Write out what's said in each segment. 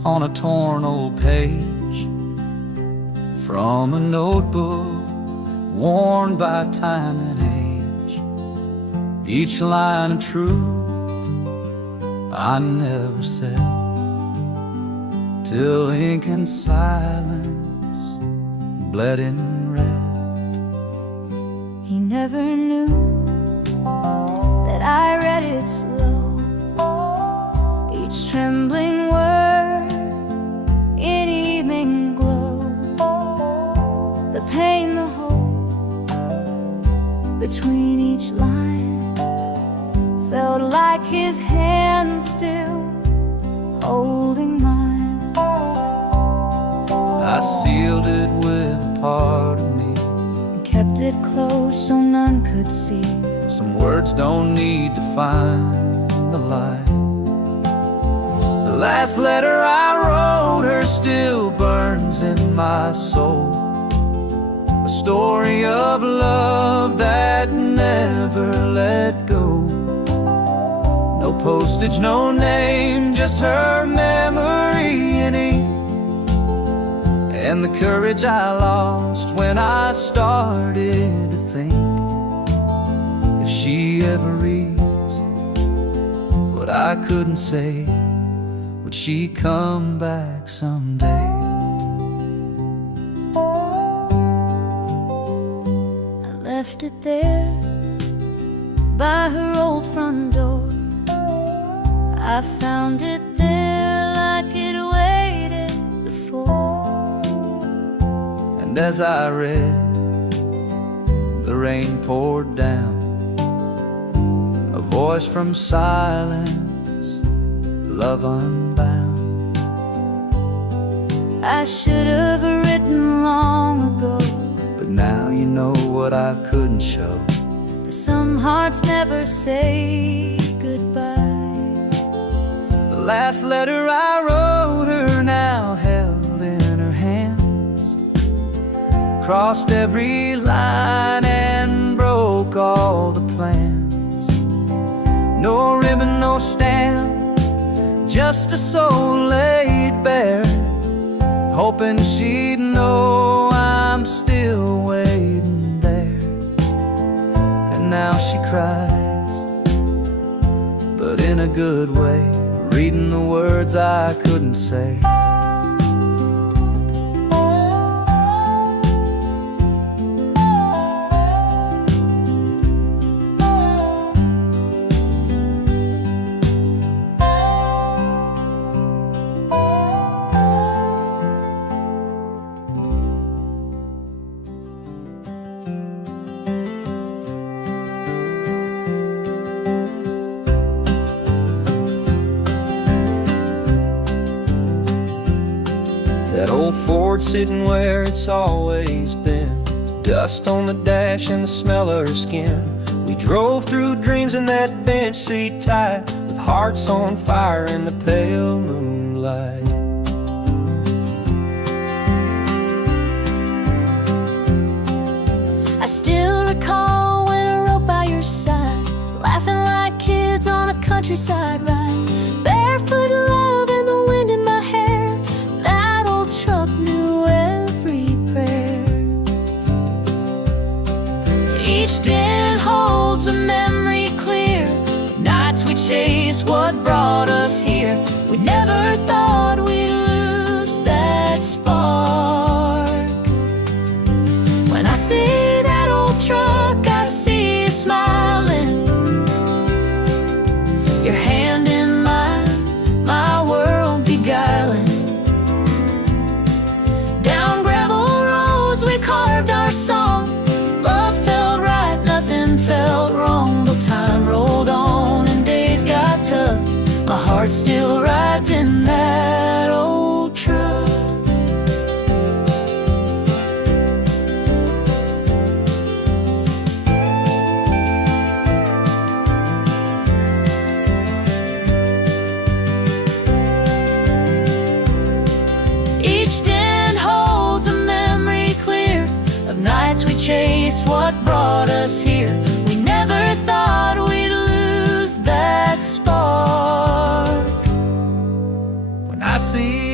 on a torn old page from a notebook worn by time and age. Each line of truth I never said, till ink and silence bled in red. He never knew that I read it slow, each trembling word in evening glow. The pain, the hope between each line felt like his hand still holding mine. I sealed it with a part of me, And kept it close so none could see. some words don't need to find the light. The last letter I wrote her still burns in my soul, a story of love that never let go. No postage, no name, just her memory in ink, and the courage I lost when I started to think, if she ever reads what I couldn't say, would she come back someday? I left it there by her old front door. I found it there like it waited before. And as I read, the rain poured down, a voice from silence, love unbound. I should have written long ago, But now you know what I couldn't show. that some hearts never say goodbye. The last letter I wrote her now held in her hands, crossed every line and broke all the plans. No ribbon, no stamp, just a soul laid bare, hoping she'd know I'm still waiting there. And now she cries, but in a good way, reading the words I couldn't say. That old Ford sitting where it's always been, dust on the dash and the smell of her skin. We drove through dreams in that bench seat tight, with hearts on fire in the pale moonlight. I still recall when I rode by your side, laughing like kids on a countryside ride, barefoot love and the wind in my hair. That old truck knew every prayer. Each den holds a memory clear of nights we chased what brought us here. We never thought we'd lose that spark. When I see that old truck, I see you smiling, your hand in mine, my world beguiling. Down gravel roads we carved our song, love felt right, nothing felt wrong. Though time rolled on and days got tough, my heart still rides in that old truck. Each den holds a memory clear of nights we chased what brought us here. We never thought we'd lose that spark. When I see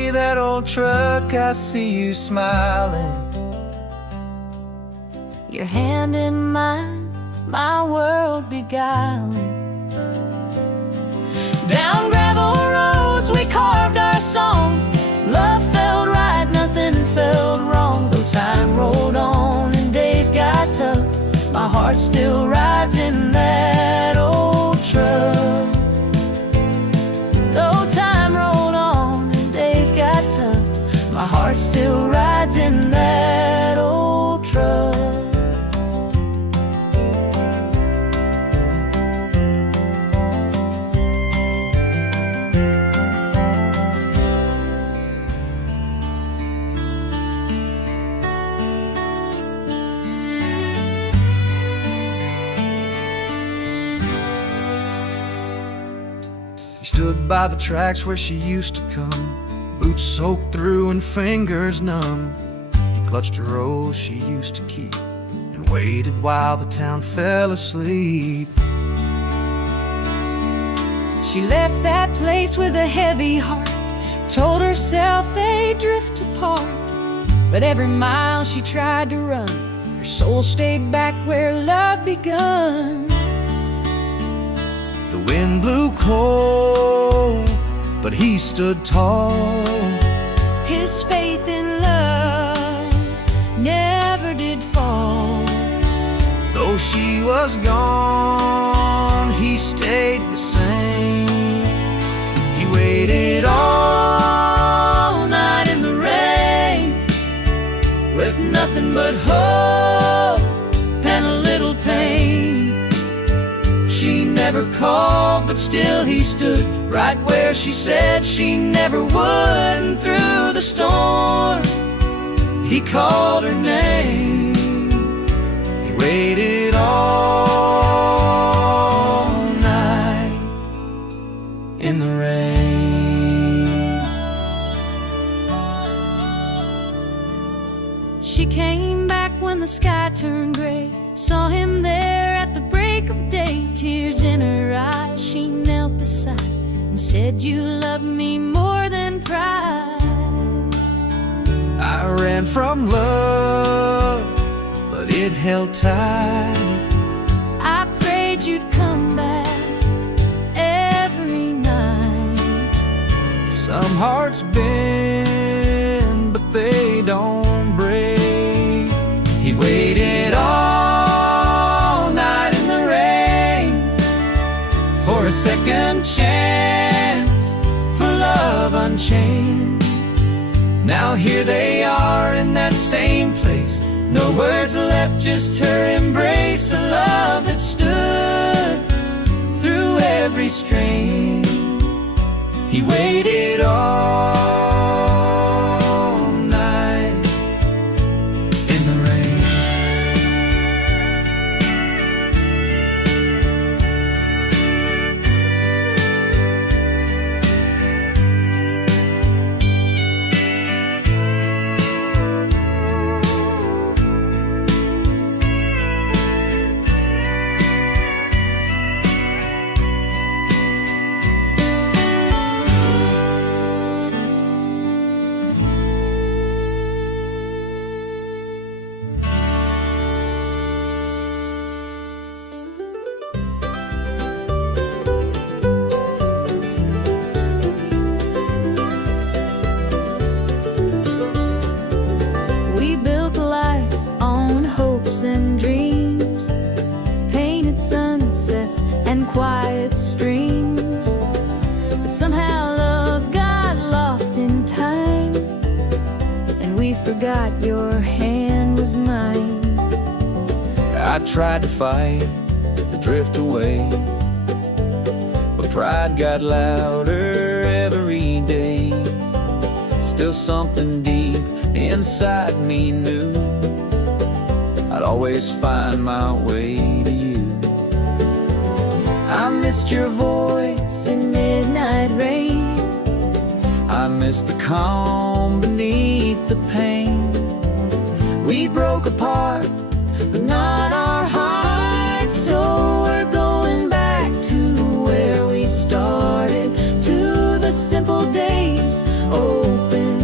see that old truck, I see you smiling. Your hand in mine, my world beguiling. Down gravel roads we carved our song. Love felt right, nothing felt wrong. Though time rolled on and days got tough, my heart still rides in that old truck. Though time rolled on and days got tough, my heart still rides in that old truck. He stood by the tracks where she used to come, boots soaked through and fingers numb. He clutched a rose she used to keep and waited while the town fell asleep. She left that place with a heavy heart, told herself they'd drift apart. But every mile she tried to run, her soul stayed back where love begun. The wind blew cold, but he stood tall. His faith in love never did fall. Though she was gone, he stayed the same. He waited all night in the rain, with nothing but hope and a little pain. She never called, but still he stood right where she said she never would. And through the storm, he called her name. He waited all night in the rain. She came back when the sky turned gray, saw him there at the break of day. Tears in her eyes, she knelt beside and said, "You love me more than pride." I ran from love, but it held tight. I prayed you'd come back every night. Some hearts bend, but they don't break. He waited all night in the rain for a second chance, for love unchained. Now here they are in that same place, no words left, just her embrace. A love that stood through every strain. He waited all night in the rain. We built a life on hopes and dreams, painted sunsets and quiet streams. But somehow love got lost in time, and we forgot your hand was mine. I tried to fight the drift away, but pride got louder every day. Still something deep inside me knew I'd always find my way to you. I missed your voice in midnight rain. I missed the calm beneath the pain. We broke apart, but not our hearts. So we're going back to where we started, to the simple days, open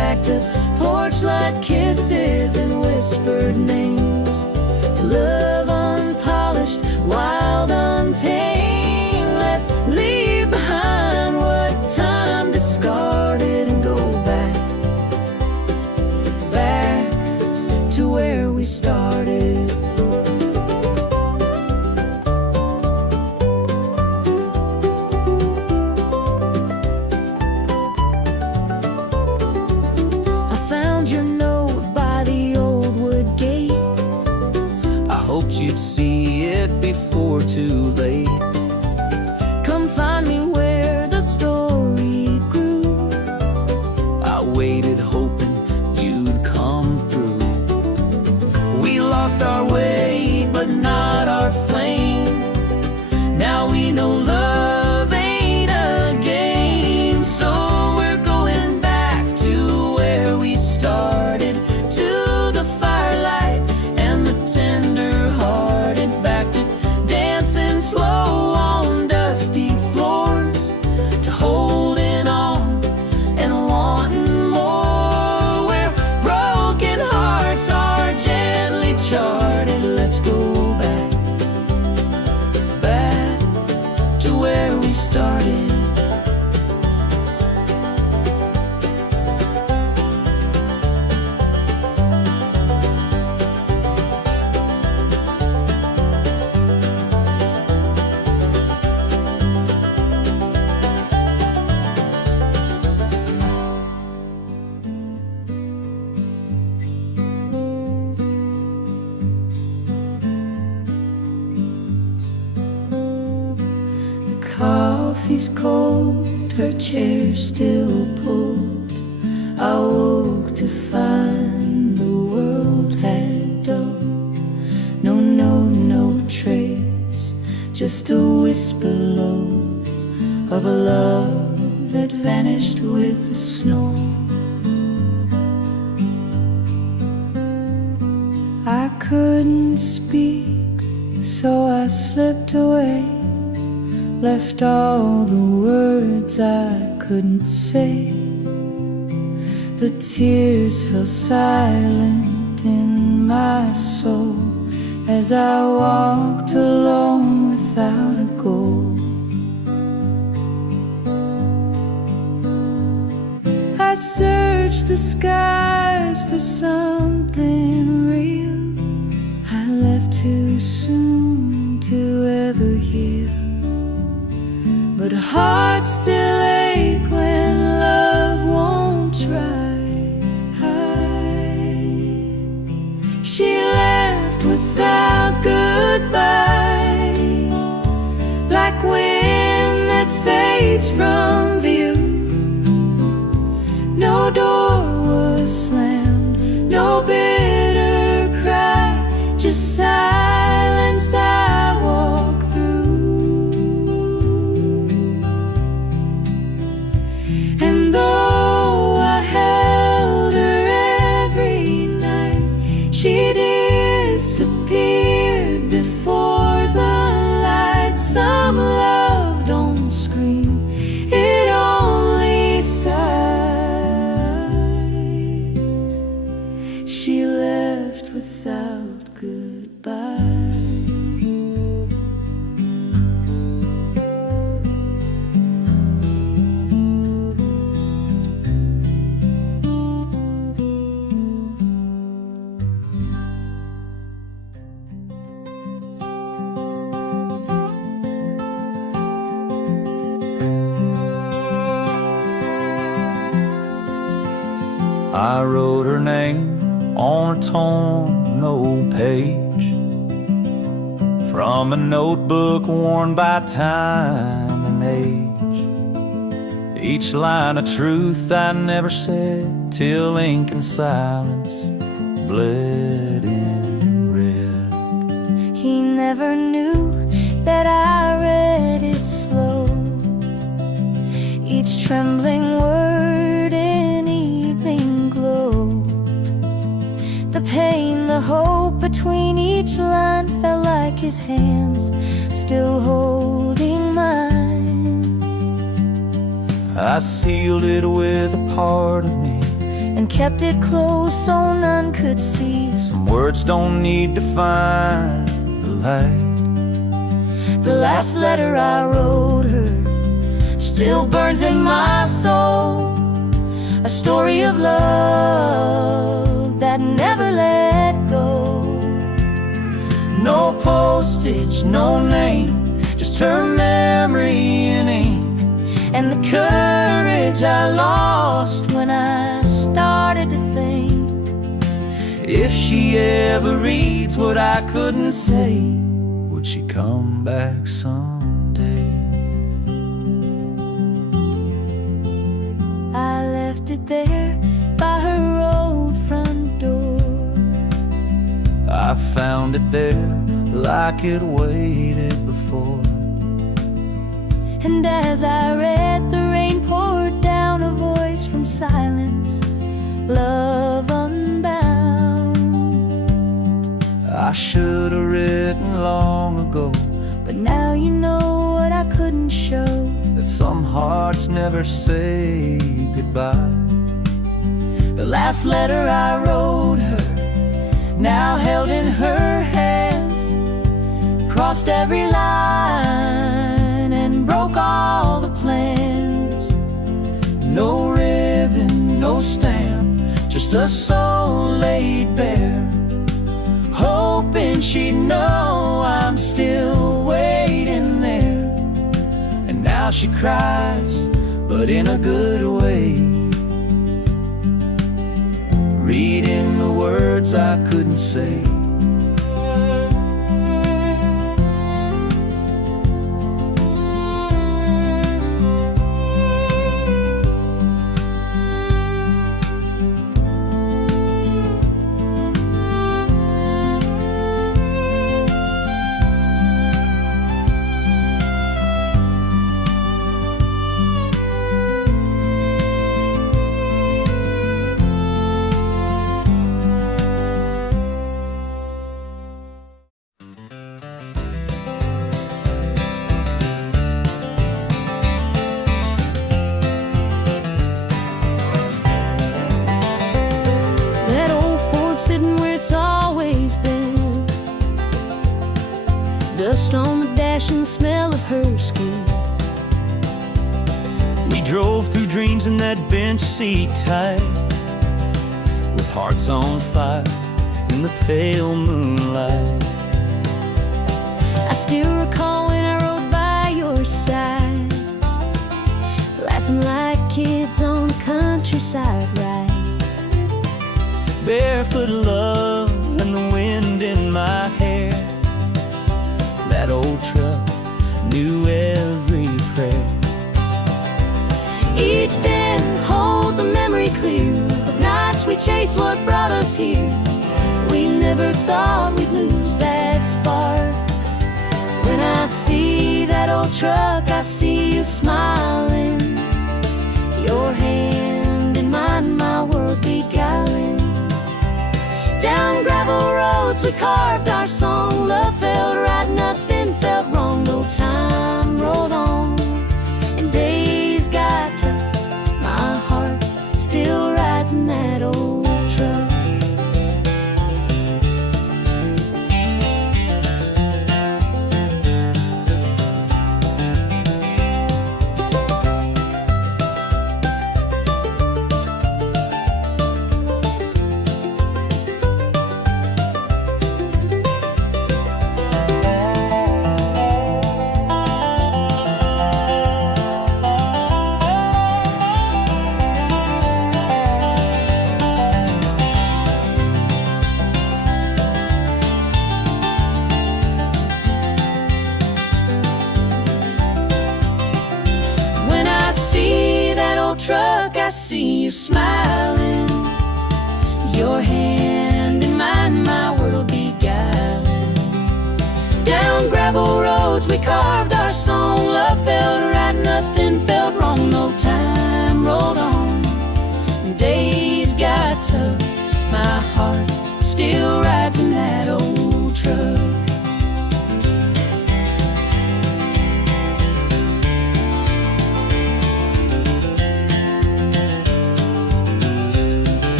whispered names, to love unpolished, wild, untamed. Let's leave behind what time discarded and go back to where we started. I found your note by the old wood gate. I hoped you'd see it before too late. Come find me where the story grew. I waited hoping you'd come through. We lost our way, but not our flame. Now we know love ain't a game. So we're going back to where we started, to the firelight and the tender-hearted. Back to dancing slow on dusty floors, to holding on and wanting more. Where broken hearts are gently charted. Let's go back to where we started. Coffee's cold, her chair still pulled. I woke to find the world had dulled. No note, no trace, just a whisper low of a love that vanished with the snow. I couldn't speak, so I slipped away, left all the words I couldn't say. The tears fell silent in my soul as I walked alone without a goal. I searched the skies for something real. I left too soon to ever heal, but hearts still ache when love won't try. She left without goodbye, like wind that fades from view. No door was slammed, no bitter cry, just silence I walk through. And though I held her every night, she disappeared before the light. Some love don't scream, it only sighs. She left without goodbye. I wrote her name on a torn old page from a notebook worn by time and age. Each line of truth I never said, till ink and silence bled in red. He never knew that I read it slow, each trembling word in evening glow. The pain, the hope between each line felt like his hands still holding mine. I sealed it with a part of me and kept it close so none could see. Some words don't need to find the light. The last letter I wrote her still burns in my soul, a story of love that never let go. No postage, no name, just her memory in ink, And the courage I lost when I started to think, if she ever reads what I couldn't say, would she come back someday? I left it there by her old front door. I found it there like it waited before. And as I read, the rain poured down, a voice from silence, love unbound. I should have written long ago, But now you know what I couldn't show, that some hearts never say goodbye. the last letter I wrote her, now held in her hands, crossed every line and broke all the plans. No ribbon, no stamp, just a soul laid bare, hoping she'd know I'm still waiting there. And now she cries, but in a good way, reading the words I couldn't say. Dust on the dash and smell of her skin. We drove through dreams in that bench seat tight, with hearts on fire in the pale moonlight. I still recall when I rode by your side, laughing like kids on the countryside ride. Barefoot love and the wind in my hair. That old truck knew every prayer. Each den holds a memory clear of nights we chased what brought us here. We never thought we'd lose that spark. When I see that old truck, I see you smiling, your hand in mine, my world beguiling. Down gravel roads we carved our song, love felt right, nothing felt wrong. No time rolled on and days got tough, my heart still rides in that old truck. Truck, I see you smiling, your hand in mine, my world beguiling. Down gravel roads we carved our song, love felt right, nothing felt wrong. No time rolled on, days got tough, my heart still rides in that old truck.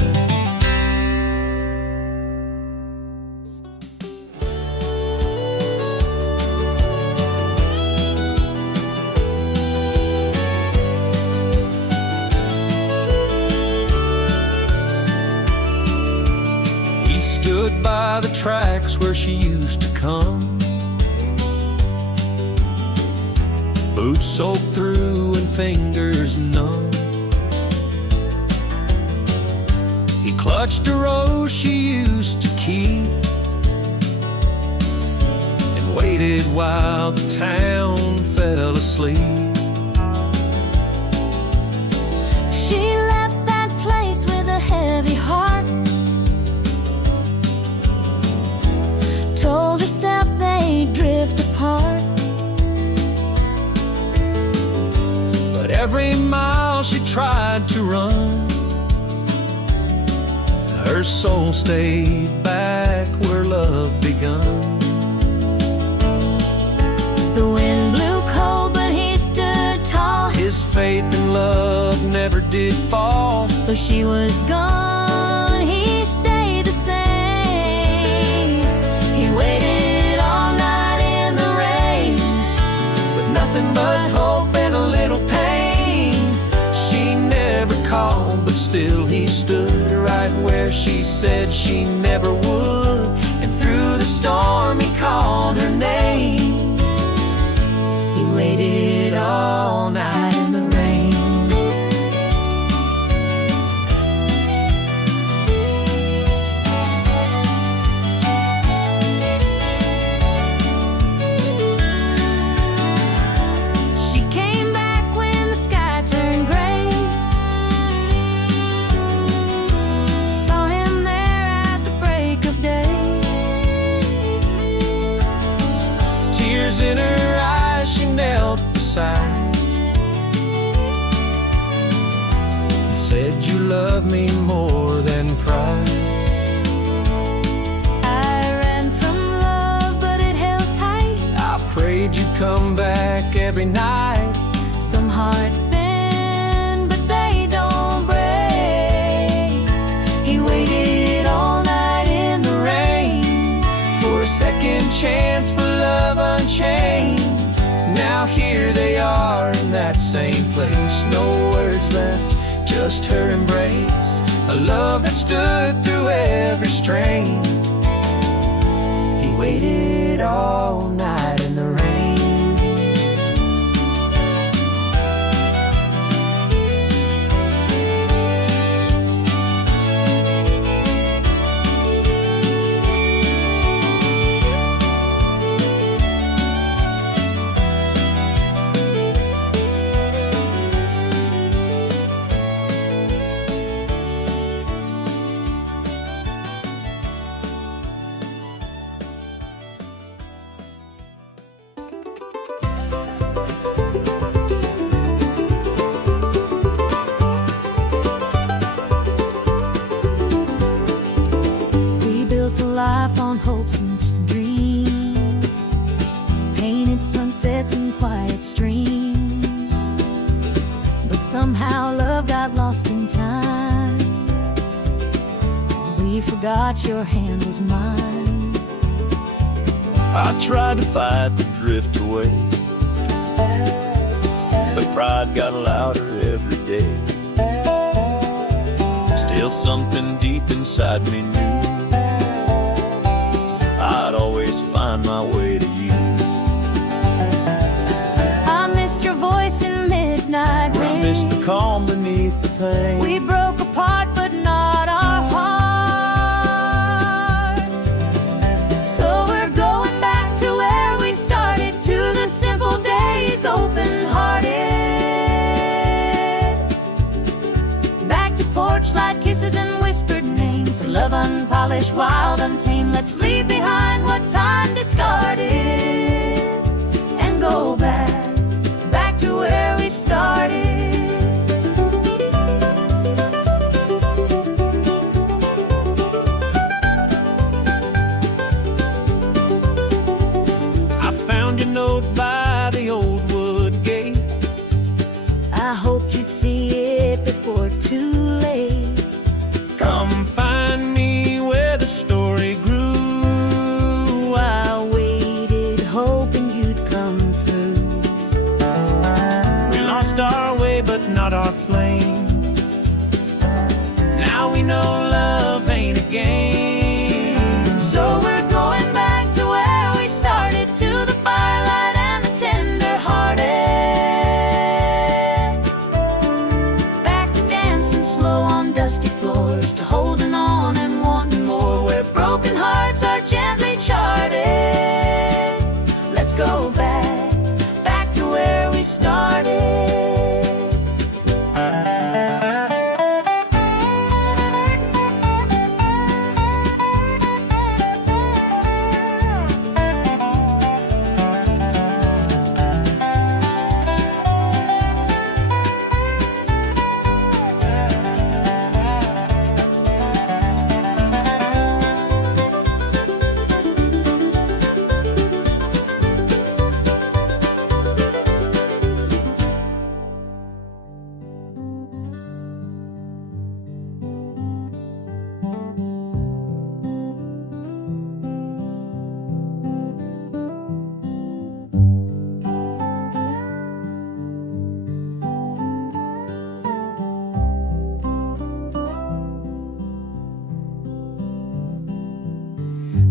tracks where she used to come. Boots soaked through and fingers numb. He clutched a rose she used to keep and waited while the town fell asleep. She left that place with a heavy heart, told herself they'd drift apart. But every mile she tried to run, her soul stayed back where love begun. The wind blew cold, but he stood tall. His faith in love never did fall. Though she was gone, he stayed the same. He waited all night in the rain, With nothing but hope and a little pain. She never called, but still he stood right where she said she never would. And through the storm he called her name. he waited all night in the rain. She came back when the sky turned gray, saw him there at the break of day. Tears in her eyes, she knelt beside and said, "You love me more than pride." I ran from love, but it held tight. I prayed you'd come back every night. Some hearts bend, but they don't break. He waited all night in the rain For a second chance for love unchained. Now here they are in that same place. No words left, just her embrace. A love that stood through every strain. He waited all night in the rain. We built a life on hopes and dreams, painted sunsets and quiet streams. But somehow love got lost in time. We forgot your hand was mine. I tried to fight the drift away, but pride got louder every day. Still something deep inside me knew I'd always find my way to you. I missed your voice in midnight rain. I missed the calm beneath the pain. We broke apart, but not our heart. So we're going back to where we started, to the simple days, open-hearted. Back to porch light kisses and whispered names. Love unpolished, wild, untamed. Let's leave behind what time discarded and go back to where we started. I found your note by the old wood gate. I hoped you'd see it before too late. Come find me where the story grew. I waited, hoping you'd come through. We lost our way, but not our flame. Now we know love ain't a game. So we're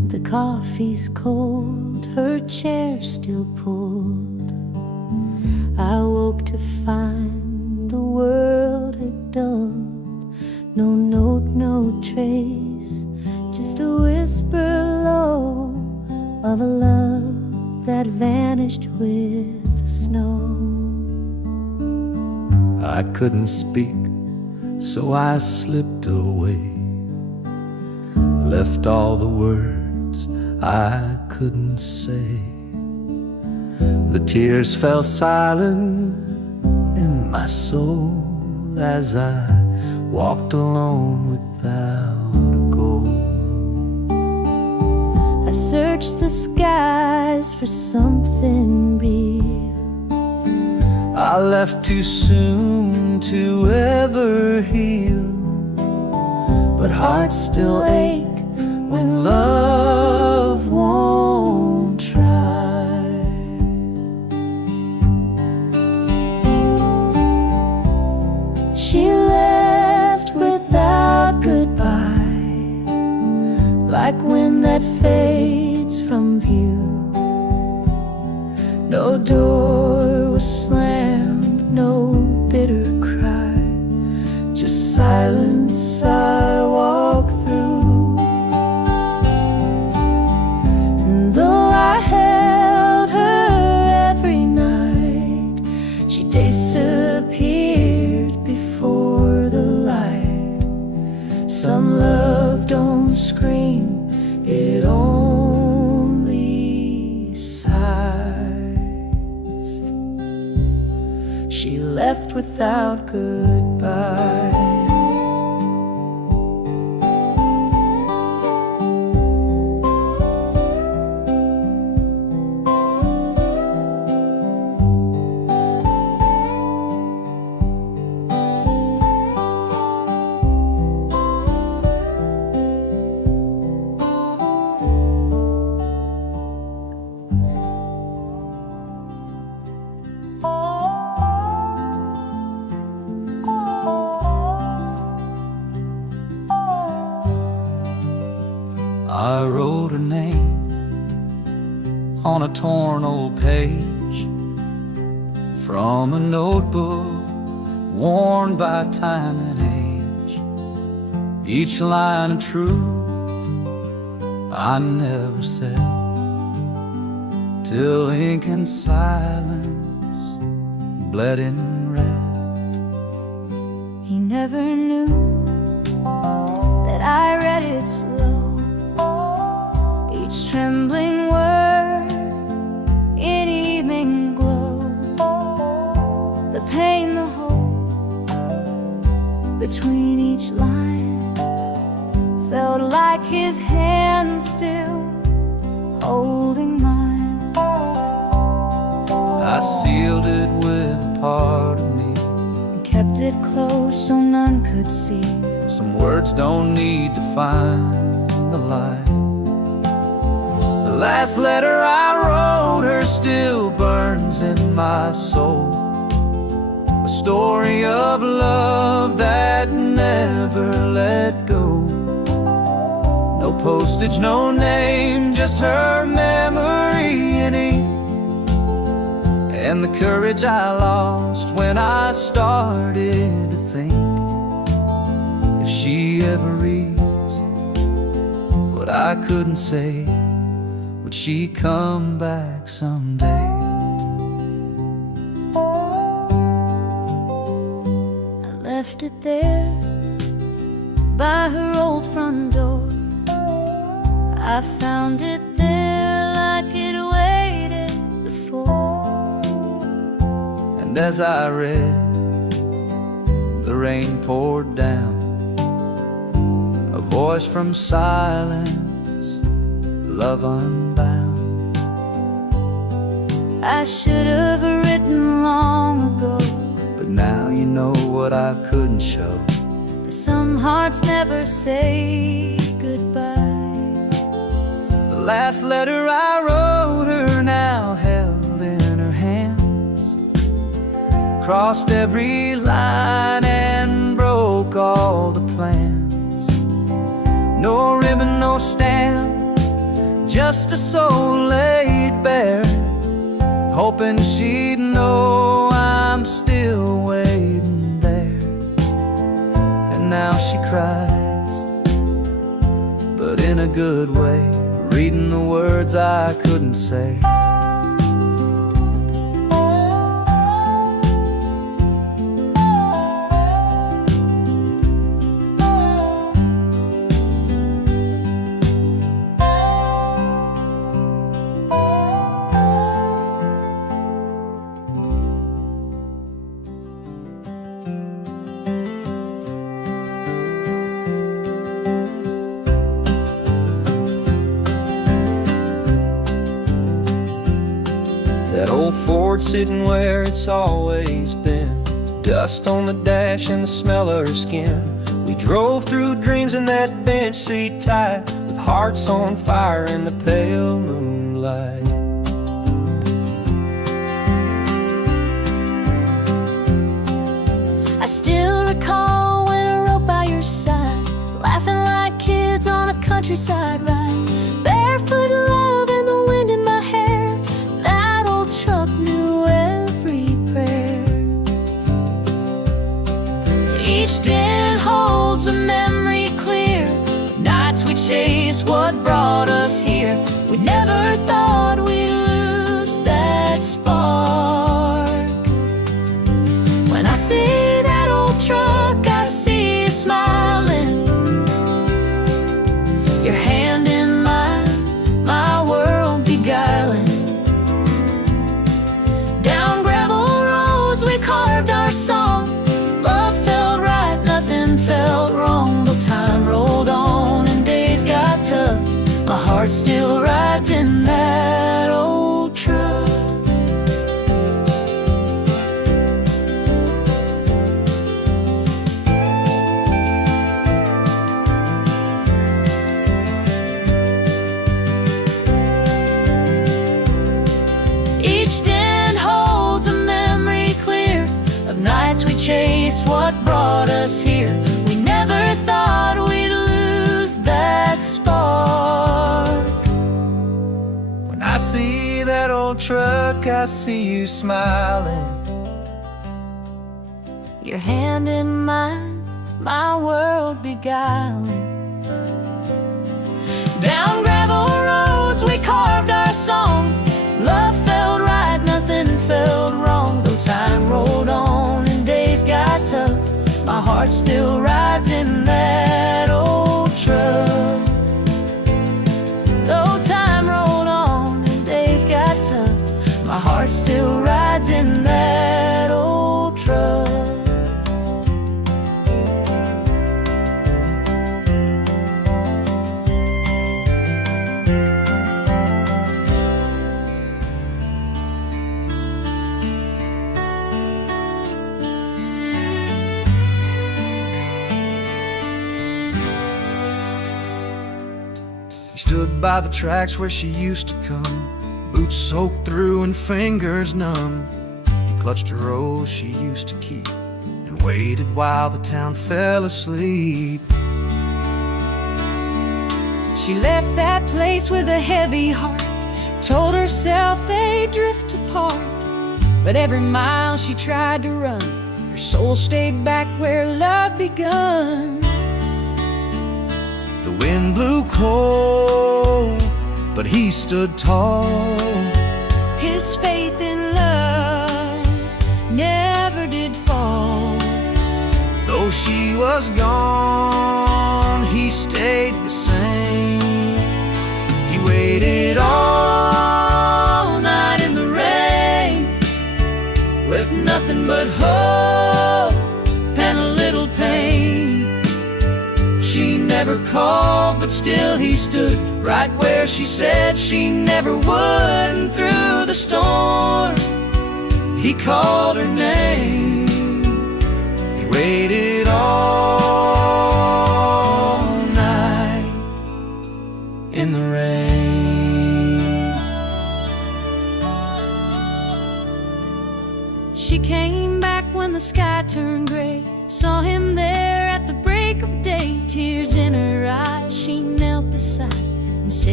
The coffee's cold, her chair still pulled. I woke to find the world had dulled. No note, no trace, just a whisper low of a love that vanished with the snow. I couldn't speak, so I slipped away, left all the words I couldn't say. The tears fell silent in my soul as I walked alone without a goal. I searched the skies for something real. I left too soon to ever heal, but hearts still ache when love won't try. She left without goodbye, like wind that fades from view. No door was slammed, no bitter cry, just silence I walk through. And though I held her every night, she disappeared before the light. Some love don't scream, it only sighs. She left without goodbye. I wrote her name on a torn old page from a notebook worn by time and age. Each line of truth I never said, till ink and silence bled in red. He never knew that I read it slow, each trembling word in evening glow. The pain, the hope between each line felt like his hand still holding mine. I sealed it with a part of me and kept it close so none could see. Some words don't need to find the light. The last letter I wrote her still burns in my soul, a story of love that never let go. No postage, no name, just her memory in ink, and the courage I lost when I started to think, if she ever reads what I couldn't say, would she come back someday? I left it there by her old front door. I found it there like it waited before. And as I read, the rain poured down, a voice from silence, love unbound. I should have written long ago, but now you know what I couldn't show. that some hearts never say goodbye. The last letter I wrote her now held in her hands, crossed every line and broke all the plans. No ribbon, no stamp, just a soul laid bare, hoping she'd know I'm still waiting there. And now she cries, but in a good way, reading the words I couldn't say. That old Ford sitting where it's always been, dust on the dash and the smell of her skin. We drove through dreams in that bench seat tight, with hearts on fire in the pale moonlight. I still recall when I rode by your side, laughing like kids on a countryside ride, barefoot love and the wind in my hair. That old truck knew every prayer. Each den holds a memory clear of nights we chased what brought us here. We never thought we'd lose that spark. When I see that old truck, I see you smiling, your hand in mine, my world beguiling. Down gravel roads we carved our song, love felt right, nothing felt wrong. Though time rolled on and days got tough, my heart still rides in that old truck. Each den holds a memory clear of nights we chased what brought us here. We never thought we'd lose that spark. When I see that old truck, I see you smiling, Your hand in mine, my world beguiling. Down gravel roads we carved our song, love felt right, nothing felt wrong. Though time rolled on and days got tough, my heart still rides in that old truck. Though time rolled on and days got tough, my heart still rides in that old truck. He stood by the tracks where she used to come, boots soaked through and fingers numb. He clutched a rose she used to keep and waited while the town fell asleep. She left that place with a heavy heart, told herself they'd drift apart. But every mile she tried to run, her soul stayed back where love begun. The wind blew cold, but he stood tall. His faith in love never did fall. Though she was gone, he stayed the same. He waited all night in the rain, with nothing but hope and a little pain. She never called, but still he stood right where she said she never would. And through the storm, he called her name. He waited all night in the rain. She came back when the sky turned gray, saw him there at the break of day. Tears in her eyes, she knelt beside and said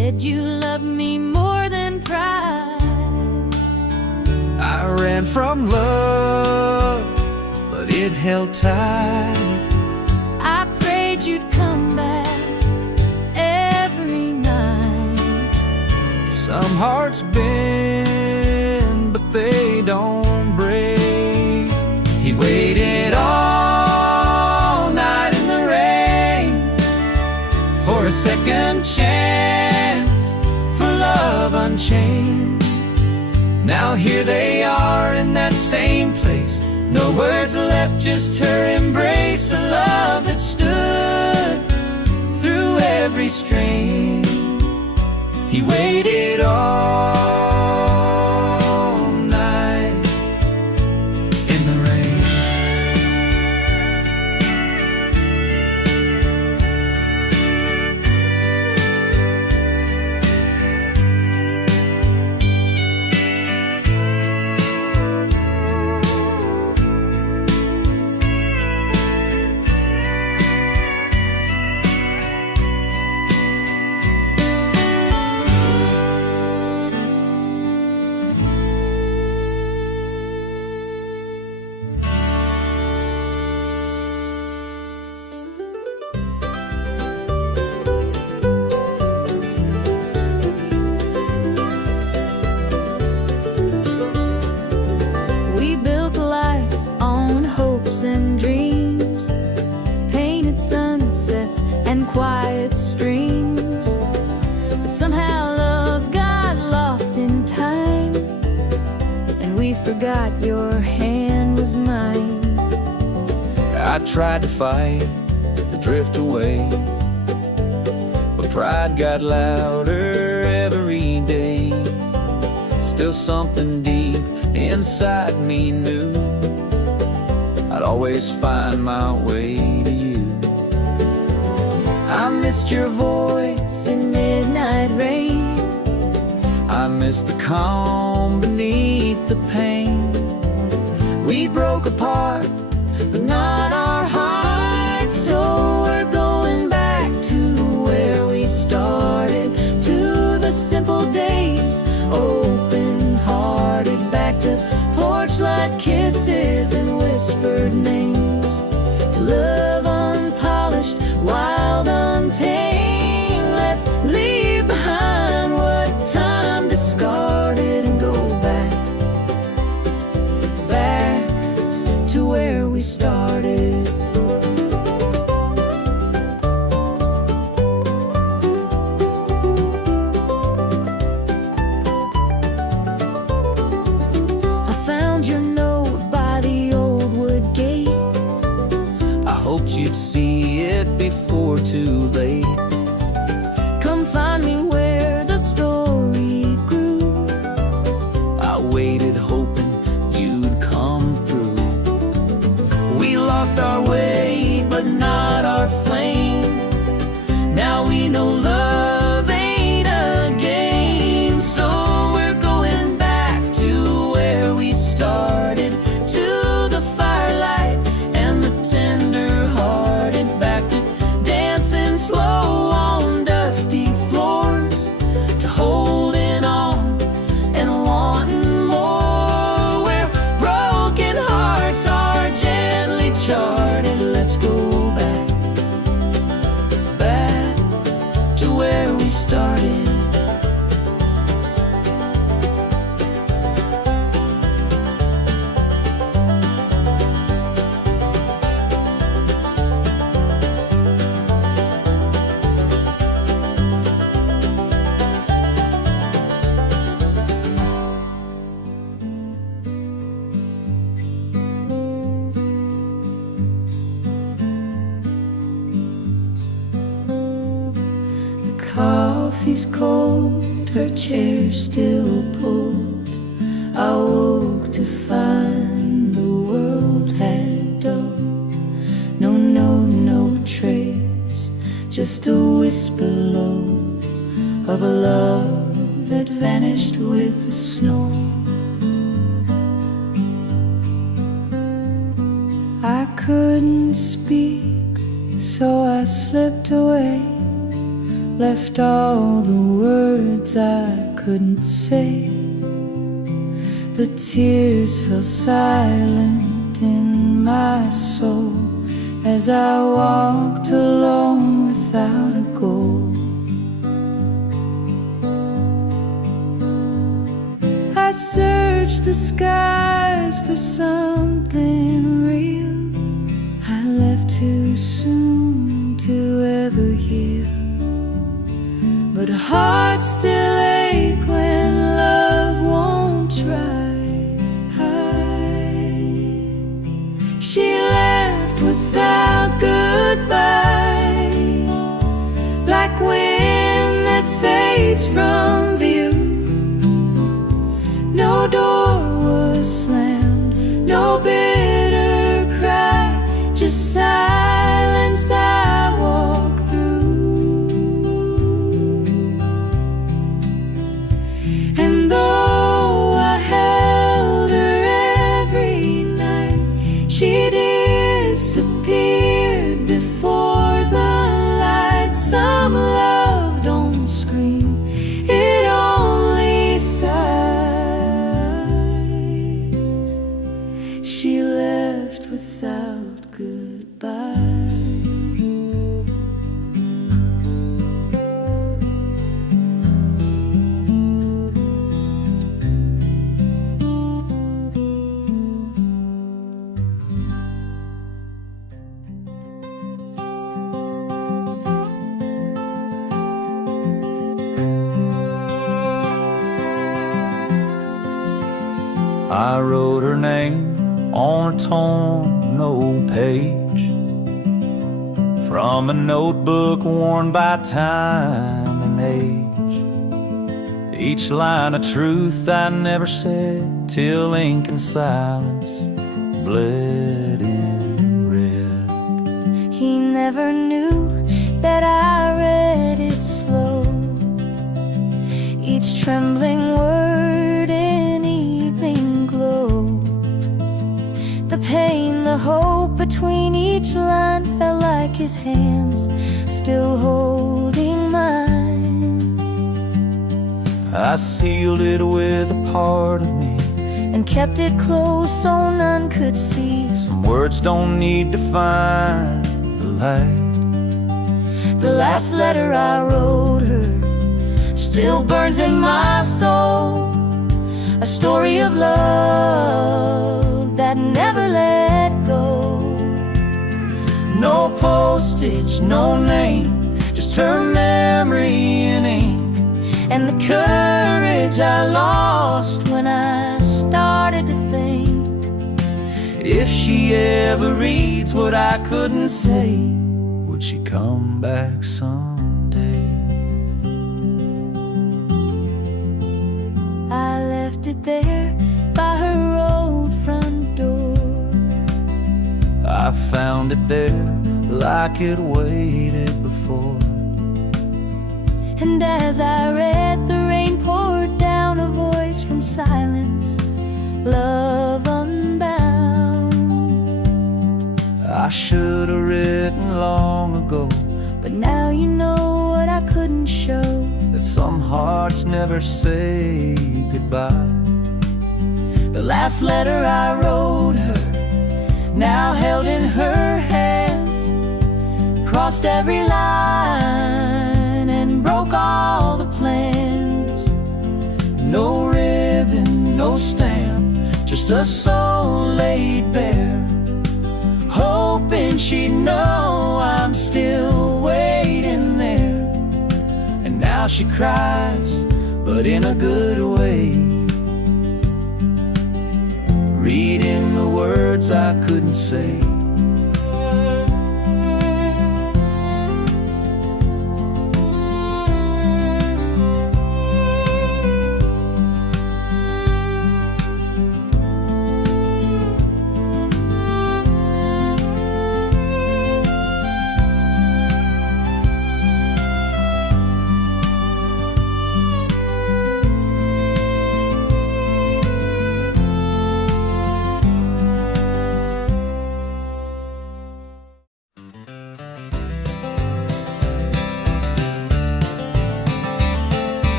said you loved me more than pride. I ran from love, but it held tight. I prayed you'd come back every night. Some hearts bend, but they don't break. He waited all night in the rain for a second chance, for love unchained. Now here they are in that same place. No words left, just her embrace. A love that stood through every strain. He waited all night in the rain. And dreams, painted sunsets and quiet streams. But somehow love got lost in time, and we forgot your hand was mine. I tried to fight, to drift away, but pride got louder every day. Still something deep inside me knew I'd always find my way to you. I missed your voice in midnight rain. I missed the calm beneath the pain. We broke apart, but not our hearts. So we're going back to where we started, to the simple days, open-hearted, back to porch-light kisses and whispered names, to love unpolished, wild, untamed. Let's leave behind what time discarded and go back, back to where we started. You'd see it before too late. Come find me where the story grew. I waited hoping you'd come through. We lost our way, but not our flame. Now we know love ain't a game. So we're going back to where we started, to the firelight and the tender, back to dancing slow on dusty floors, to holding on and wanting more, where broken hearts are gently charted. Let's go back, back to where we started. Coffee's cold, her chair still pulled. I woke to find the world had dulled. No trace, just a whisper low of a love that vanished with the snow. I couldn't speak, so I slipped away left all the words I couldn't say. The tears fell silent in my soul as I walked alone without a goal. I searched the skies for something real. I left too soon to ever heal, but hearts still ache when love won't try. She left without goodbye, like wind that fades from view. No door was slammed, no bitter cry, just silence I walk through. And though I held her every night, she disappeared before the light. Some love don't scream, it only sighs. She left without goodbye. I wrote her name on a torn old page from a notebook worn by time and age. Each line of truth I never said till ink and silence bled in red. He never knew that I read it slow, each trembling word in evening glow. The pain, the hope between each line felt like his hands still holding mine. I sealed it with a part of me and kept it close so none could see. Some words don't need to find the light. The last letter I wrote her still burns in my soul, a story of love that never let go. No postage, no name, just her memory in ink, and the courage I lost when I started to think. If she ever reads what I couldn't say, would she come back someday? I left it there by her old front door. I found it there like it waited before. And as I read, the rain poured down, a voice from silence, love unbound. I should have written long ago, but now you know what I couldn't show, that some hearts never say goodbye. The last letter I wrote her, now held in her hands, crossed every line and broke all the plans. No ribbon, no stamp, just a soul laid bare, hoping she'd know I'm still waiting there. And now she cries, but in a good way, reading the words I couldn't say.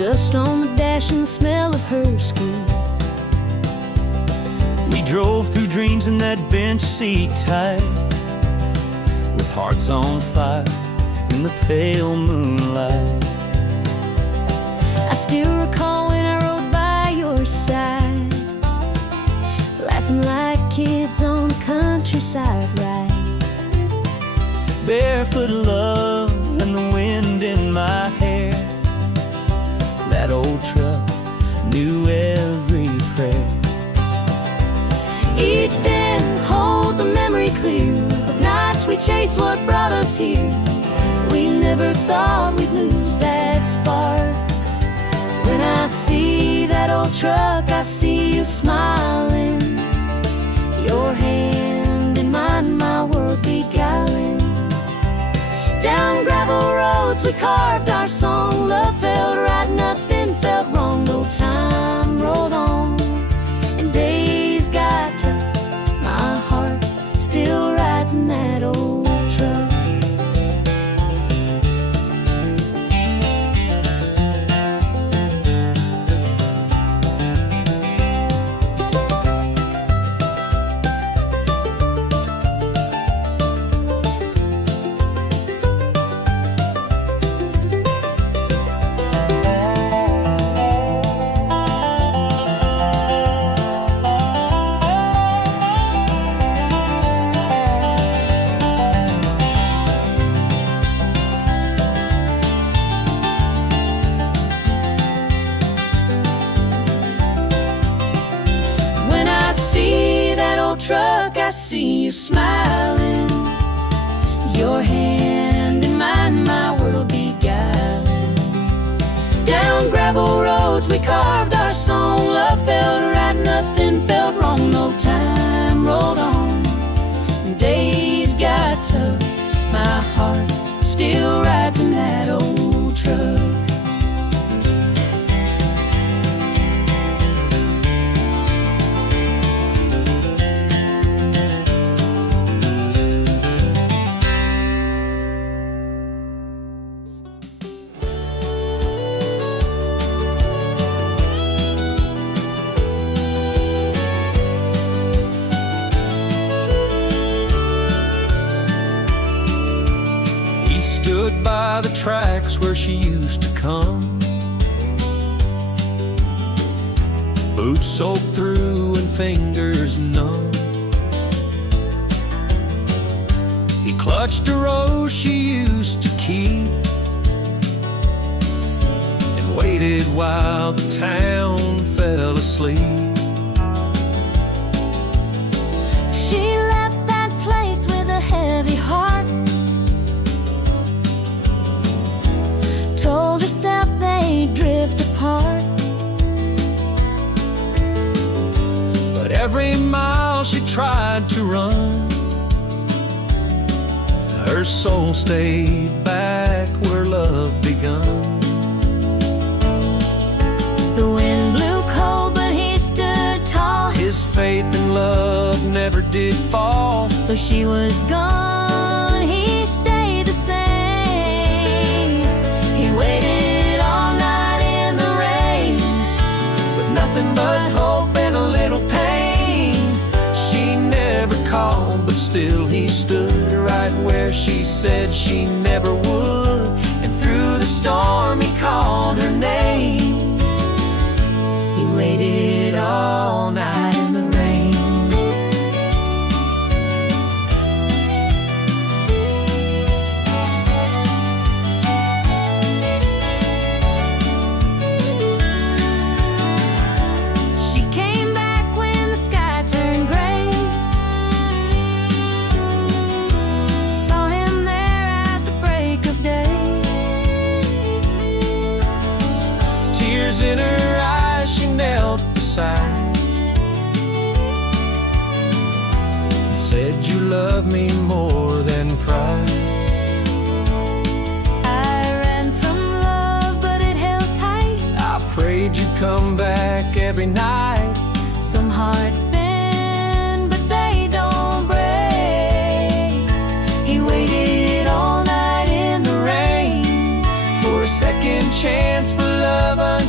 dust on the dash and the smell of her skin. We drove through dreams in that bench seat tight, with hearts on fire in the pale moonlight. I still recall when I rode by your side, laughing like kids on the countryside ride. Barefoot love and the wind in my hair. That old truck knew every prayer. Each den holds a memory clear of nights we chased what brought us here. We never thought we'd lose that spark. When I see that old truck, I see you smiling, your hand in mine, my world beguiling. Down gravel roads we carved our song. Love felt right, nothing felt wrong. No time rolled on and days got tough. My heart still rides in that old truck. Truck, I see you smiling, your hand in mine, my world beguiling. Down gravel roads we carved our song. Love felt right, nothing felt wrong. No time rolled on and days got tough. My heart still rides in that old truck. Stood by the tracks where she used to come, boots soaked through and fingers numb. He clutched a rose she used to keep and waited while the town fell asleep. She left that place with a heavy heart, told herself they'd drift apart. But every mile she tried to run, her soul stayed back where love begun. The wind blew cold, but he stood tall. His faith in love never did fall. Though she was gone, he stayed the same. He waited all night in the rain, With nothing but hope and a little pain. She never called, but still he stood right where she said she never would. And through the storm he called her name. he waited all night in the rain. She came back when the sky turned gray, saw him there at the break of day. Tears in her eyes, she knelt beside and said, "You love me more than pride." I ran from love, but it held tight. I prayed you'd come back every night. Some hearts bend, but they don't break. He waited all night in the rain For a second chance for love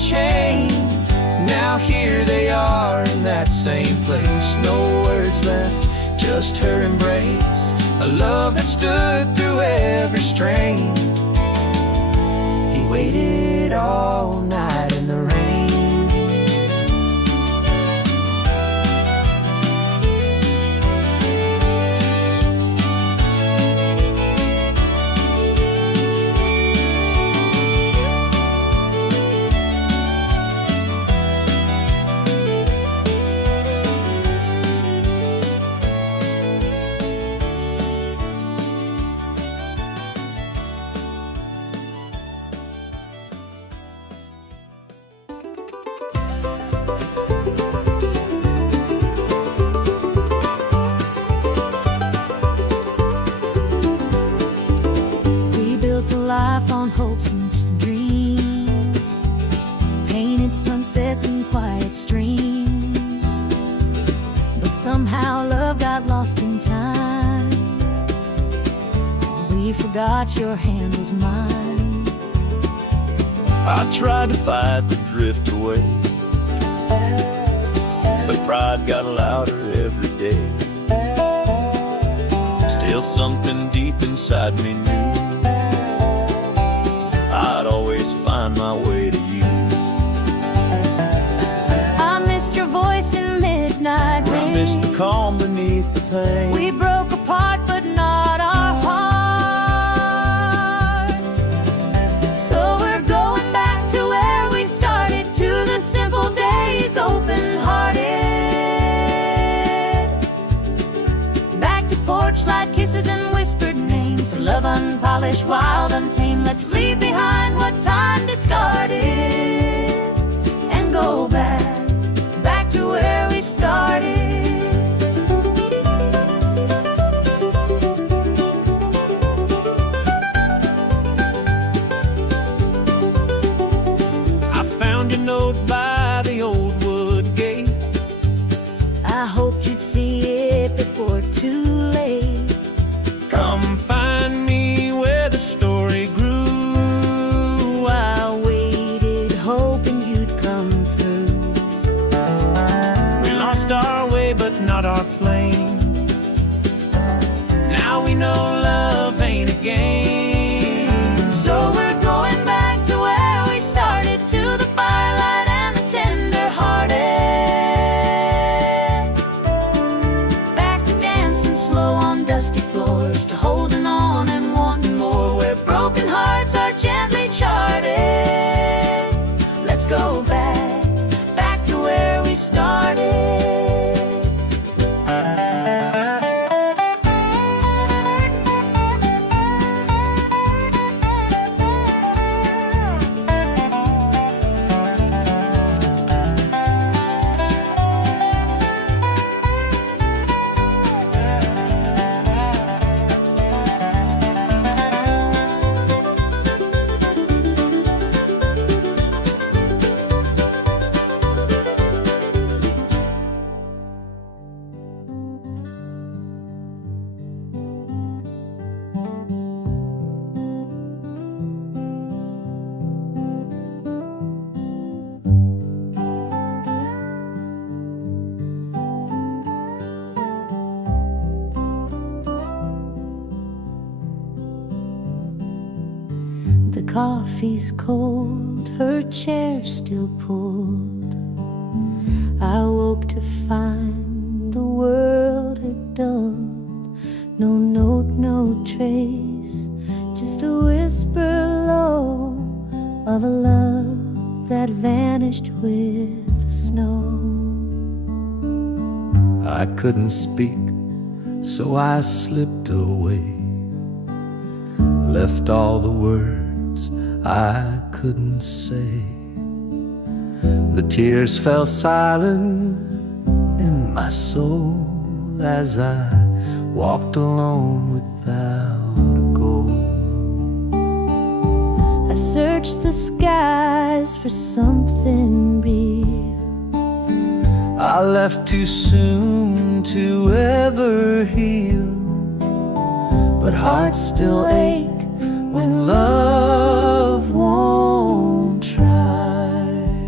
chained. Now here they are in that same place. No words left, just her embrace. A love that stood through every strain. He waited all night in the rain. Life on hopes and dreams, painted sunsets and quiet streams. But somehow love got lost in time. We forgot your hand was mine. I tried to fight the drift away, but pride got louder every day. Still something deep inside me knew I'd always find my way to you. I missed your voice in midnight rain. I missed the calm beneath the pain. We broke apart, but not our heart. So we're going back to where we started, to the simple days, open-hearted. Back to porch light kisses and whispered names. Love unpolished, wild, untamed. Let's leave behind what time discarded and go back to where we started. I found your note by the old wood gate. I hoped you'd see it before too late. Come find me where the story grew. I waited, hoping you'd come through. We lost our way, but not our flame. Now we know love ain't a game. So we're going back to where we started, to the firelight and the tender-hearted. Back to dancing slow on dusty floors, to holding on and wanting more, where broken hearts are gently charted. Let's go back to where we started. The coffee's cold, her chair still pulled. I woke to find the world had dulled. No note, no trace, just a whisper low of a love that vanished with the snow. I couldn't speak, so I slipped away. Left all the words I couldn't say. The tears fell silent in my soul as I walked alone without a goal. I searched the skies for something real. I left too soon to ever heal, but hearts still ache when love won't try.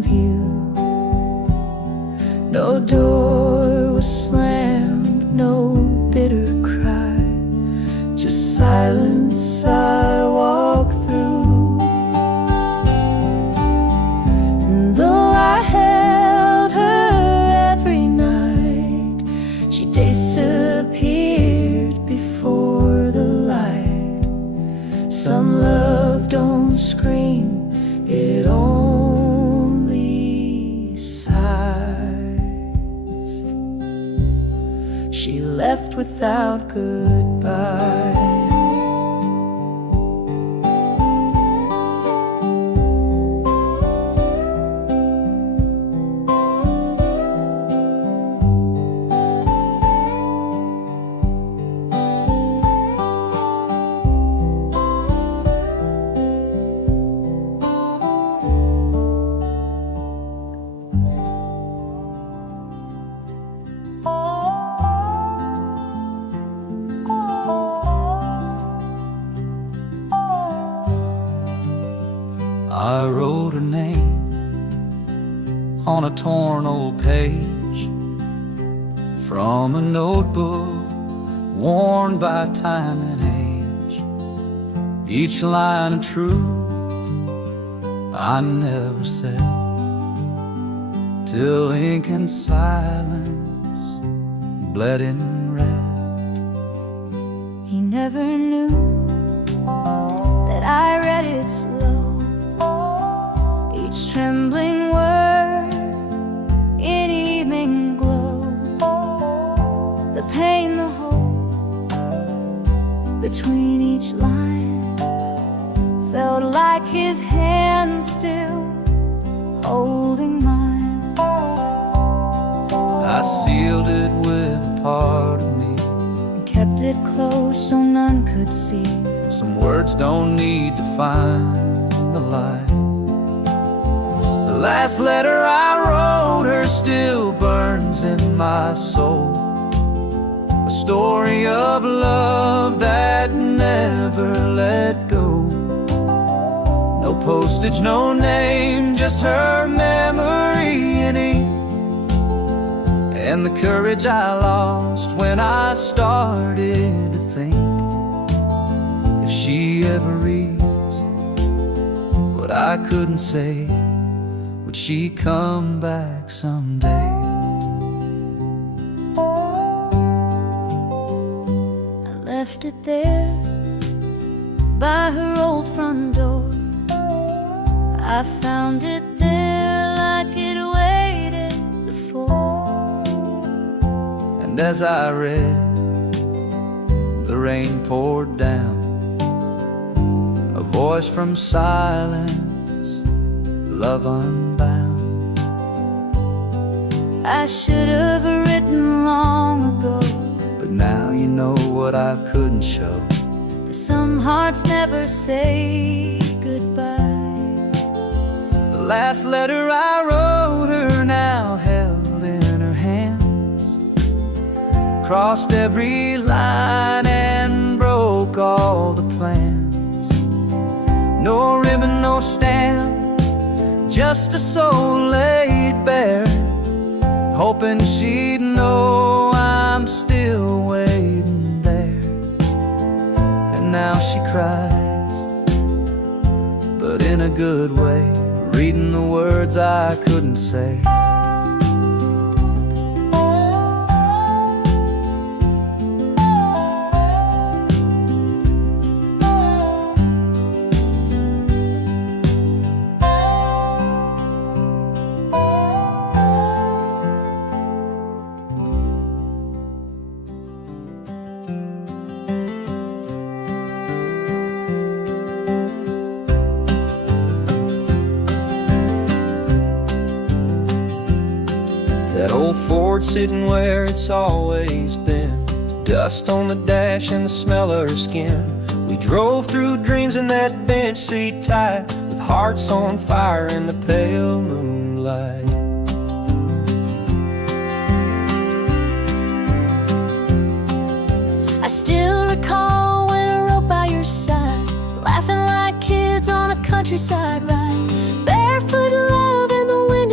in view. No door was slammed, no bitter cry, just silence I walk through. And though I held her every night, she disappeared before the light. Some love don't scream, it only sighs. She left without goodbye. I wrote her name on a torn old page from a notebook worn by time and age. Each line of truth I never said, till ink and silence bled in red. He never knew that I read it slow, each trembling word in evening glow. The pain, the hope between each line felt like his hand still holding mine. I sealed it with a part of me, And kept it close so none could see. some words don't need to find the light. The last letter I wrote her still burns in my soul, a story of love that never let go. No postage, no name, just her memory in ink, and the courage I lost when I started to think, if she ever reads what I couldn't say, would she come back someday? I left it there by her old front door. I found it there like it waited before. And as I read, the rain poured down, a voice from silence, love unbound. I should have written long ago, But now you know what I couldn't show. that some hearts never say goodbye. The last letter I wrote her now held in her hands, crossed every line and broke all the plans. No ribbon, no stamp, just a soul laid bare, hoping she'd know I'm still waiting there. And now she cries, but in a good way, reading the words I couldn't say. That old Ford sitting where it's always been, dust on the dash and the smell of her skin. We drove through dreams in that bench seat tight, with hearts on fire in the pale moonlight. I still recall when I rode by your side, laughing like kids on a countryside ride, barefoot love in the wind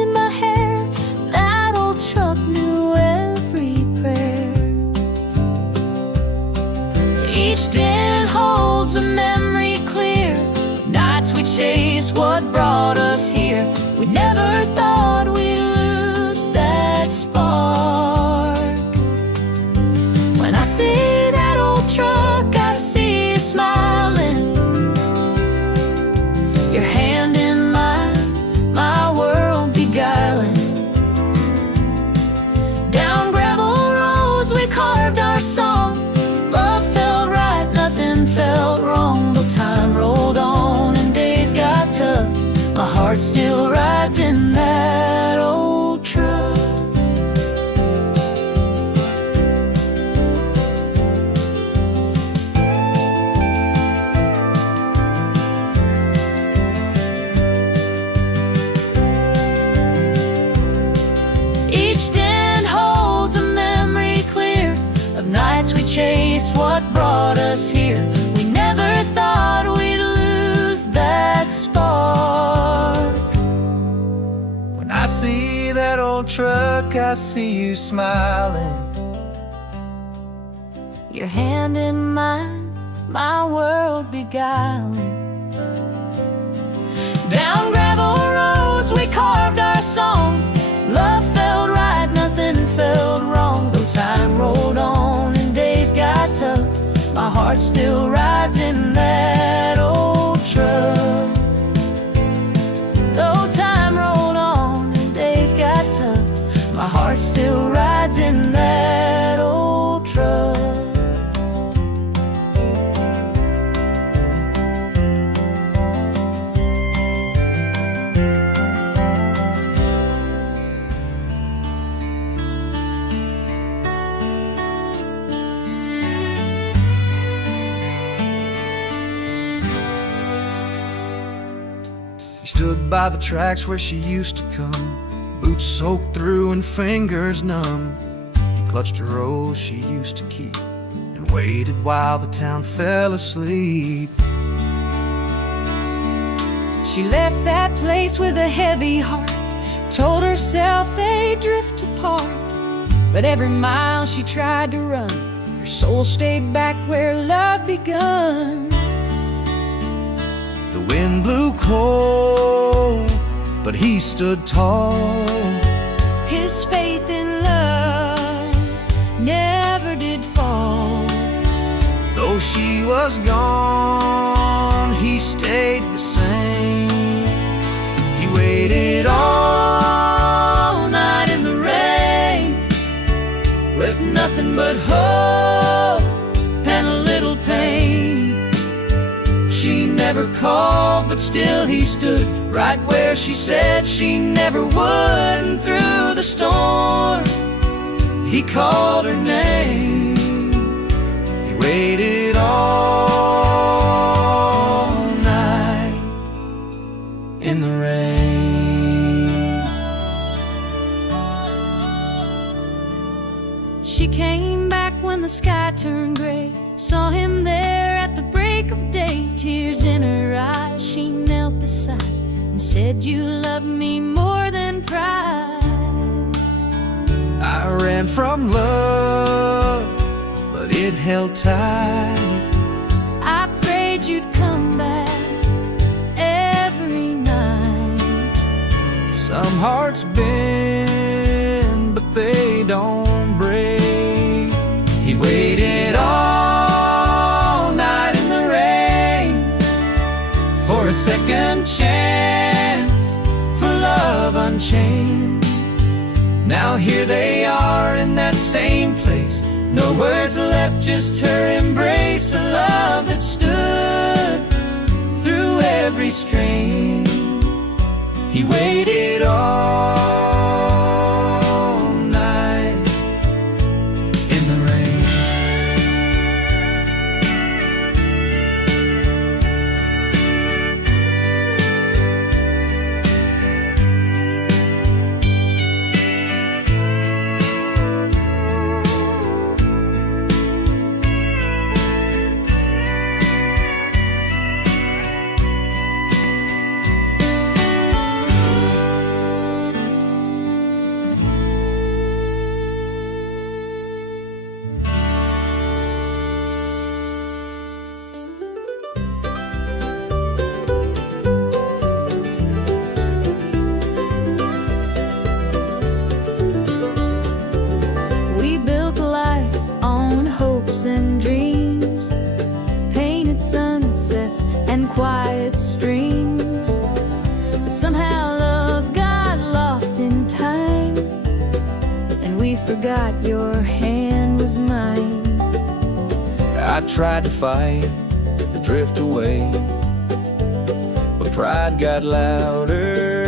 heart still rides in that old truck. Each den holds a memory clear of nights we chased what brought us here. We never thought we'd lose that spark. When I see that old truck, I see you smiling. Your hand in mine, my world beguiling. Down gravel roads we carved our song. Love felt right, nothing felt wrong. Though time rolled on and days got tough, my heart still rides in that old truck. Though time rolled on and days got tough, my heart still rides in that old truck. He stood by the tracks where she used to come, boots soaked through and fingers numb. He clutched her rose she used to keep and waited while the town fell asleep. She left that place with a heavy heart, told herself they'd drift apart. But every mile she tried to run, her soul stayed back where love begun. The wind blew cold, but he stood tall. His faith in love never did fall. Though she was gone, he stayed the same. He waited all night in the rain, With nothing but hope and a little pain. she never called, but still he stood right where she said she never would. And through the storm, he called her name. He waited all night in the rain. She came back when the sky turned gray, saw him there at the break of day. Tears in her eyes, she knelt beside and said, "You love me more than pride." I ran from love, but it held tight. I prayed you'd come back every night. Some hearts bend, but they don't break. He waited all night in the rain for a second chance, for love unchained. Now here they are in that same place, no words left, just her embrace. A love that stood through every strain. He waited all night in the rain. And dreams, painted sunsets and quiet streams. But somehow love got lost in time, and we forgot your hand was mine. I tried to fight, to drift away, but pride got louder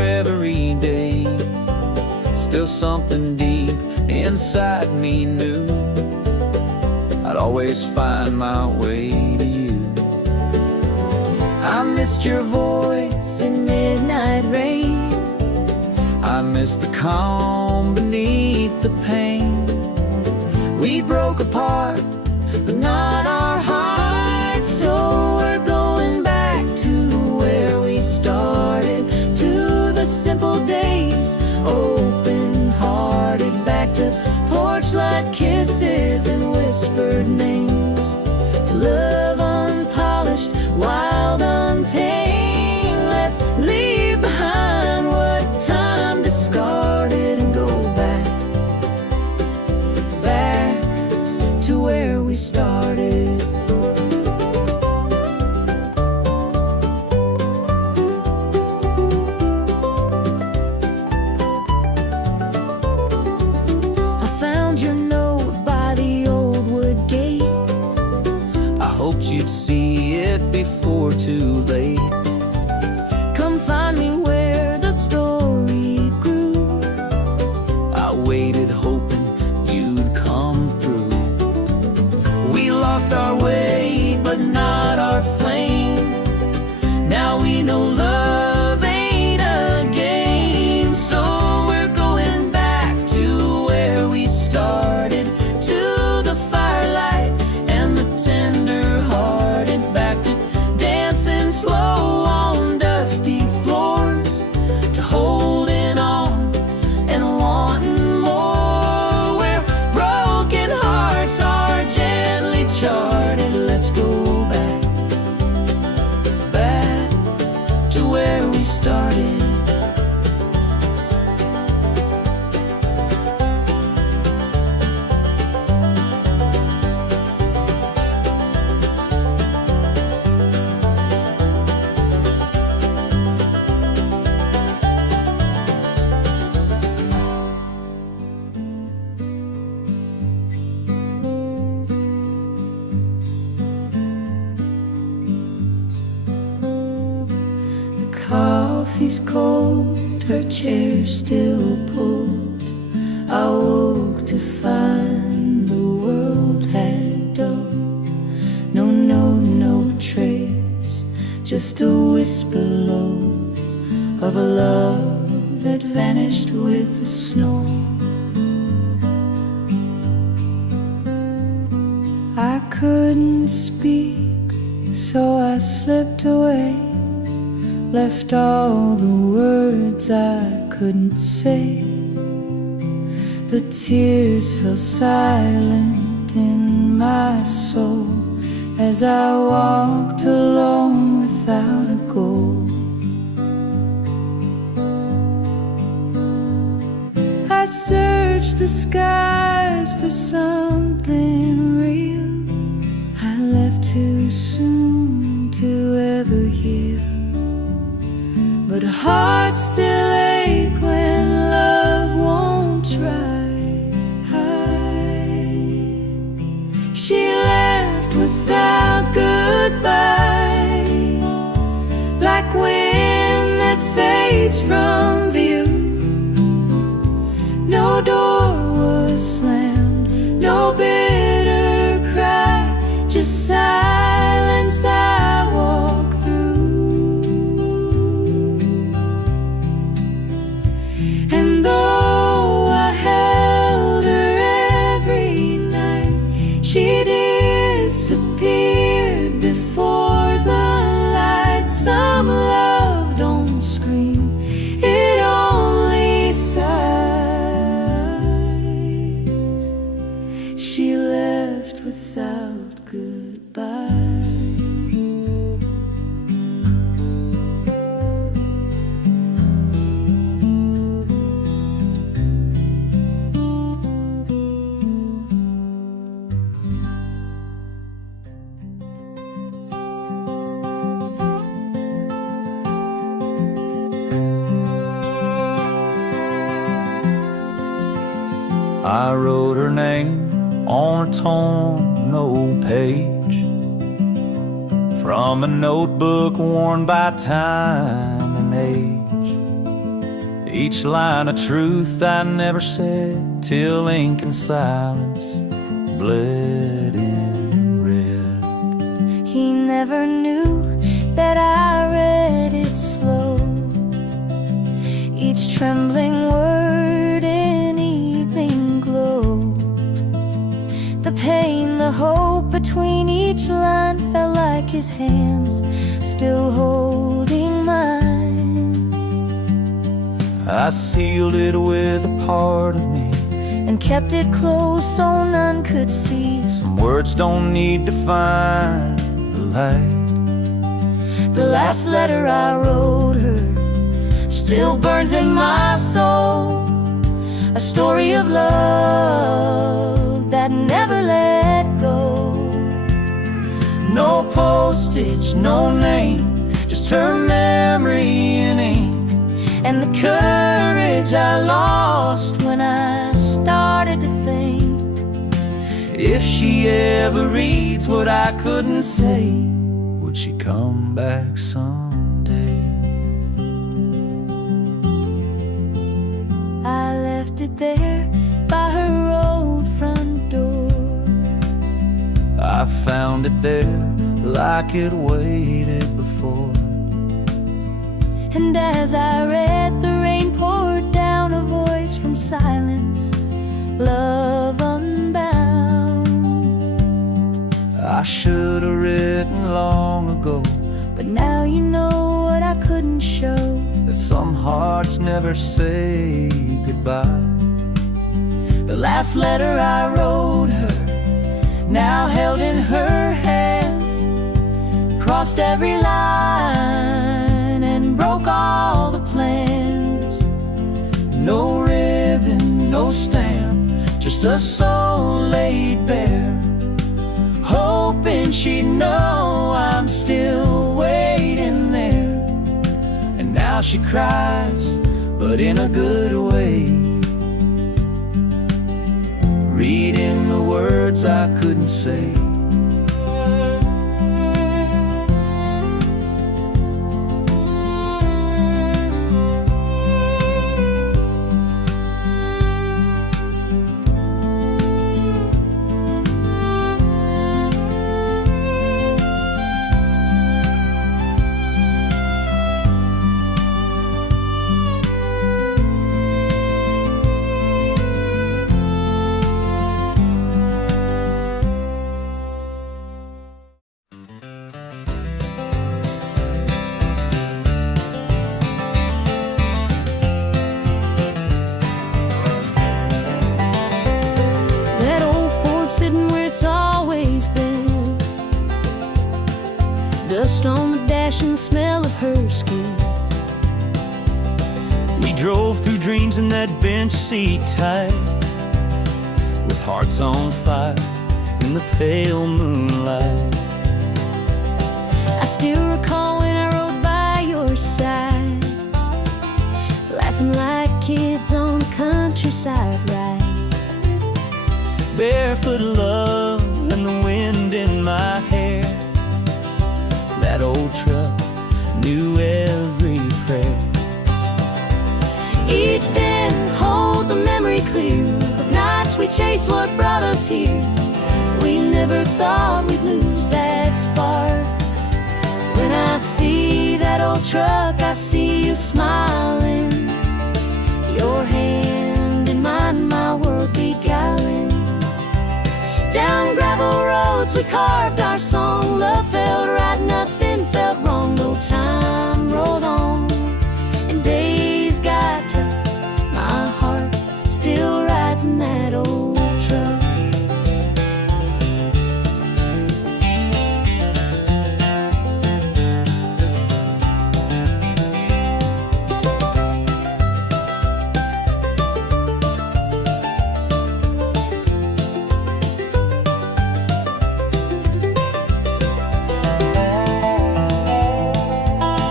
still something deep inside me knew I'd always find my way to you. I missed your voice in midnight rain. I missed the calm beneath the pain. We broke apart, but not our hearts. So we're going back to where we started, to the simple days, open-hearted, back to porch light kisses and whispered names, to love unpolished, wild, untamed. Let's leave behind what time discarded and go back to where we started. I found your note by the old wood gate. I hoped you'd see it before too late. Come find me where the story grew. I waited hoping you'd come through. We lost our way, but not our flame. Now we know love ain't a game. So we're going back to where we started, to the firelight and the tender-hearted, back to dancing slow on dusty floors, to holding on and wanting more, where broken hearts are gently charted. Let's go back to where we started. Coffee's cold, her chair still pulled. I woke to find the world had dulled. No note, no trace, just a whisper low of a love that vanished with the snow. I couldn't speak, so I slipped away, left all the words I couldn't say. The tears fell silent in my soul as I walked alone without a goal. I searched the skies for something real. I left too soon to ever heal, but hearts still ache when love won't try. She left without goodbye, like wind that fades from view. No door was slammed, no bitter cry, just silence I walk through. And though I held her every night, she disappeared before the light. Some love don't scream, it only sighs. She left without goodbye. I wrote her name on a torn old page from a notebook worn by time and age. Each line of truth I never said, till ink and silence bled in red. He never knew that I read it slow, each trembling word in evening glow. The pain, the hope between each line felt like his hands still holding mine. I sealed it with a part of me and kept it close so none could see. Some words don't need to find the light. The last letter I wrote her still burns in my soul, a story of love that never let go. No postage, no name, just her memory in ink, and the courage I lost when I started to think, if she ever reads what I couldn't say, would she come back someday? I left it there by her old front door. I found it there like it waited before. And as I read, the rain poured down, a voice from silence, love unbound. I should have written long ago, but now you know what I couldn't show, that some hearts never say goodbye. the last letter I wrote her, now held in her hands, crossed every line and broke all the plans. No ribbon, no stamp, just a soul laid bare, hoping she'd know I'm still waiting there. And now she cries, but in a good way, reading the words I couldn't say. Dust on the dash and the smell of her skin. We drove through dreams in that bench seat tight, with hearts on fire in the pale moonlight. I still recall when I rode by your side, laughing like kids on the countryside ride. Barefoot love and the wind in my hair, that old truck knew every prayer. Each den holds a memory clear of nights we chased what brought us here. We never thought we'd lose that spark. When I see that old truck, I see you smiling, your hand in mine, my world beguiling. Down gravel roads we carved our song, love felt right, nothing felt wrong. No time rolled on and days got tough, my heart still rides in that old truck.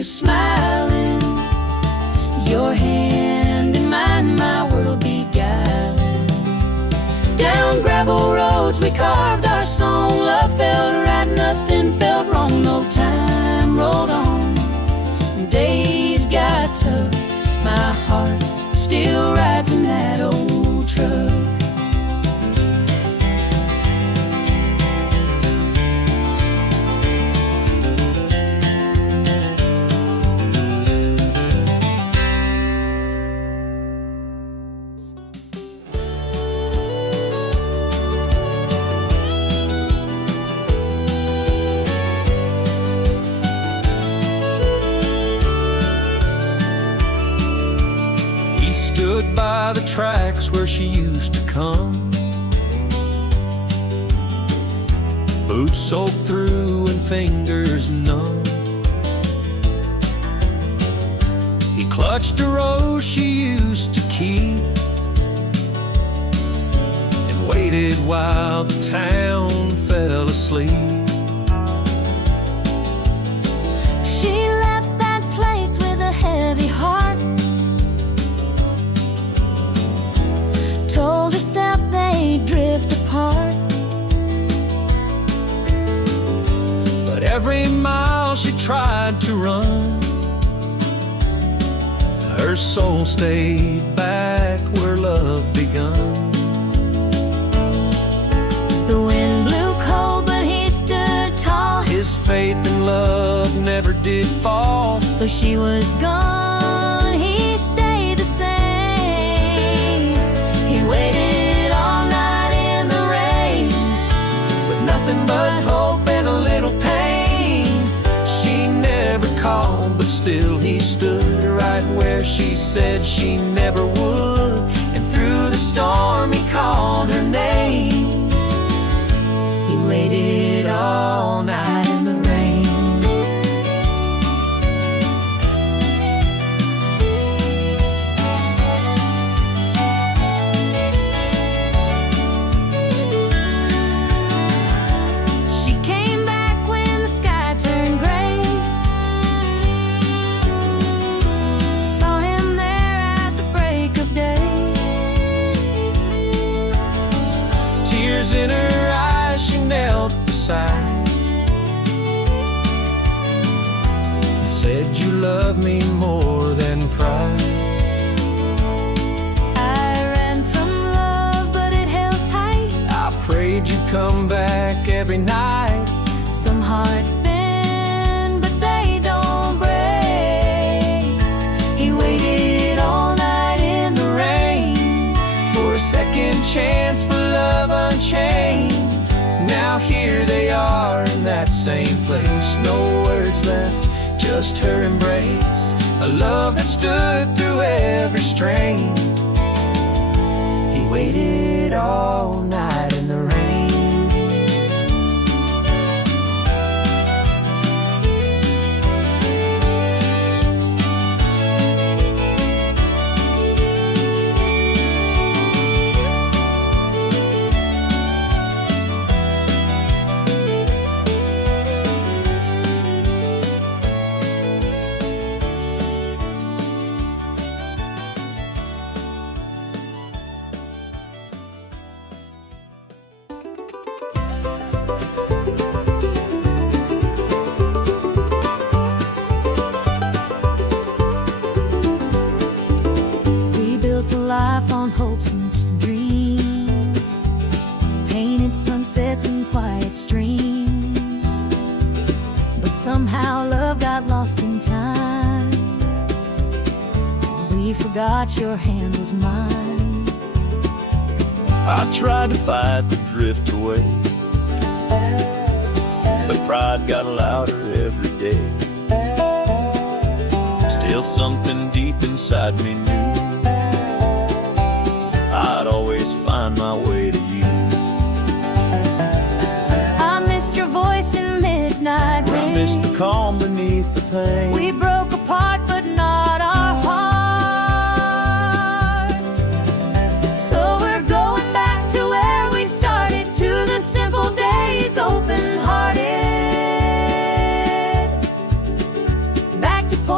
you smiling, your hand in mine, my world beguiling. Down gravel roads we carved our song, love felt right, nothing felt wrong. No, time rolled on, days got tough, my heart still rides in that old truck. Stood by the tracks where she used to come, boots soaked through and fingers numb. He clutched a rose she used to keep and waited while the town fell asleep. She left that place with a heavy heart, told herself they'd drift apart. But every mile she tried to run, her soul stayed back where love begun. The wind blew cold, but he stood tall. His faith in love never did fall. Though she was gone, he stayed the same. He waited all night in the rain, With nothing but hope and a little pain. She never called, but still he stood right where she said she never would. And through the storm he called her name. he waited all night in the rain. She came back when the sky turned gray, saw him there at the break of day. Tears in her eyes, she knelt beside and said, "You love me more than pride." I ran from love, but it held tight. I prayed you'd come back every night. Some hearts bend, but they don't break. He waited all night in the rain For a second chance for love unchained. Now here they are in that same place. No words left, just her embrace. A love that stood through every strain. He waited all night in the rain. We built a life on hopes and dreams, painted sunsets and quiet streams. But somehow love got lost in time. We forgot your hand was mine. I tried to fight the drift away, but pride got louder every day. Still something deep inside me knew I'd always find my way to you. I missed your voice in midnight I rain. missed the calm beneath the pain. We broke apart, but not our heart. So we're going back to where we started, to the simple days, open-hearted. Back to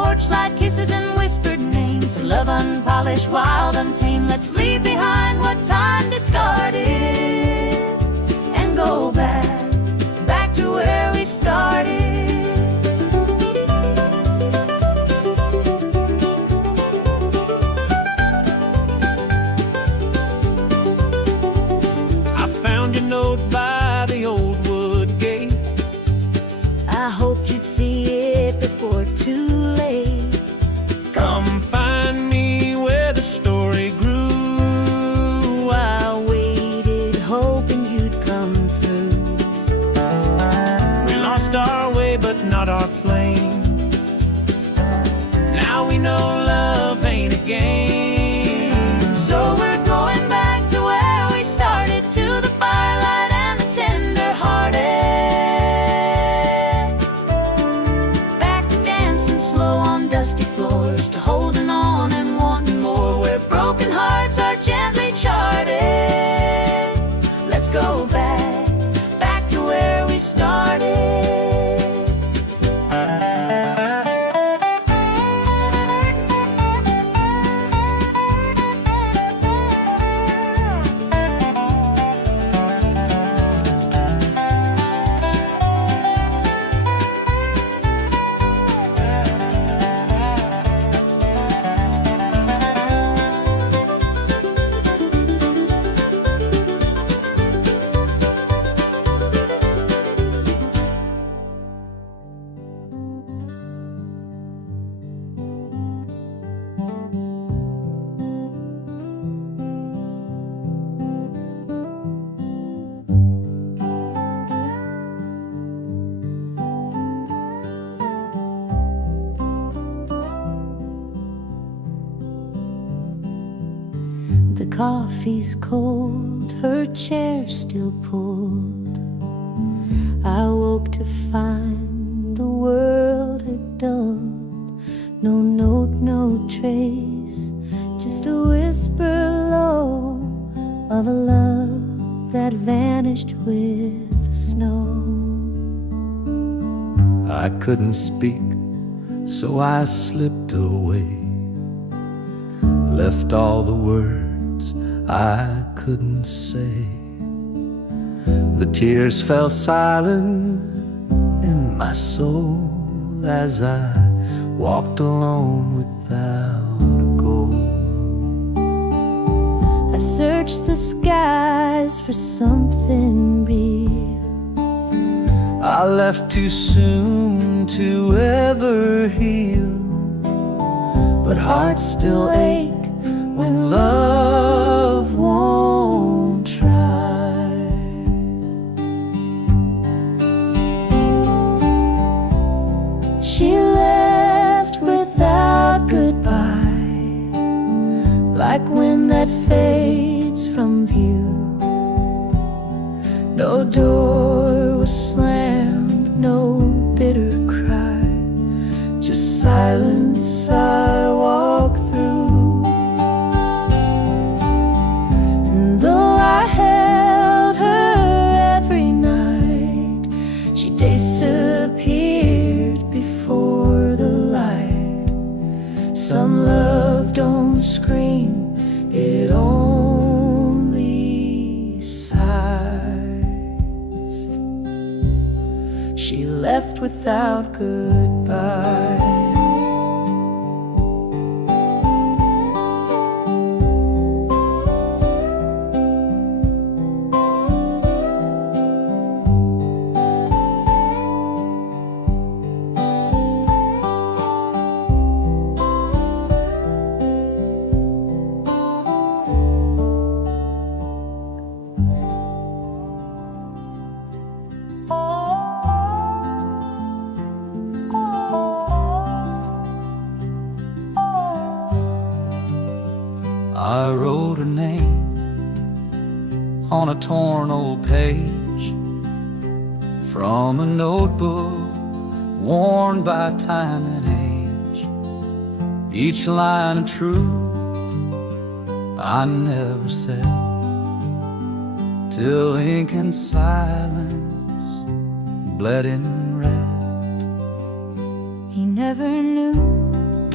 torchlight kisses and whispered names. Love unpolished, wild, untamed. Let's leave behind what time discarded and go back to where we started. I found your note by the old wood gate. I hoped you'd see it before too late. Come find me where the story grew. I waited, hoping you'd come through. We lost our way, but not our flame. Now we know love ain't a game. So we're going back to where we started, to the firelight and the tender-hearted. Back to dancing slow on dusty floors, to holding on and wanting more, where broken hearts are gently charted. Let's go back to where we started. The coffee's cold, her chair still pulled. I woke to find the world had dulled. No note, no trace, just a whisper low of a love that vanished with the snow. I couldn't speak, so I slipped away, left all the words I couldn't say. The tears fell silent in my soul as I walked alone without a goal. I searched the skies for something real. I left too soon to ever heal, but hearts still ache when love won't try. She left without goodbye, like wind that fades from view. No door was slammed, no bitter cry, just silence I walk through. And though I held her every night, she disappeared before the light. Some love don't scream, it only sighs. She left without goodbye. I wrote her name on a torn old page from a notebook worn by time and age. Each line of truth I never said, till ink and silence bled in red. He never knew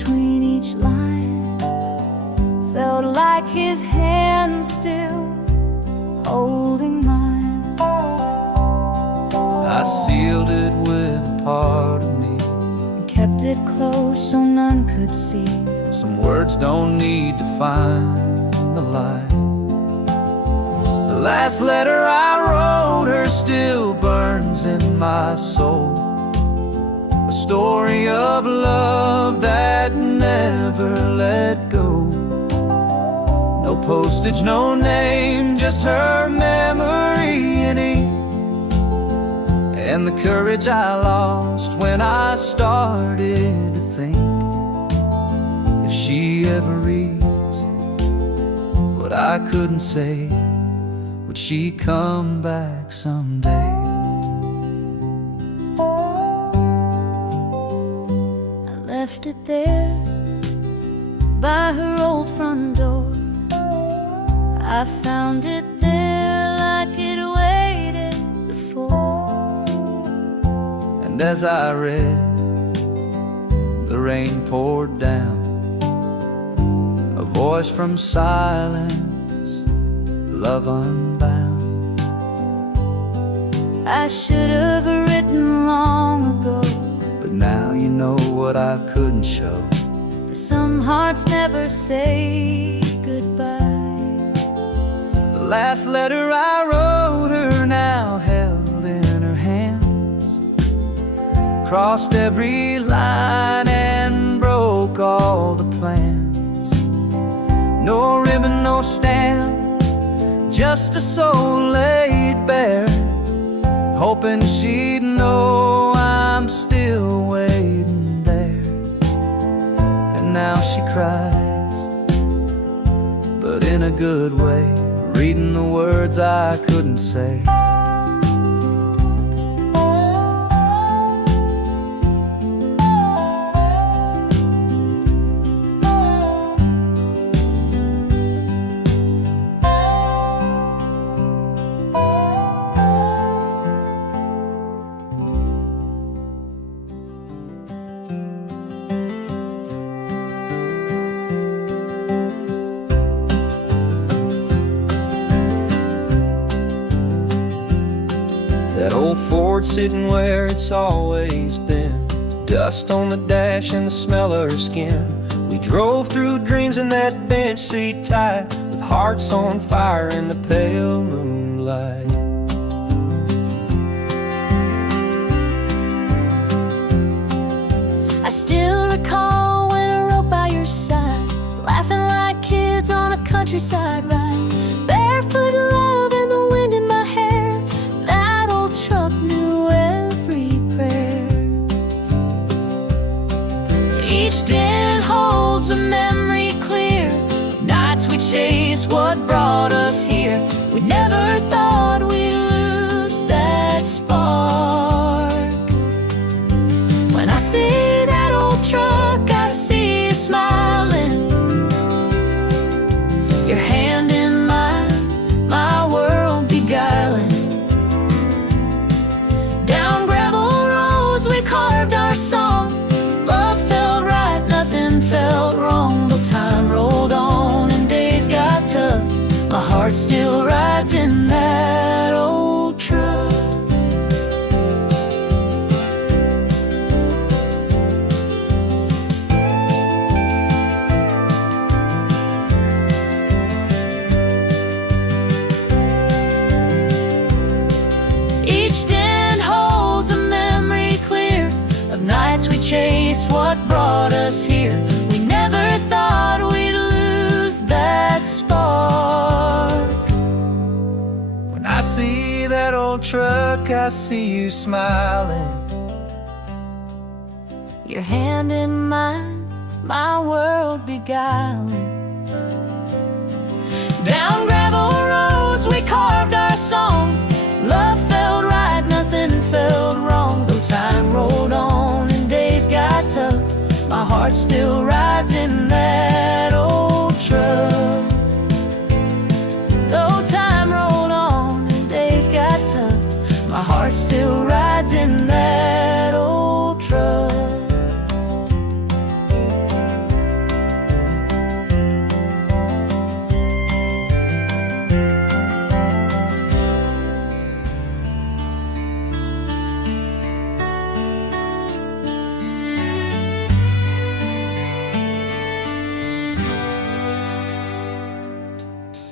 between each line. Felt like his hand still holding mine. I sealed it with a part of me, And kept it close so none could see. some words don't need to find the light. The last letter I wrote her still burns in my soul, a story of love that never let go. No postage, no name, just her memory in ink, and the courage I lost when I started to think, if she ever reads what I couldn't say, would she come back someday? I left it there by her old front door. I found it there like it waited before. And as I read, the rain poured down, a voice from silence, love unbound. I should have written long ago But now you know what I couldn't show. that some hearts never say goodbye. The last letter I wrote her now held in her hands, crossed every line and broke all the plans. No ribbon, no stamp, just a soul laid bare, hoping she'd know I'm still waiting there. And now she cries, but in a good way, reading the words I couldn't say. That old Ford sitting where it's always been, dust on the dash and the smell of her skin. We drove through dreams in that bench seat tight, with hearts on fire in the pale moonlight. I still recall when I rode by your side, laughing like kids on a countryside ride, barefoot love and the wind in my hair. That old truck knew every prayer. Each den holds a memory clear of nights we chased what brought us here. We never thought we'd lose that spark. When I see that old truck, I see you smiling, your hand in mine, my world beguiling. Down gravel roads we carved our song, love felt right, nothing felt wrong. Though time rolled on and days got tough, my heart still rides in that old truck. Each den holds a memory clear of nights we chased what brought us here. We never thought we'd lose that spark. When I see that old truck, I see you smiling, Your hand in mine, my world beguiling. Down gravel roads we carved our song, love felt right, nothing felt wrong. Though time rolled on and days got tough, my heart still rides in that old truck. Though time rolled on and days got tough, my heart still rides in that old truck.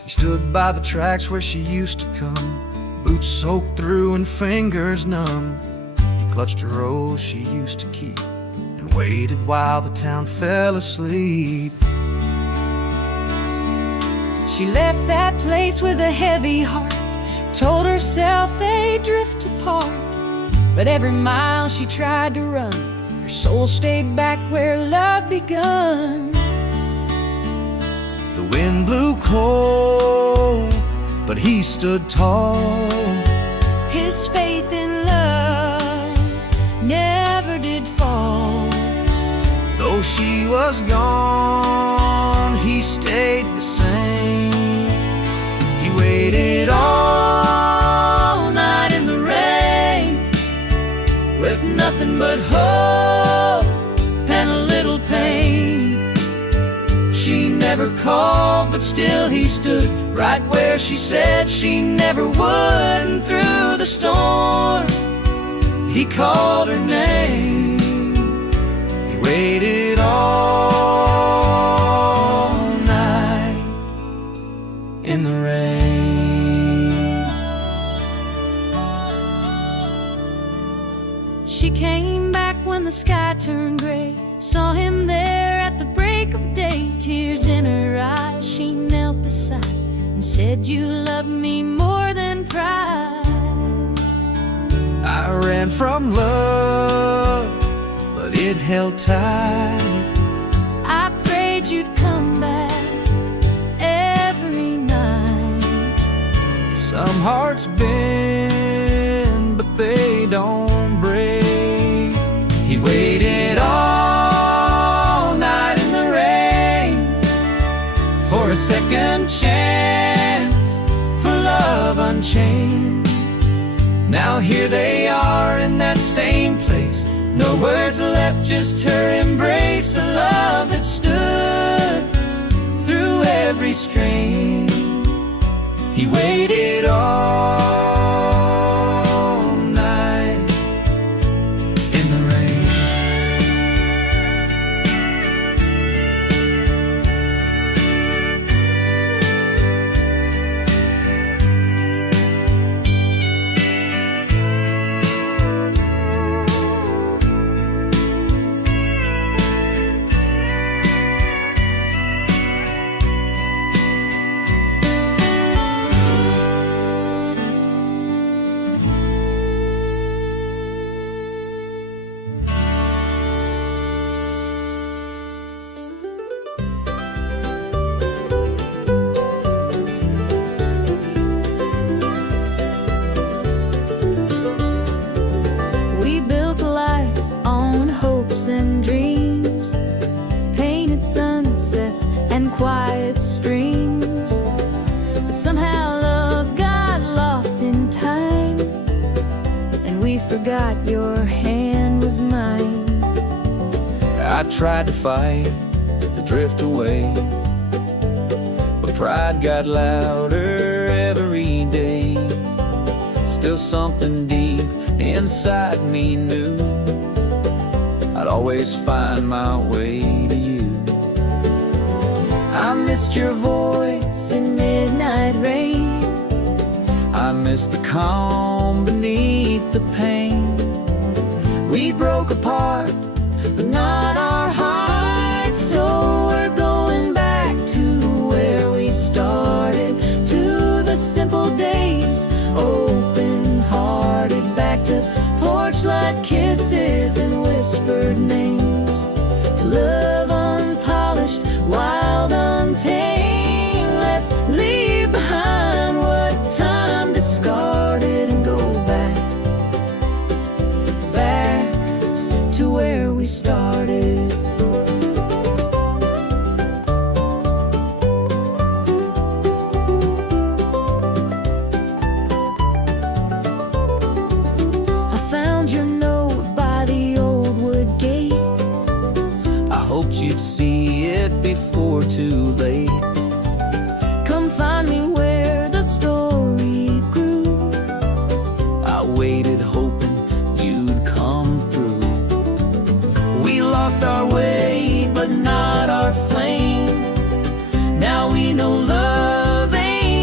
He stood by the tracks where she used to come, boots soaked through and fingers numb. He clutched a rose she used to keep and waited while the town fell asleep. She left that place with a heavy heart, told herself they'd drift apart. But every mile she tried to run, her soul stayed back where love begun. The wind blew cold, but he stood tall. His faith in love never did fall. Though she was gone, he stayed the same. He waited all night in the rain, with nothing but hope and a little pain. She never called, but still he stood right where she said she never would. And through the storm, he called her name. He waited all night in the rain. She came back when the sky turned gray, saw him there at the break of day. Tears in her eyes, she knelt beside and said, "You love me more than pride." I ran from love, but it held tight. I prayed you'd come back every night. Some hearts bend, but they don't break. He waited all night in the rain for a second chance, for love unchained. Now here they are in that same place, no words left, just her embrace. A love that stood through every strain. He waited all night in the rain. We built a life on hopes and dreams, painted sunsets and quiet streams. But somehow love got lost in time, and we forgot your hand was mine. I tried to fight, to drift away, but pride got louder every day. Still something deep inside me knew I'd always find my way to you. I missed your voice in midnight rain. I missed the calm beneath the pain. We broke apart, but not our hearts. So we're going back to where we started, to the simple days, open-hearted, back to porch-light kisses and whispered names, to love unpolished, wild, untamed. Let's leave behind what time discarded and go back to where we started. I found your note by the old wood gate. I hoped you'd see it before too late. Come find me where the story grew. I waited hoping you'd come through. We lost our way, but not our flame. Now we know love ain't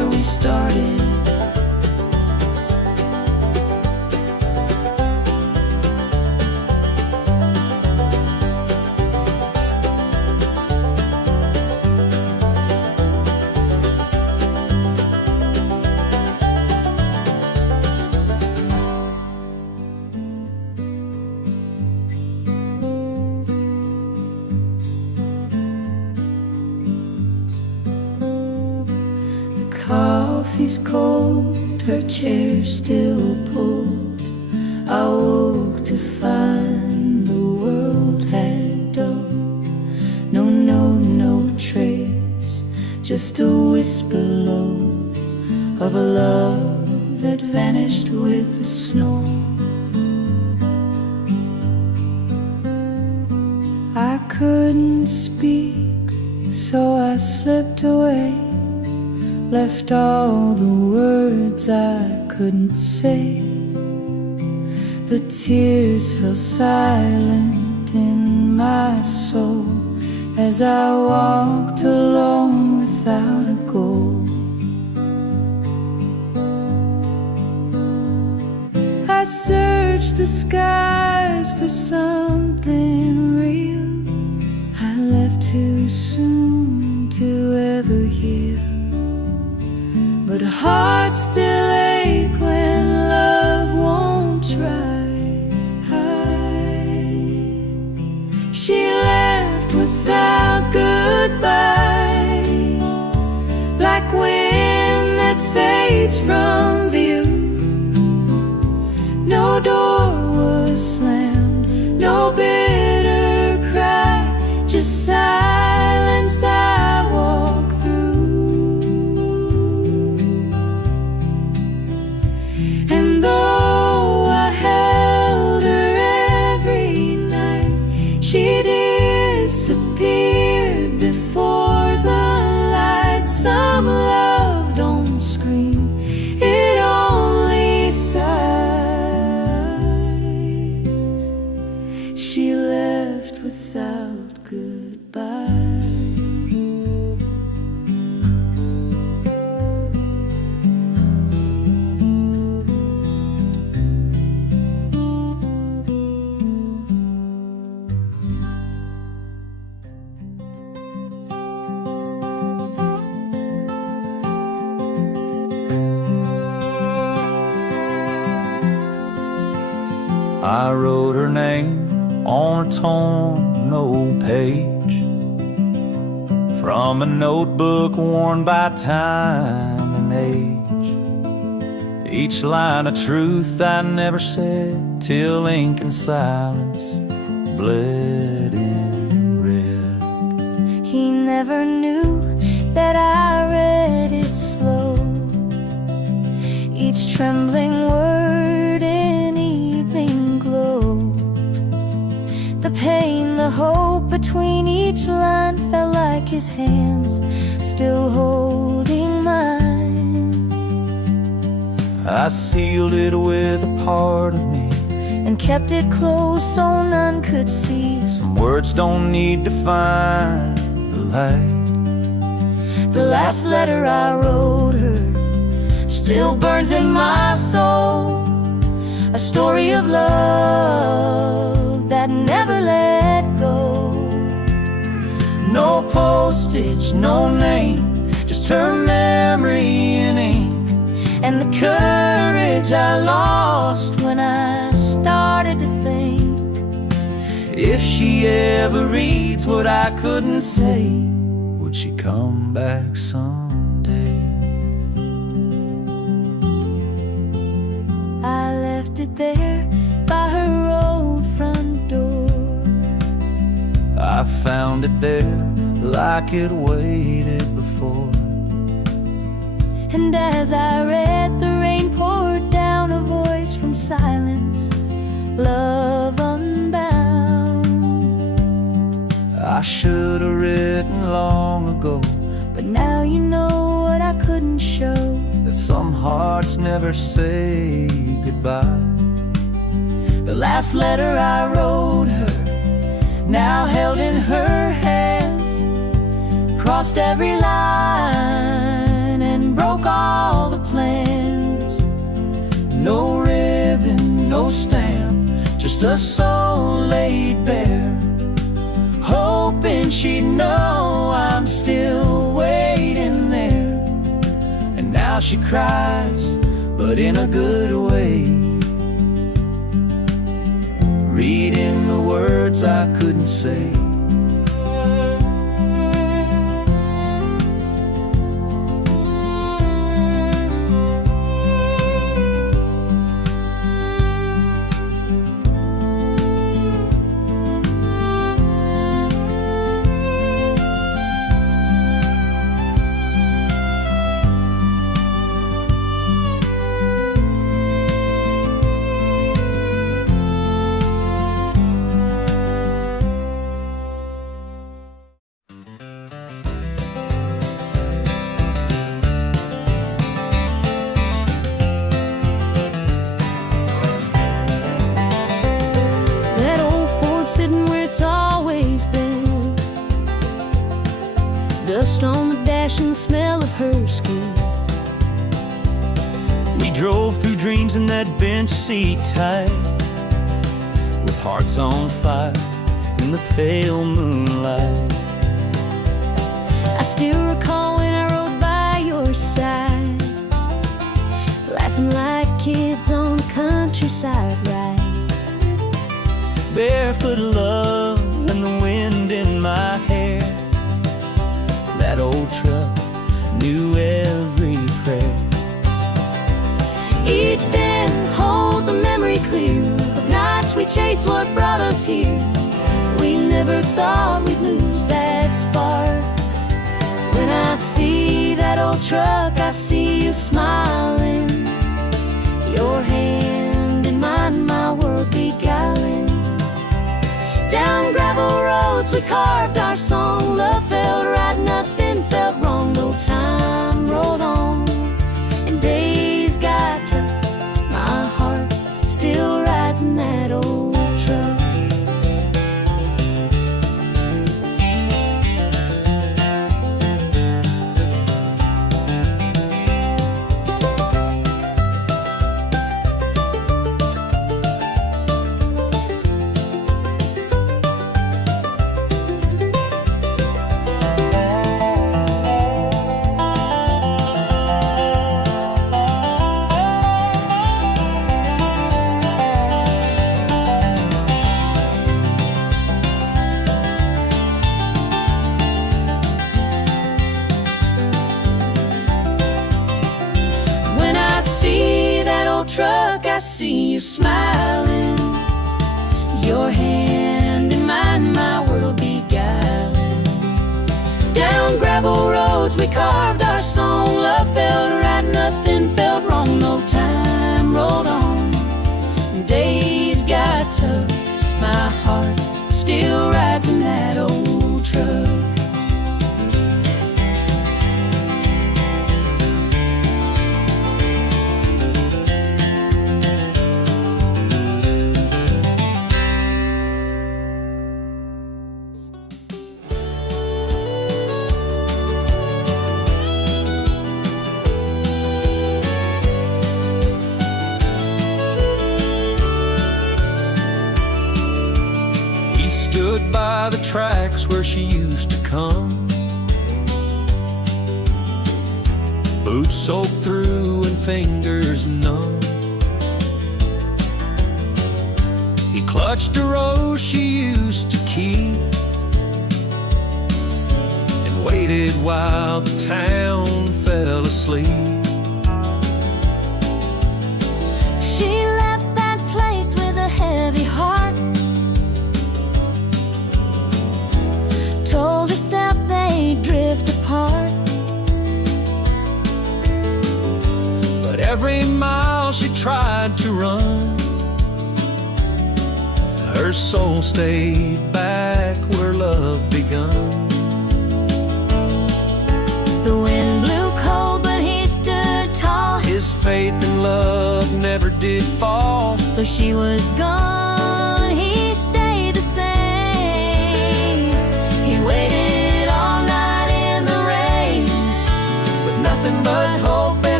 started. Coffee's cold, her chair still pulled. I woke to find the world had dulled. No note, no trace, just a whisper low of a love that vanished with the snow. I couldn't speak, so I slipped away, left all the words I couldn't say. The tears fell silent in my soul as I walked alone without a goal. I searched the skies for something real. I left too soon to ever heal, but hearts still ache when love won't try. She left without goodbye, like wind that fades from view. No door was slammed, no bitter cry, just silence I walk through. And though I held her every night, she disappeared before the light. Some love don't scream, it only sighs. She left without goodbye. I wrote her name on a torn old page from a notebook worn by time and age. Each line a truth I never said till ink and silence bled in red. He never knew that I read it slow, each trembling word in evening glow. The pain, the hope between each line felt like his hands still holding mine. I sealed it with a part of me and kept it close so none could see. Some words don't need to find the light. The last letter I wrote her still burns in my soul, a story of love that never let go. No postage, no name, just her memory in ink, and the courage I lost when I started to think. If she ever reads what I couldn't say, would she come back someday? I left it there by her old front door. I found it there like it waited before. And as I read, the rain poured down, a voice from silence, love unbound. I should have written long ago, but now you know what I couldn't show, that some hearts never say goodbye. The last letter I wrote her, now held in her hands, crossed every line and broke all all the plans. No ribbon, no stamp, just a soul laid bare, hoping she'd know I'm still waiting there. And now she cries, but in a good way, reading the words I couldn't say. Dust on the dash and the smell of her skin. We drove through dreams in that bench seat tight, with hearts on fire in the pale moonlight. I still recall when I rode by your side, laughing like kids on the countryside ride. Barefoot love and the wind in my hair. That old truck knew every prayer. Each day holds a memory clear of nights we chased what brought us here. We never thought we'd lose that spark. When I see that old truck, I see you smiling, your hand in mine, my world beguiling. Down gravel roads we carved our song. Love felt right, nothing felt wrong. No time rolled on and days got tough. My heart still rides in that old truck. Truck, I see you smiling, your hand in mine, my world beguiling. Down gravel roads we carved our song. Love felt right, nothing felt wrong. No time rolled on, days got tough. My heart still rides in that old truck. Stood by the tracks where she used to come, boots soaked through and fingers numb. He clutched a rose she used to keep and waited while the town fell asleep. She left that place with a heavy heart, told herself they'd drift apart. But every mile she tried to run, her soul stayed back where love begun. The wind blew cold, but he stood tall. His faith in love never did fall. Though she was gone, he stayed the same. He waited all night in the rain, With nothing but hope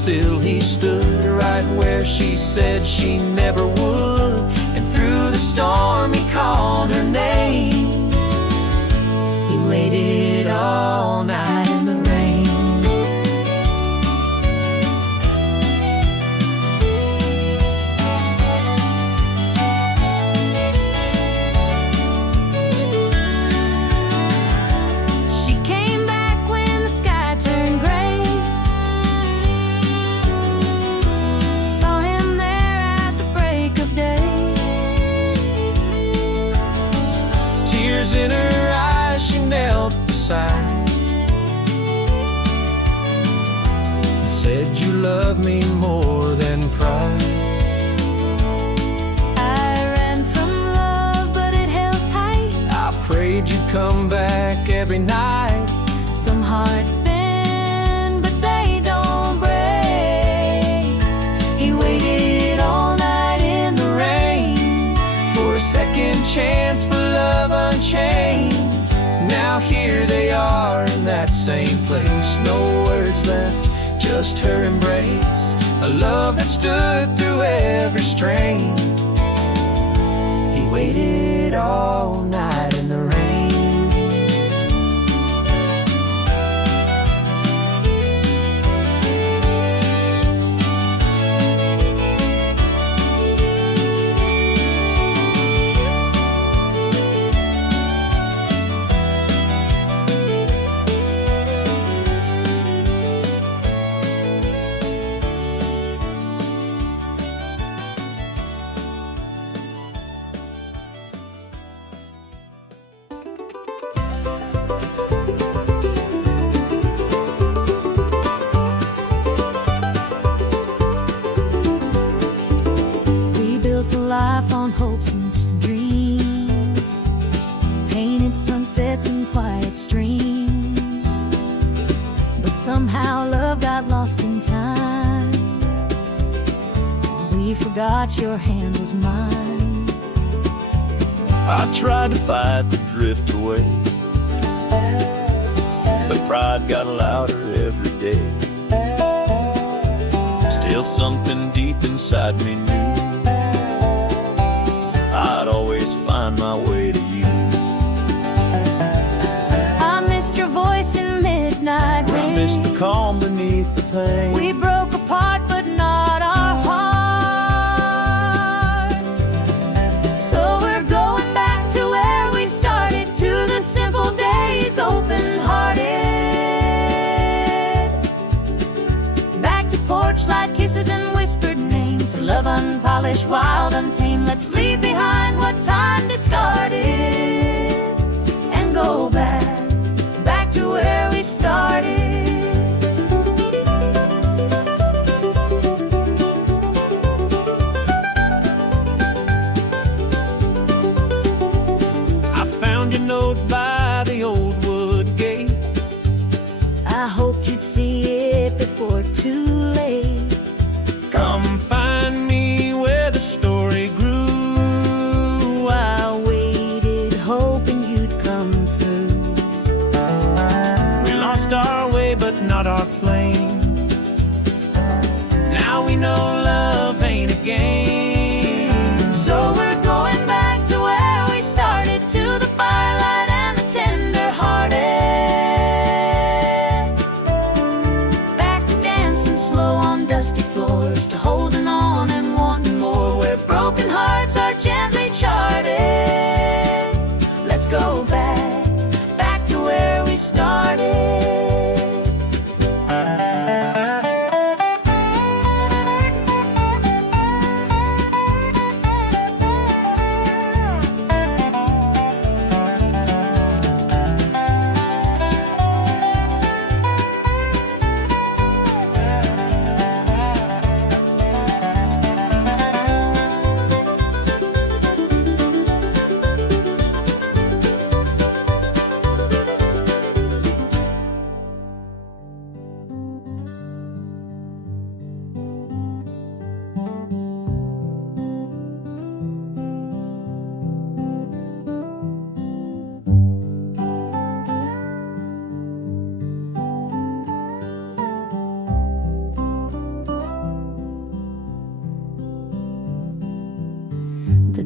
still he stood right where she said she never would. And through the storm he called her name. He waited all night in the rain. She came back when the sky turned gray. Saw him there at the break of day. Tears in her eyes, she knelt beside and said, "You love me more than pride." I ran from love, but it held tight. I prayed you'd come back every night. Some hearts bend, but they don't break. He waited all night in the rain For a second chance for love unchained. Now here they are in that same place. No words left, just her embrace. A love that stood through every strain. He waited all night in the rain. We built a life on hopes and dreams, painted sunsets and quiet streams. But somehow love got lost in time. We forgot your hand was mine. I tried to fight the drift away, but pride got louder every day. Still something deep inside me knew I'd always find my way to you. I missed your voice in midnight I rain. missed the calm beneath the pain. We broke apart, but not our heart. So we're going back to where we started, to the simple days, open-hearted. Back to porch light kisses and whispered names. Love unpolished, wild, untamed. Let's leave behind what time discarded and go back to where we started. I found your note by the old wood gate. I hoped you'd see it before too late. Come find me where the story grew. I waited, hoping you'd come through. We lost our way, but not our flame. Now we know love ain't a game. So we're going back to where we started, to the firelight and the tender-hearted. Back to dancing slow on dusty floors, to holding on and wanting more, where broken hearts are gently charted. Let's go back to where we started.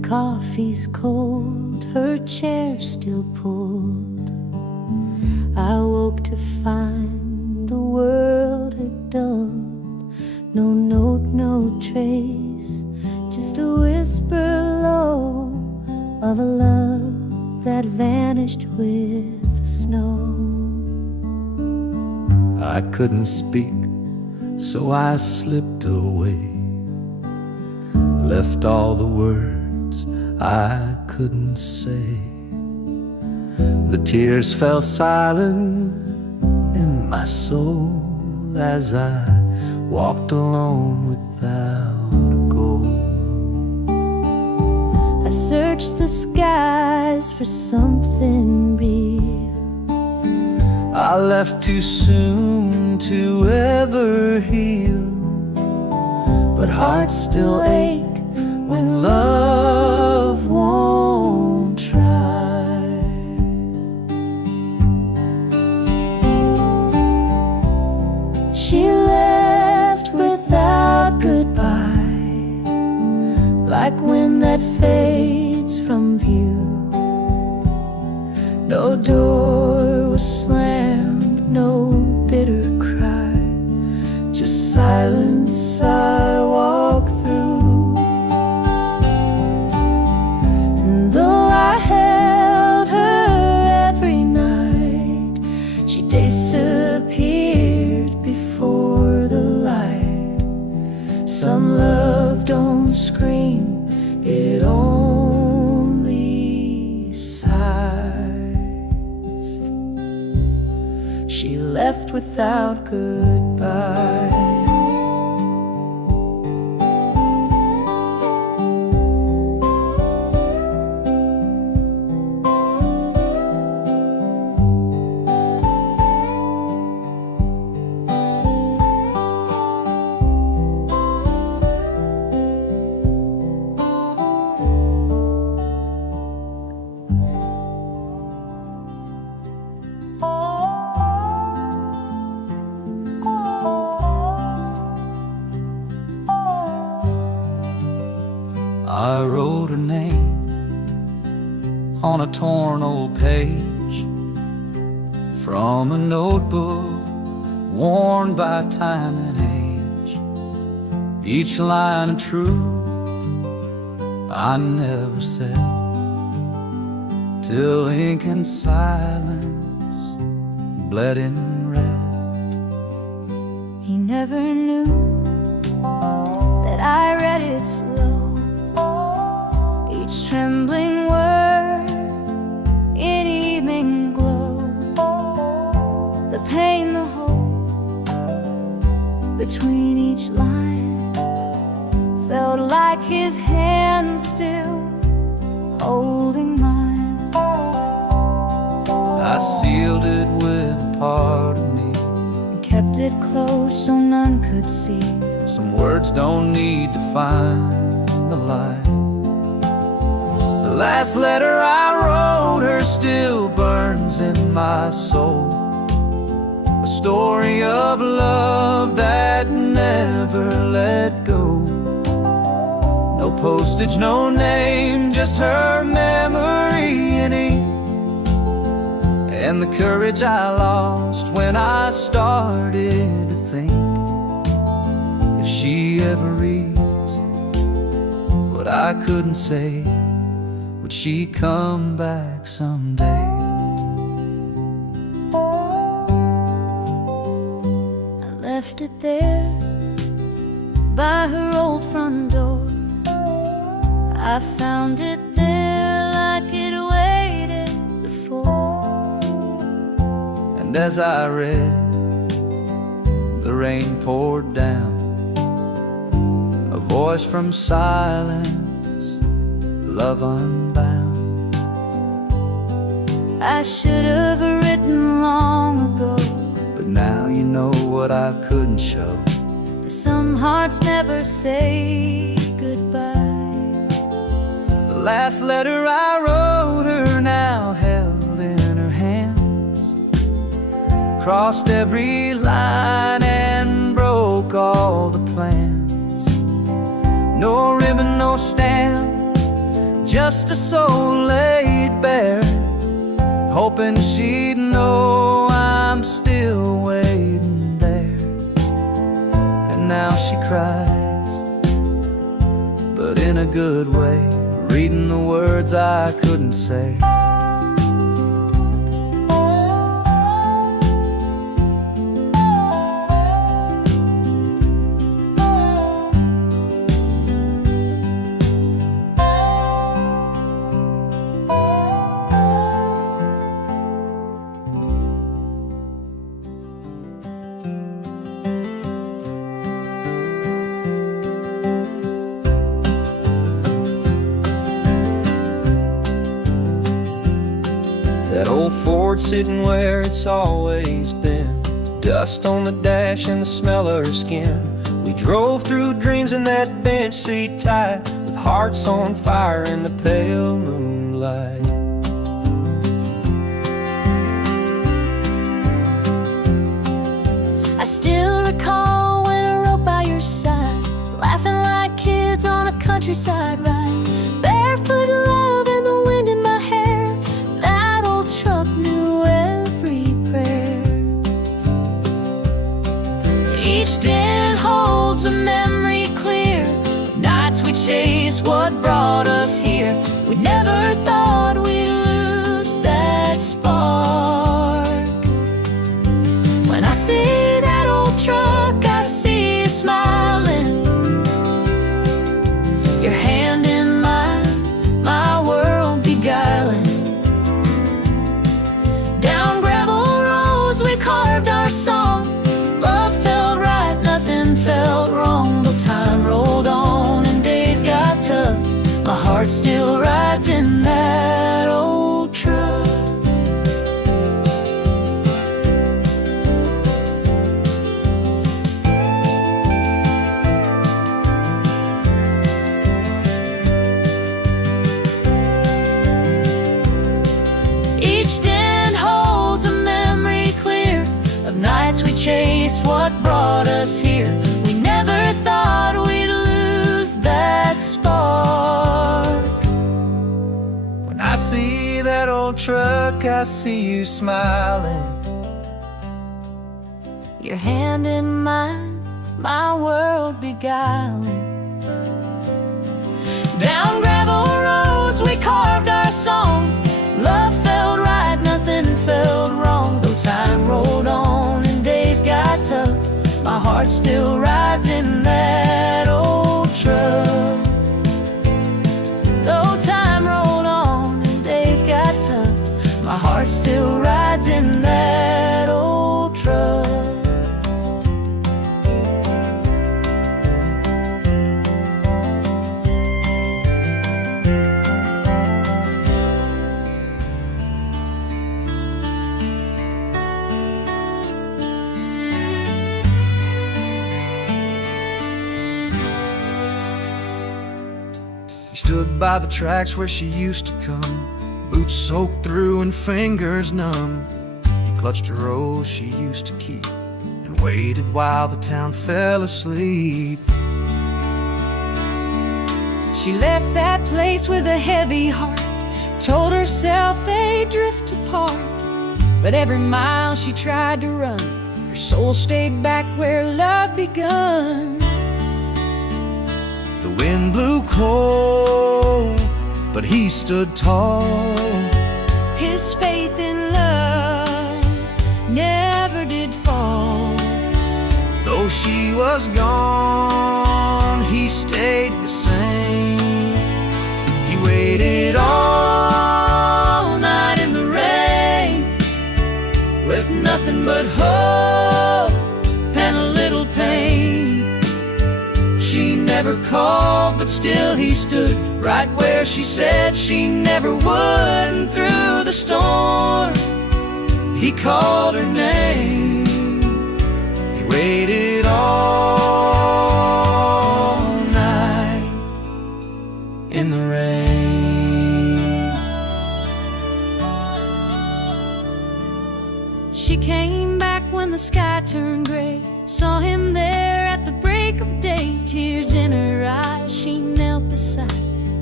coffee's cold, her chair still pulled. I woke to find the world had dulled. No note, no trace, just a whisper low of a love that vanished with the snow. I couldn't speak, so I slipped away, left all the words I couldn't say. The tears fell silent in my soul as I walked alone without a goal. I searched the skies for something real. I left too soon to ever heal, but hearts still ache when love won't try. She left without goodbye, like wind that fades from view. No door was slammed, no bitter cry, just silence I walk through. And though I held her every night, she disappeared before the light. Some love don't scream, it only sighs. She left without goodbye. I wrote her name on a torn old page from a notebook worn by time and age. Each line of truth I never said, till ink and silence bled in red. He never knew that I read it slow, each trembling word in evening glow. The pain, the hope between each line felt like his hand still holding mine. I sealed it with a part of me And kept it close so none could see. Some words don't need to find the light. The last letter I wrote her still burns in my soul, a story of love that never let go. No postage, no name, just her memory in ink, and the courage I lost when I started to think, if she ever reads what I couldn't say, would she come back someday? I left it there by her old front door. I found it there like it waited before. And as I read, the rain poured down, a voice from silence, love unbound. I should have written long ago, but now you know what I couldn't show. that some hearts never say goodbye. The last letter I wrote her now held in her hands, crossed every line and broke all the plans. No ribbon, no stamp, just a soul laid bare, hoping she'd know I'm still waiting there. And now she cries, but in a good way, reading the words I couldn't say. That old Ford sitting where it's always been, dust on the dash and the smell of her skin. We drove through dreams in that bench seat tight, with hearts on fire in the pale moonlight. I still recall when I rode by your side, laughing like kids on a countryside ride, barefoot love and the wind in my hair. That old truck knew every prayer. Each den holds a memory clear of nights we chased what brought us here. We never thought we'd lose that spark. When I see that old truck, I see you smiling, your hand in mine, my world beguiling. Down gravel roads we carved our song, love felt right, nothing felt wrong. Though time rolled on and days got tough, my heart still rides in that old truck. Each den holds a memory clear of nights we chased what brought us here. We never thought we'd lose that spark. When I see that old truck, I see you smiling, Your hand in mine, my world beguiling. Down gravel roads we carved our song, love felt right, nothing felt wrong. Though time rolled on and days got tough, my heart still rides in that old truck. Though time rolled on and days got tough, my heart still rides in that old truck. He stood by the tracks where she used to come, boots soaked through and fingers numb. He clutched a rose she used to keep and waited while the town fell asleep. She left that place with a heavy heart, told herself they'd drift apart. But every mile she tried to run, her soul stayed back where love begun. The wind blew cold, but he stood tall. His faith in love never did fall. Though she was gone, he stayed the same. He waited all night in the rain, with nothing but hope and a little pain. She never called, but still he stood right where she said she never would. And through the storm, he called her name. He waited all night in the rain. She came back when the sky turned gray, saw him there at the break of day. Tears in her eyes, she knelt beside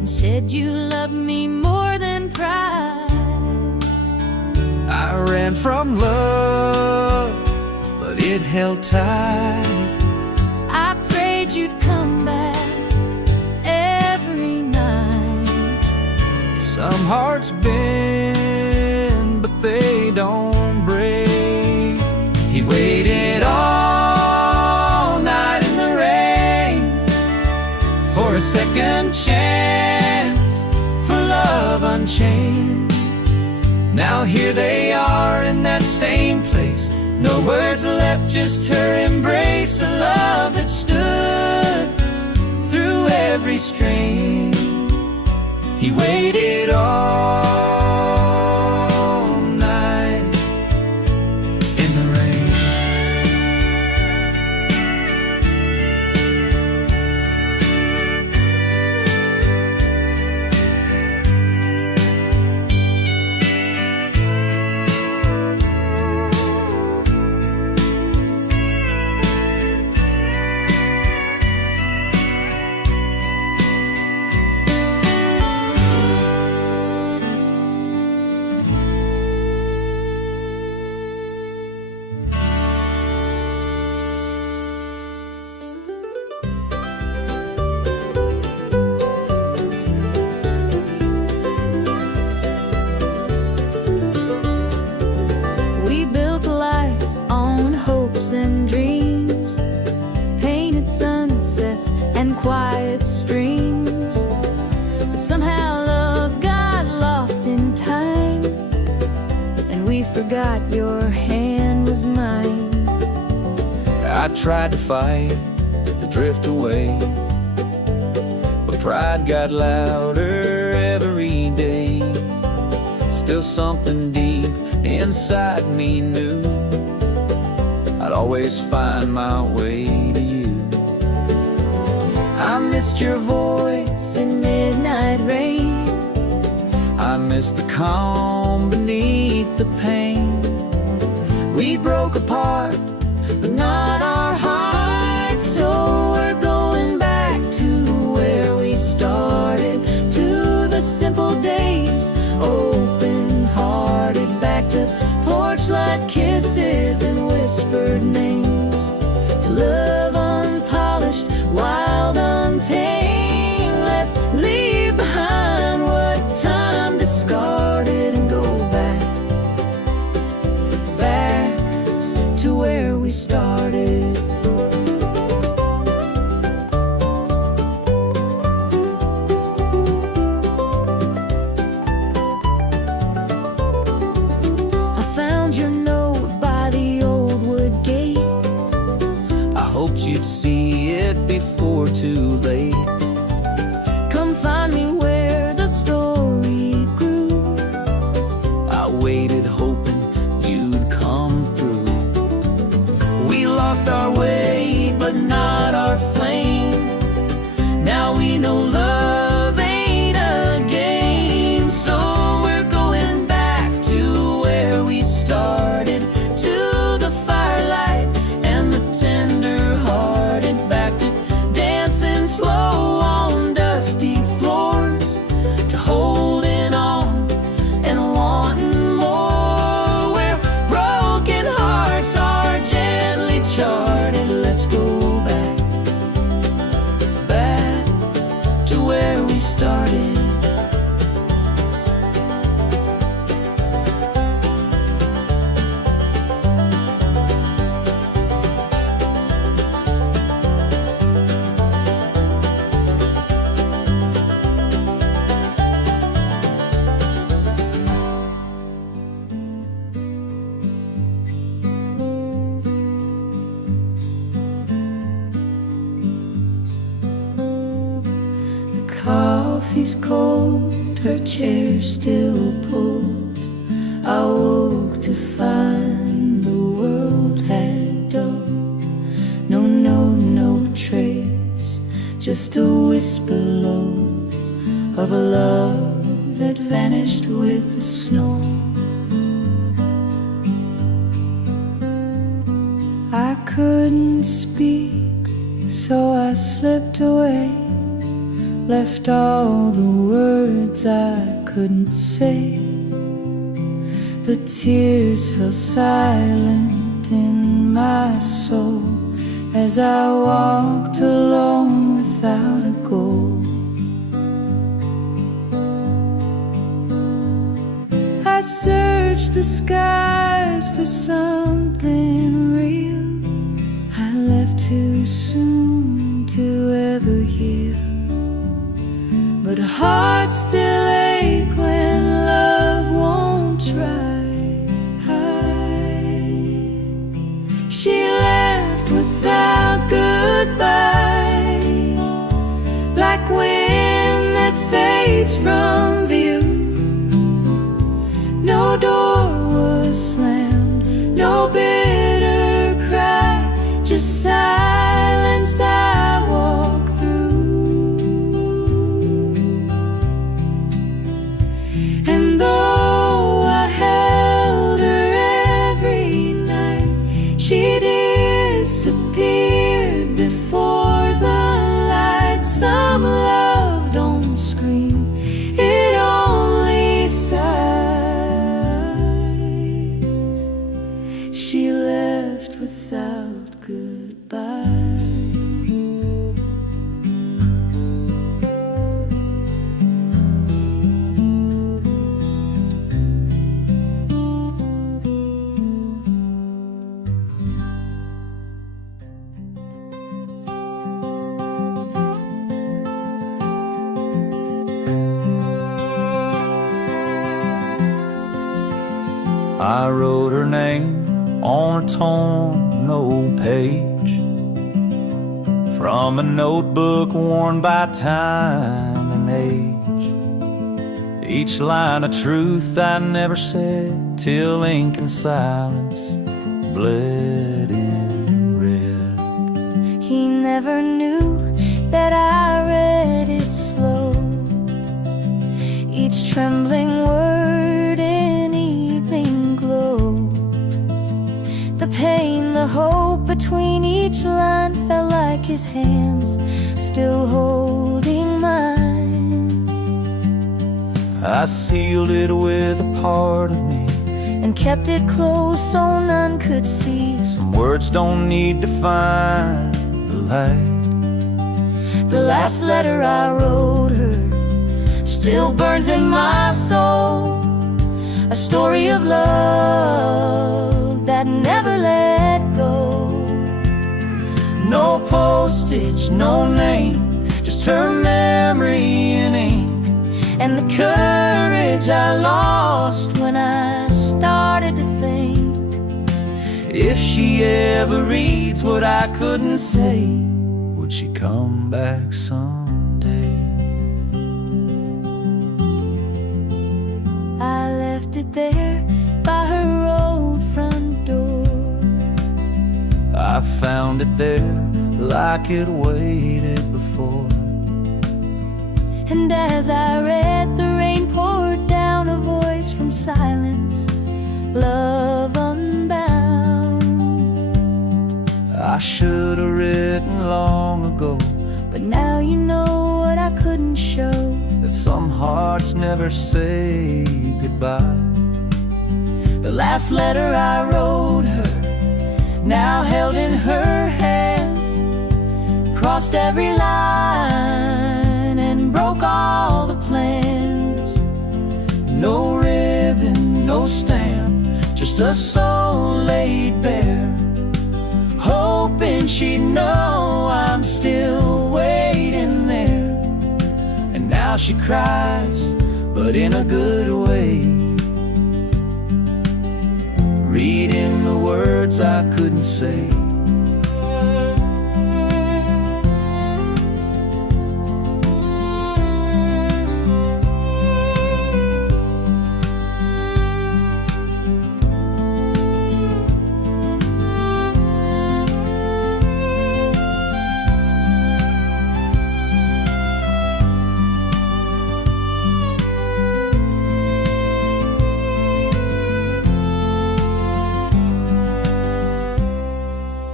and said you loved me more than pride. I ran from love, but it held tight. I prayed you'd come back every night. Some hearts bend, but they don't break. He waited all night in the rain for a second chance, for love unchained. Now here they are in that same place. No words left, just her embrace. A love that stood through every strain. He waited all night in the rain. We built life on hopes and dreams, painted sunsets and quiet streams. But somehow love got lost in time, and we forgot your hand was mine. I tried to fight, to drift away, but pride got louder every day. Still something deep inside me knew I'd always find my way to you. I missed your voice in midnight rain. I missed the calm beneath the pain. We broke apart, but not our hearts. So we're going back to where we started, to the simple days, open-hearted, back to porch-light kisses and whispered names, to love unpolished, wild, untamed. Let's leave behind what time discarded and go back, back to where we started. I found your note by the old wood gate. I hoped you'd see it before too late. Come find me where the story grew. I waited hoping you'd come through. We lost our way, but not our flame. Now we know love ain't a game. So we're going back to where we started, to the firelight and the tender-hearted, back to dancing slow on dusty floors, to holding on and wanting more, where broken hearts are gently charted. Let's go back, back to where we started. The coffee's cold, her chair still pulled. I woke to find the world had dulled. No note, no trace, just a whisper low of a love that vanished with the snow. I couldn't speak, so I slipped away, left all the words I couldn't say. The tears fell silent in my soul as I walked alone without a goal. I searched the skies for something real. I left too soon to ever heal, but hearts still ache when love won't try. She left without goodbye, like wind that fades from view. No door was slammed, no bitter cry, just silence I walk through. And though I held her every night, she disappeared before the light. Some love don't scream, it only sighs. She left without goodbye. I wrote her name on a torn old page from a notebook worn by time and age. Each line a truth I never said till ink and silence bled in red. He never knew that I read it slow, each trembling word in evening glow. The pain, the hope between each line felt like his hands still holding mine. I sealed it with a part of me and kept it close so none could see. Some words don't need to find the light. The last letter I wrote her still burns in my soul, a story of love that never let go. No postage, no name, just her memory in ink, and the courage I lost when I started to think. If she ever reads what I couldn't say, would she come back someday? I left it there by her old front door. I found it there like it waited before. And as I read, the rain poured down, a voice from silence, love unbound. I should have written long ago, but now you know what I couldn't show, that some hearts never say goodbye. The last letter I wrote her, now held in her hands, crossed every line and broke all the plans. No ribbon, no stamp, just a soul laid bare, hoping she'd know I'm still waiting there. And now she cries, but in a good way, reading the words I couldn't say.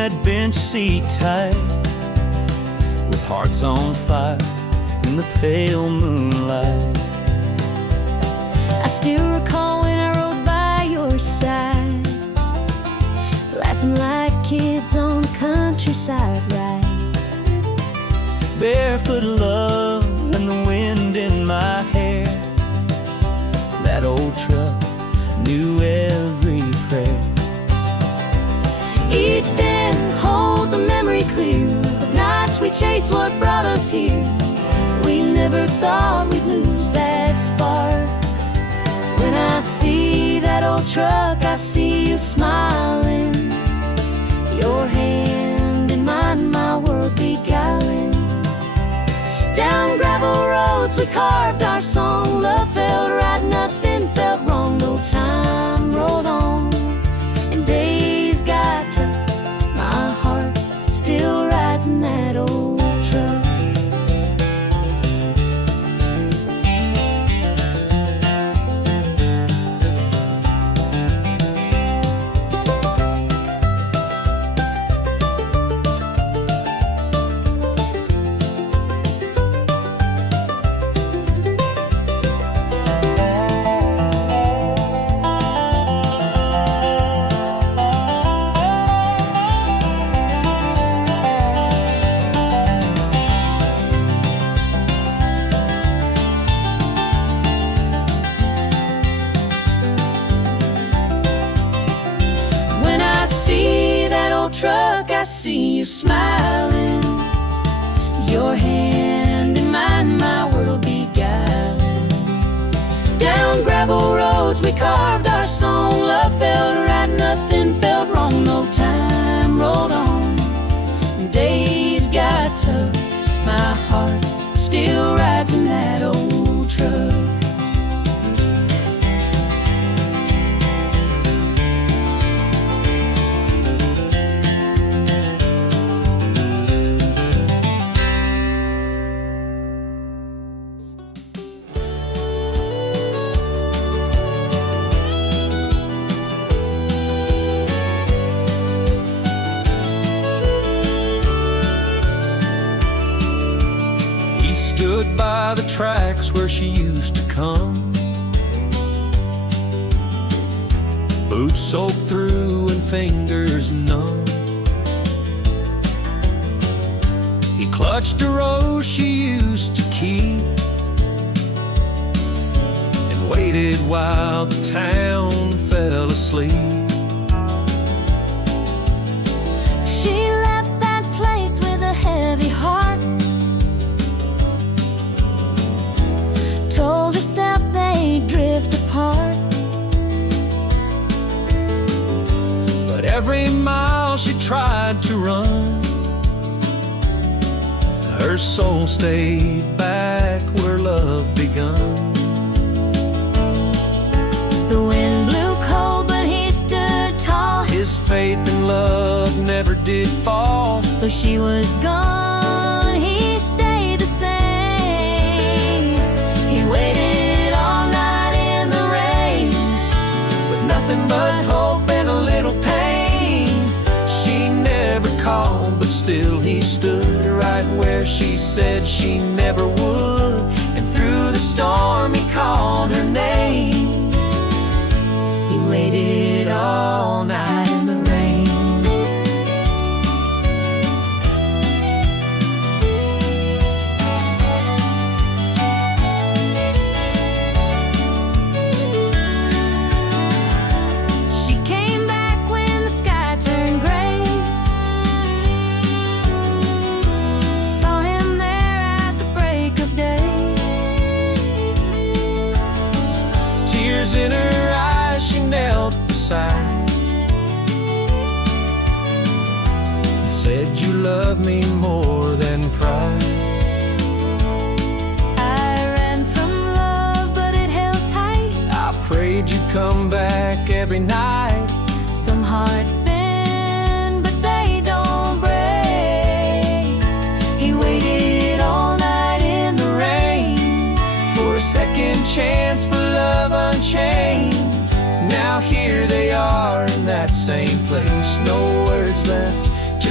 that bench seat tight, with hearts on fire in the pale moonlight. I still recall when I rode by your side, laughing like kids on the countryside ride. Barefoot love and the wind in my hair. That old truck knew every prayer. Each den holds a memory clear of nights we chased what brought us here. We never thought we'd lose that spark. When I see that old truck, I see you smiling, your hand in mine, my world beguiling. Down gravel roads we carved our song. Love felt right, nothing felt wrong. No time rolled on and days got tough. My heart still rides in that old truck. Truck, I see you smiling, your hand in mine, my world beguiling. Down gravel roads we carved our song. Love felt right, nothing felt wrong. No time rolled on and days got tough. My heart still rides in that old truck. Stood by the tracks where she used to come, boots soaked through and fingers numb. He clutched a rose she used to keep and waited while the town fell asleep. She left that place with a heavy heart, told herself they'd drift apart. But every mile she tried to run, her soul stayed back where love begun. The wind blew cold, but he stood tall. His faith in love never did fall. Though she was gone, he stayed the same. He waited all night in the rain, With nothing but hope and a little pain. She never called, but still he stood right where she said she never would. And through the storm he called her name. he waited all night in the rain. She came back when the sky turned gray, saw him there at the break of day. Tears in her eyes, she knelt beside and said, "You love me more than pride." I ran from love, but it held tight. I prayed you'd come back every night. Some hearts bend, but they don't break. He waited all night in the rain For a second chance, for love unchained. Now here they are in that same place. No words left,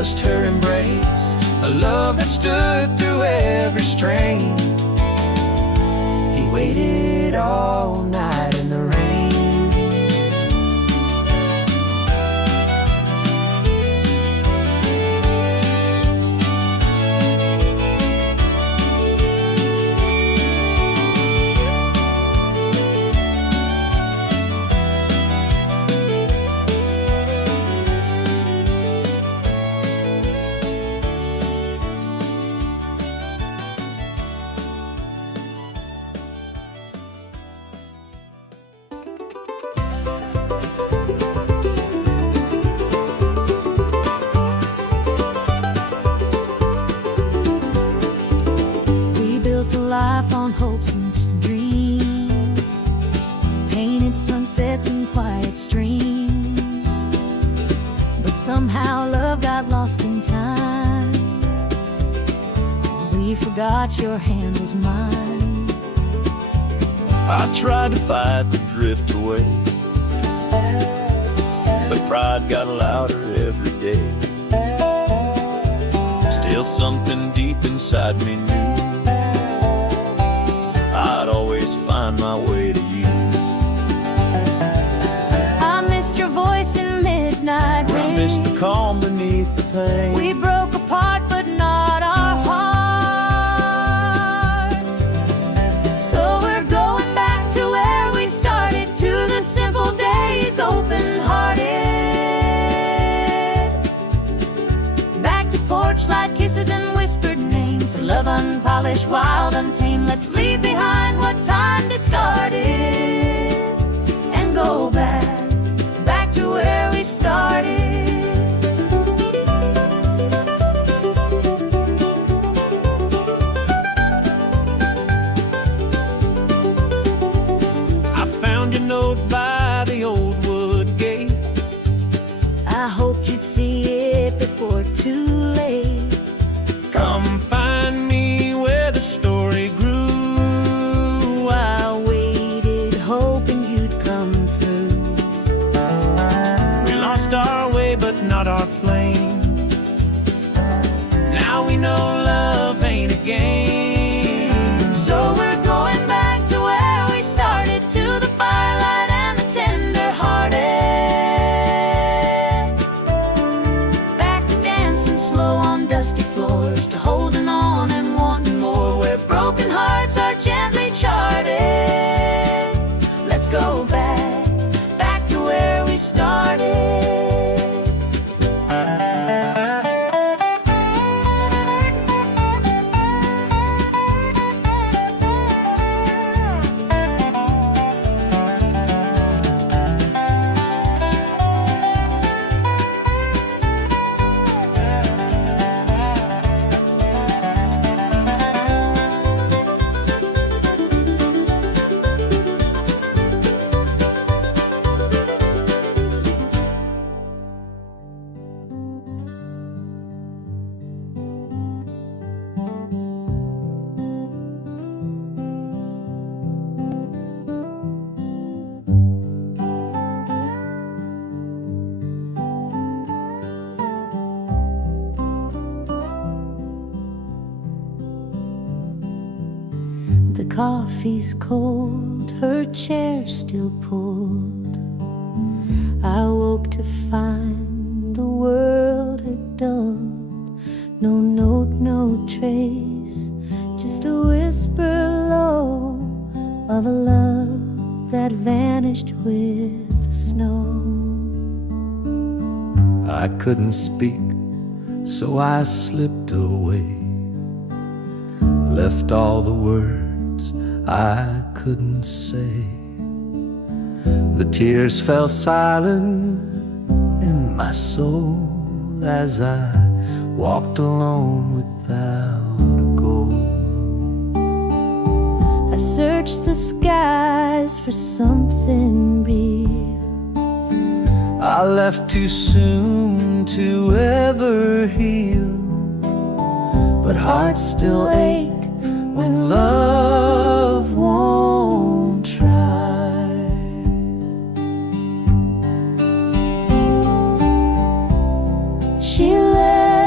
just her embrace, a love that stood through every strain. He waited all night in the rain. Life on hopes and dreams, painted sunsets and quiet streams. But somehow love got lost in time. We forgot your hand was mine. I tried to fight the drift away, but pride got louder every day. Still something deep inside me knew I'd always find my way to you. I missed your voice in midnight rain. I missed the calm beneath the pain. We broke apart, but not our heart. So we're going back to where we started, to the simple days, open-hearted. Back to porch light kisses and whispered names, love unpolished, wild, untamed. Let's leave behind what time discarded and go back to where we started. I found your note by the old wood gate. I hoped you'd see it before too late. Come find me where the story grew. I waited, hoping you'd come through. We lost our way, but not our flame. Now we know love ain't a game. So we're going back to where we started, to the firelight and the tender-hearted. Back to dancing slow on dusty floors, to holding on and wanting more, where broken hearts are gently charted. Let's go back to where we started. The coffee's cold, her chair still pulled. I woke to find the world had dulled. No note, no trace, just a whisper low of a love that vanished with the snow. I couldn't speak, so I slipped away, left all the words I couldn't say. The tears fell silent in my soul as I walked alone without a goal. I searched the skies for something real. I left too soon to ever heal, but hearts still ache when love won't try. She left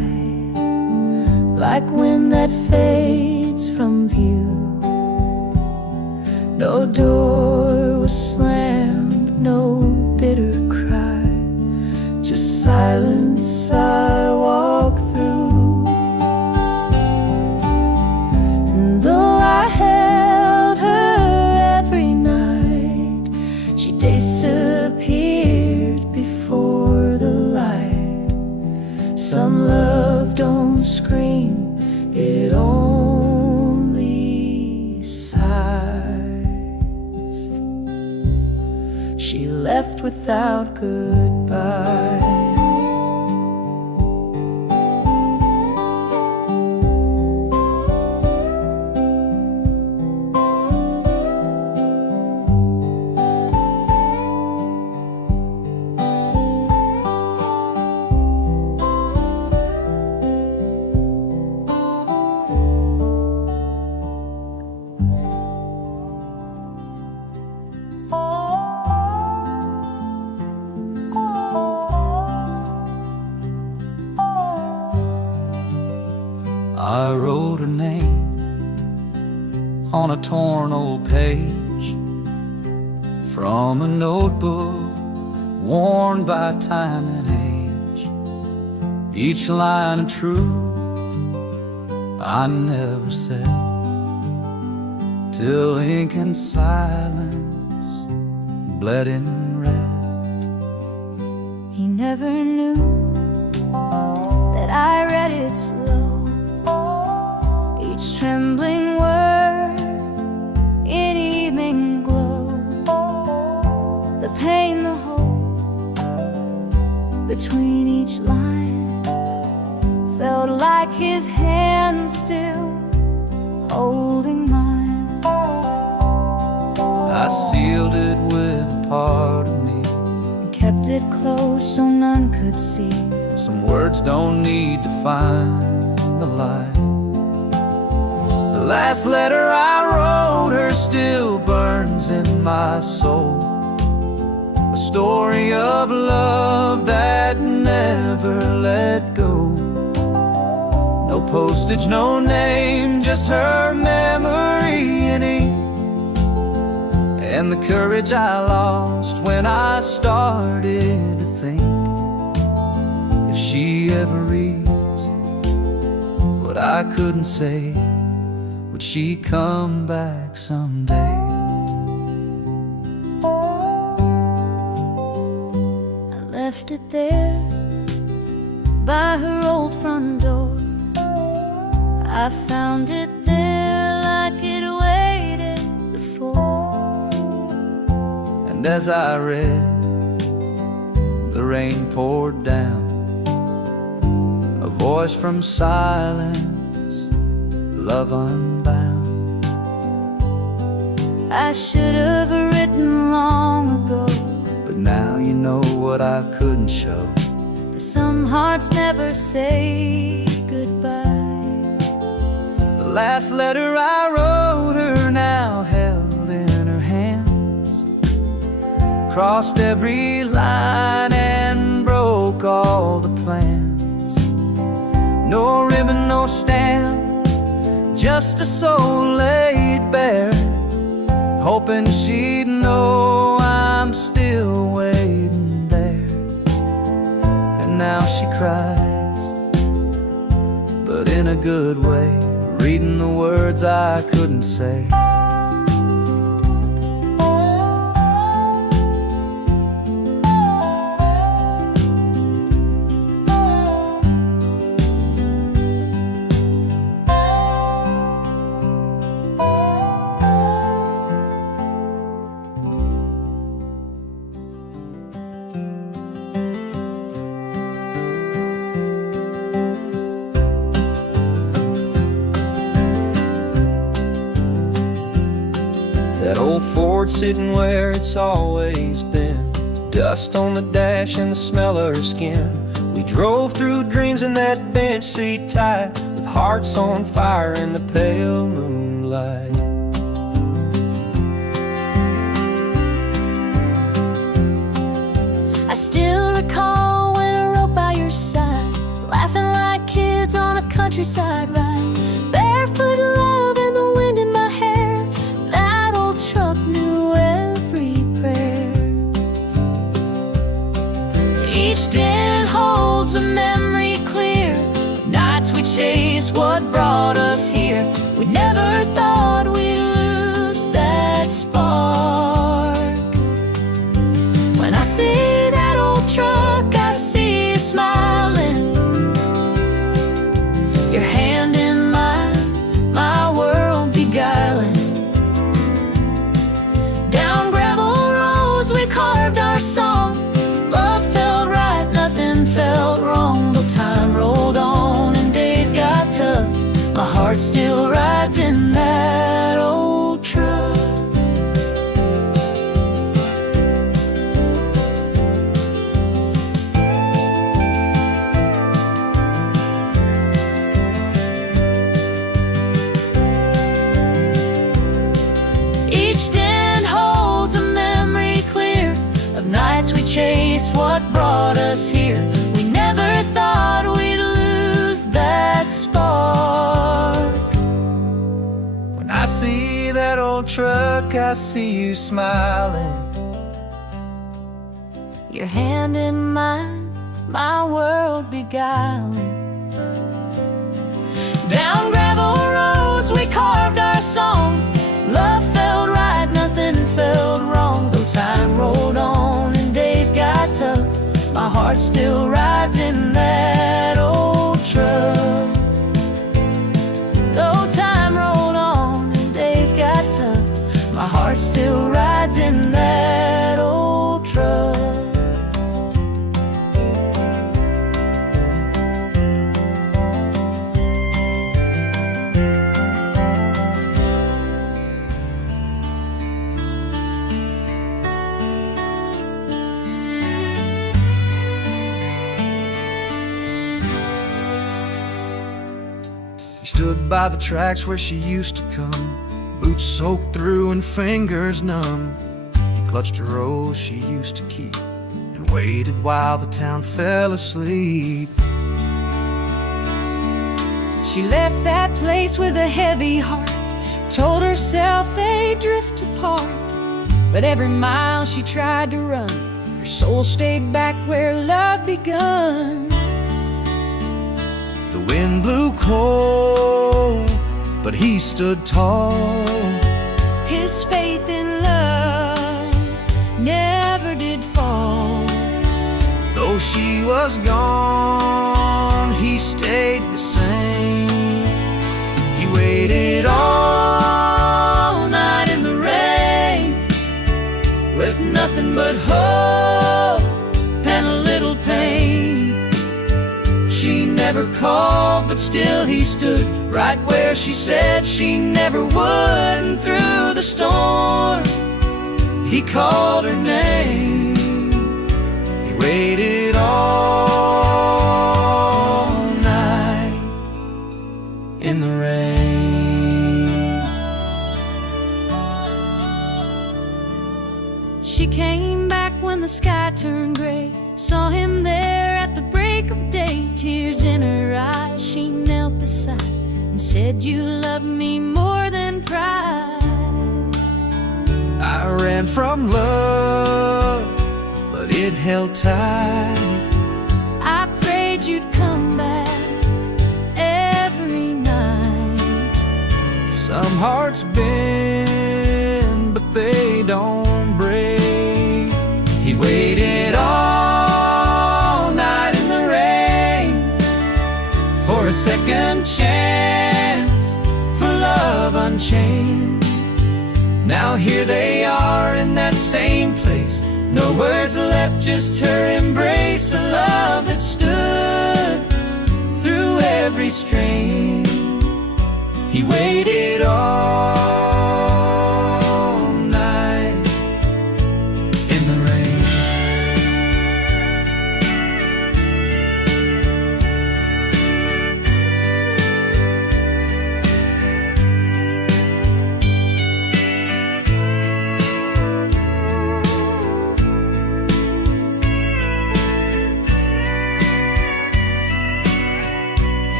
like wind that fades from view. No door was slammed, no bitter cry, just silence I walk through. And though I held her every night, she disappeared before the light. Some love don't scream, it only sighs. She left without goodbye. I wrote her name on a torn old page from a notebook worn by time and age. Each line of truth I never said, till ink and silence bled in red. He never knew that I read it slow, each trembling word in evening glow. The pain, the hope between each line felt like his hand still holding mine. I sealed it with a part of me, And kept it close so none could see. some words don't need to find the light. The last letter I wrote her still burns in my soul, a story of love that never let go. No postage, no name, just her memory in ink, and the courage I lost when I started to think, if she ever reads what I couldn't say, would she come back someday? I left it there by her old front door. I found it there like it waited before. And as I read, the rain poured down, a voice from silence, love unbound. I should have written long ago, But now you know what I couldn't show. that some hearts never say goodbye. The last letter I wrote her now held in her hands, crossed every line and broke all the plans. No ribbon, no stamp, just a soul laid bare, hoping she'd know I'm still waiting there. And now she cries, but in a good way, reading the words I couldn't say. That old Ford sitting where it's always been, dust on the dash and the smell of her skin. We drove through dreams in that bench seat tight, with hearts on fire in the pale moonlight. I still recall when I rode by your side, laughing like kids on a countryside ride, barefoot love and the wind in my hair. That old truck knew every prayer. Each den holds a memory clear of nights we chased what brought us here. We never thought we'd lose that spark. When I see that old truck, I see you smiling, your hand in mine, my world beguiling. Down gravel roads we carved our song. Love felt right, nothing felt wrong. Though time rolled on and days got tough, my heart still rides in that old truck. Each den holds a memory clear of nights we chased what brought us here. We never thought we'd lose that spark. When I see that old truck, I see you smiling. Your hand in mine, my world beguiling. Down gravel roads we carved our song. Love felt right, nothing felt wrong. Though time rolled on and days got tough, my heart still rides in that old truck. Though time rolled on and days got tough, my heart still rides in that old truck. He stood by the tracks where she used to come, boots soaked through and fingers numb. He clutched a rose she used to keep and waited while the town fell asleep. She left that place with a heavy heart, told herself they'd drift apart. But every mile she tried to run, her soul stayed back where love begun. The wind blew cold, but he stood tall. His faith in love never did fall. Though she was gone, he stayed the same. He waited all night in the rain, with nothing but hope and a little pain. She never called, but still he stood right where she said she never would. And through the storm, he called her name. He waited all night in the rain. She came back when the sky turned gray, saw him there at the break of day. Tears in her eyes, she knelt beside and said, "You love me more than pride." I ran from love, but it held tight. I prayed you'd come back every night. Some hearts bend, but they don't break. He waited all night in the rain for a second chance, for love unchained. Now here they are in that same place, no words left, just her embrace. A love that stood through every strain. He waited all night in the rain.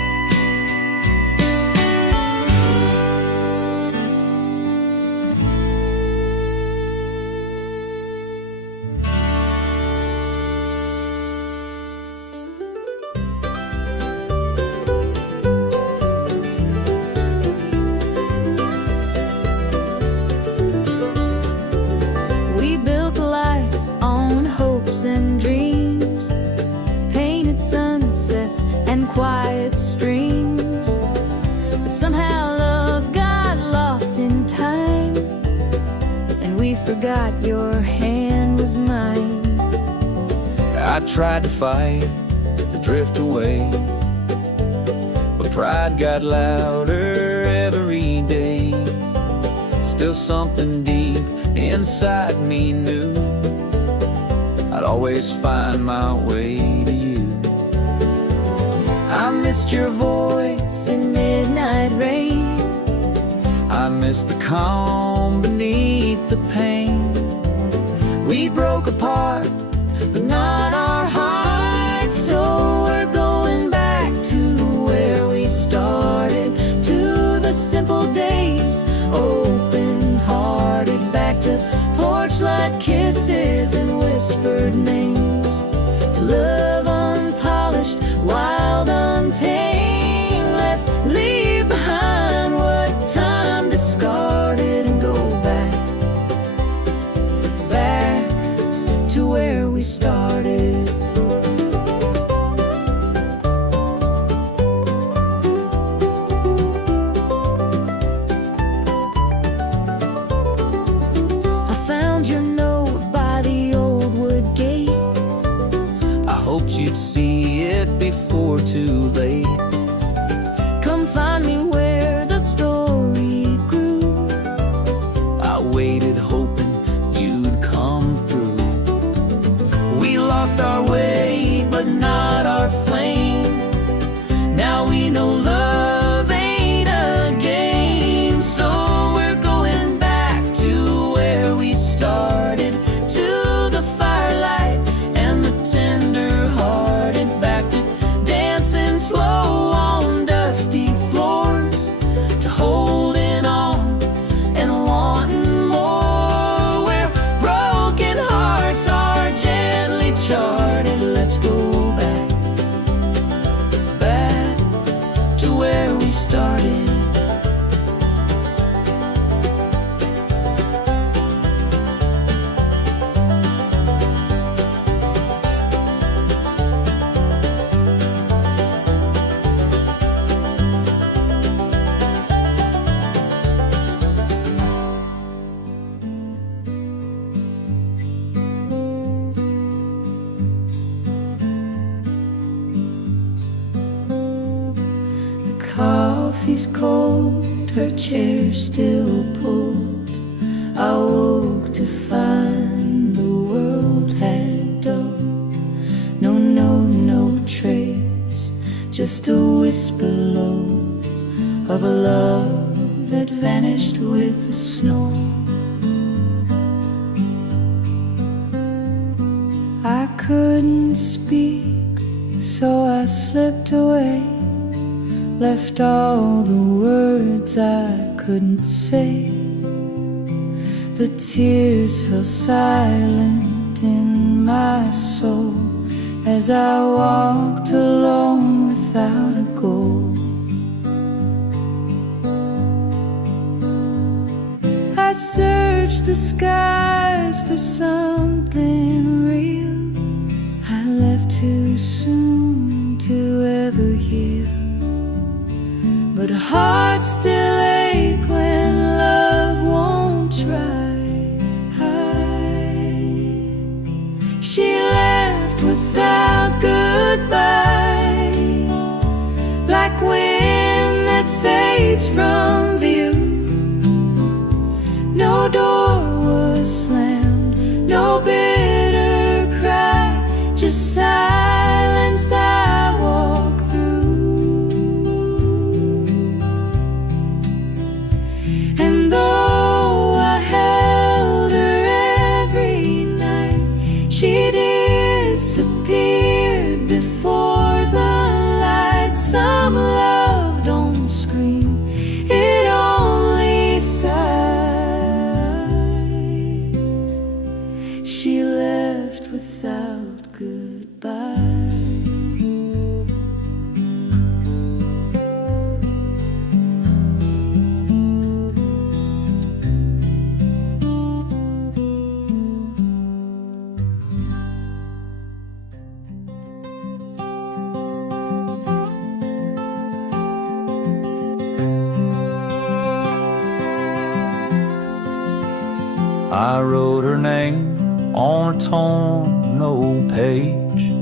I tried to fight the drift away, but pride got louder every day. Still something deep inside me knew I'd always find my way to you. I missed your voice in midnight rain. I missed the calm beneath the pain. We broke apart, but not our hearts. So we're going back to where we started, to the simple days, open-hearted. Back to porch light kisses and whispered names, to love unpolished, wild, untamed. Let's leave behind what time discarded and go back to where we started. I found your note by the old wood gate. I hoped you'd see it before too late. Come find me where the story grew. I waited hoping you'd come through. We lost our way, but not our flame. Now we know love ain't a game. So we're going back to where we started, to the firelight and the tender-hearted. Back to dancing slow on dusty floors, to holding on and wanting more. Where broken hearts are gently charted. Let's go back to where we started. Coffee's cold, her chair still pulled. I woke to find the world had dulled. No note, no trace, just a whisper low of a love that vanished with the snow. I couldn't speak, so I slipped away, left all the words I couldn't say. The tears fell silent in my soul as I walked alone without a goal. I searched the skies for something real. I left too soon to ever heal, but hearts still ache when love won't try. She left without goodbye, like wind that fades from view. No door was slammed, no bitter cry, just silence I walk through. And though I held her every night, she disappeared before the light. Some love don't scream, it only sighs. She left without goodbye. I wrote her name on a torn old page.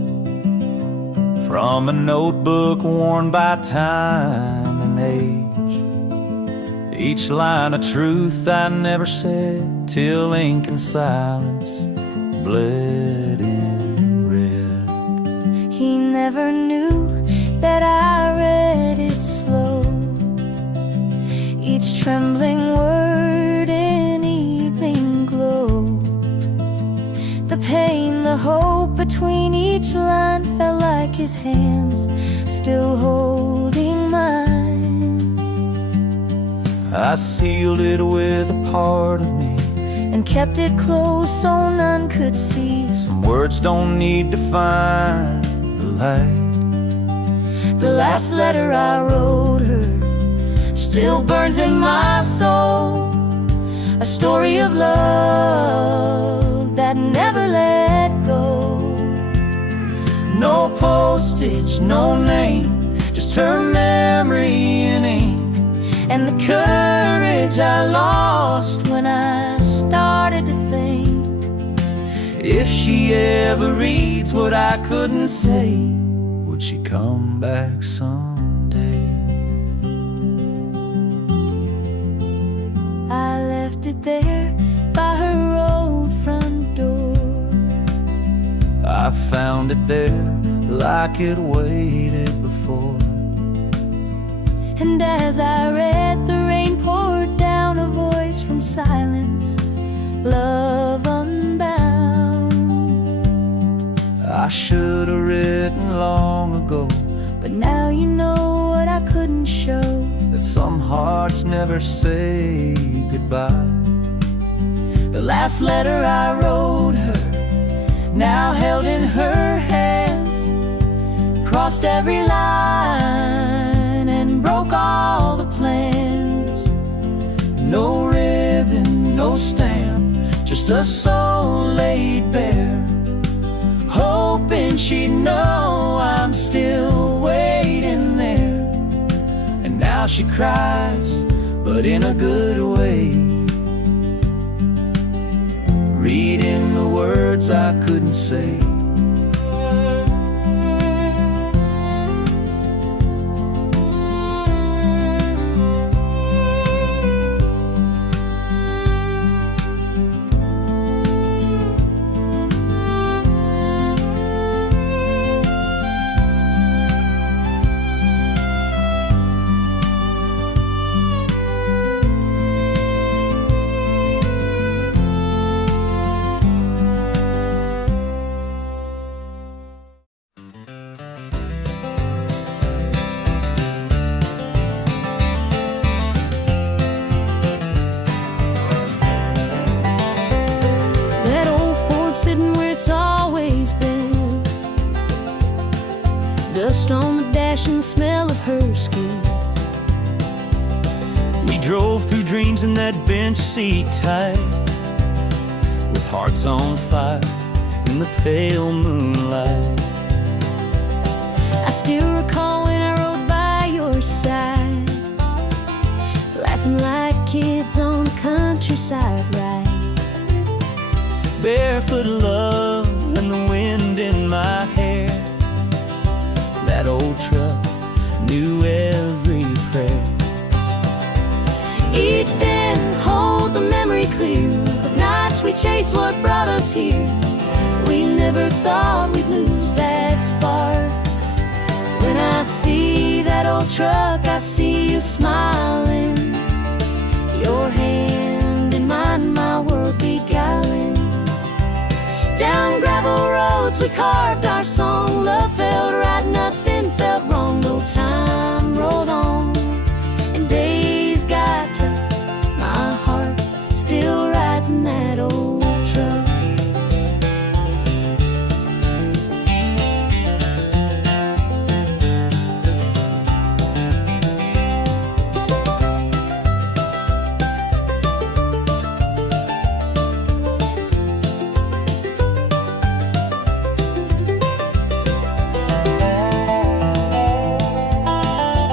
from a notebook worn by time and age. Each line a truth I never said, till ink and silence bled in red. He never knew that I read it slow, each trembling word in evening glow. The pain, the hope between each line felt like his hands still holding mine. I sealed it with a part of me and kept it close so none could see. Some words don't need to find the light. The last letter I wrote her still burns in my soul, a story of love that never let go. No postage, no name, just her memory in ink, and the courage I lost when I started to think. If she ever reads what I couldn't say, would she come back someday? I left it there by her old front door. I found it there like it waited before. And as I read, the rain poured down, a voice from silence, love unbound. I should have written long ago, but now you know what I couldn't show, that some hearts never say goodbye. The last letter I wrote her, now held in her hands, crossed every line and broke all the plans. No ribbon, no stamp, just a soul laid bare, hoping she'd know I'm still waiting there. And now she cries, but in a good way, reading the words I couldn't say. Dust on the dash and the smell of her skin. We drove through dreams in that bench seat tight, with hearts on fire in the pale moonlight. I still recall when I rode by your side, laughing like kids on the countryside ride. Barefoot love and the wind in my hair. That old truck knew every prayer. Each den holds a memory clear of nights we chased what brought us here. We never thought we'd lose that spark. When I see that old truck, I see you smiling, your hand in mine, my world beguiling. Down gravel roads we carved our song. Love felt right, nothing felt wrong. No time rolled on and days got tough. My heart still rides in that old truck.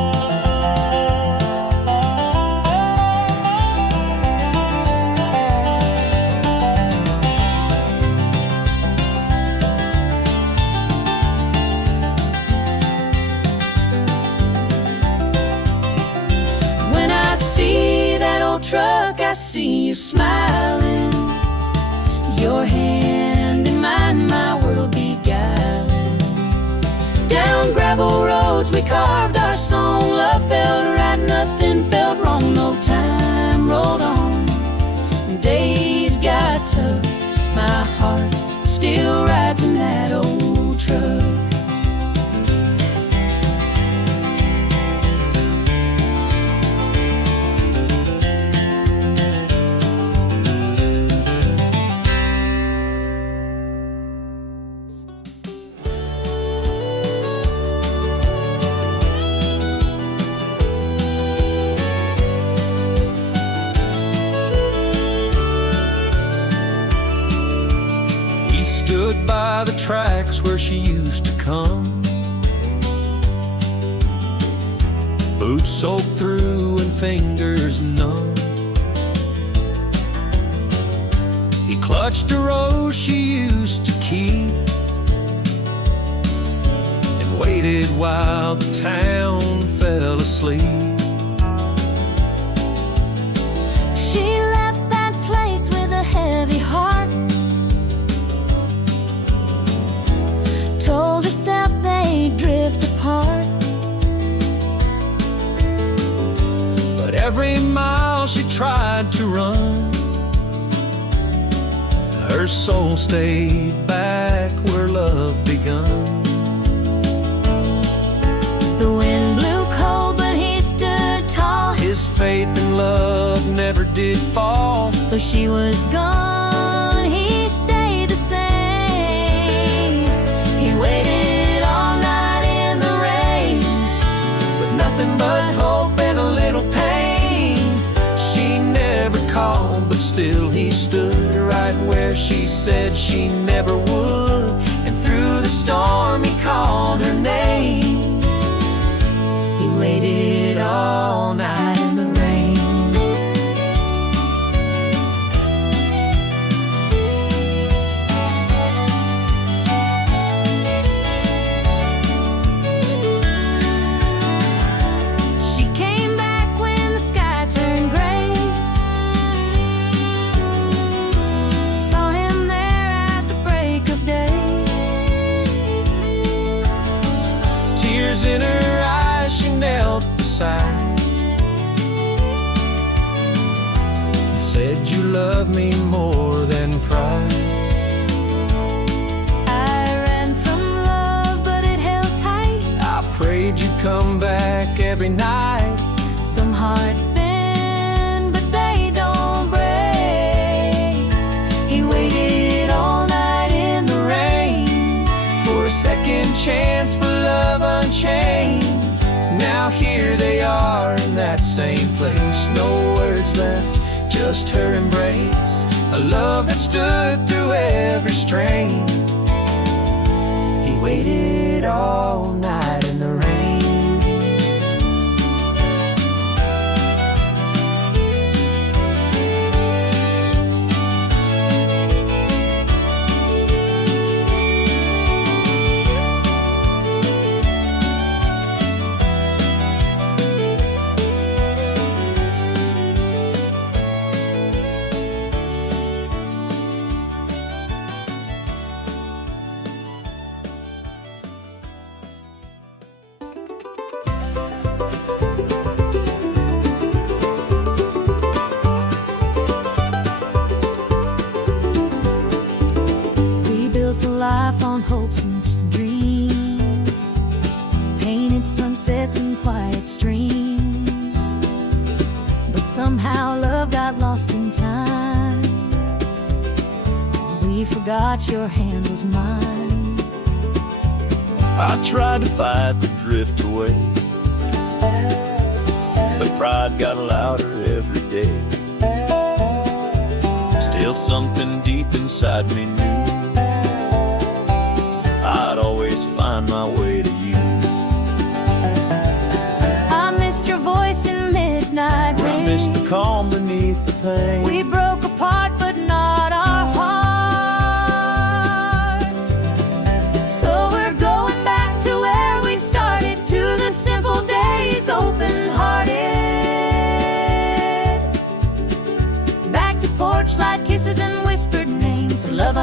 truck, I see you smiling. Your hand in mine, my world beguiling. Down gravel roads we carved our song. Love felt right, nothing felt wrong. No time rolled on, days got tough. My heart still rides in that old truck. Stood by the tracks where she used to come, boots soaked through and fingers numb. He clutched a rose she used to keep and waited while the town fell asleep. She left that place with a heavy heart. Told herself they'd drift apart. But every mile she tried to run, her soul stayed back where love begun. The wind blew cold, but he stood tall. His faith in love never did fall. Though she was gone, he stayed the same. He waited all night in the rain, With nothing but hope and a little pain. She never called, but still he stood right where she said she never would. And through the storm he called her name. he waited all night in the rain. She came back when the sky turned gray. Saw him there at the break of day. Tears in her eyes, she knelt beside and said, "You love me more than pride." I ran from love, but it held tight. I prayed you'd come back every night. Some hearts bend, but they don't break. He waited all night in the rain For a second chance for love unchained. Now here they are in that same place. No words left, just her embrace. A love that stood through every strain. He waited all night in the rain. We built a life on hopes and dreams, painted sunsets and quiet streams. But somehow love got lost in time. We forgot your hand was mine. I tried to fight the drift away, but pride got louder every day. Still something deep inside me knew I'd always find my way to you. I missed your voice in midnight I rain. missed the calm beneath the pain. We broke apart, but not our heart. So we're going back to where we started, to the simple days, open-hearted.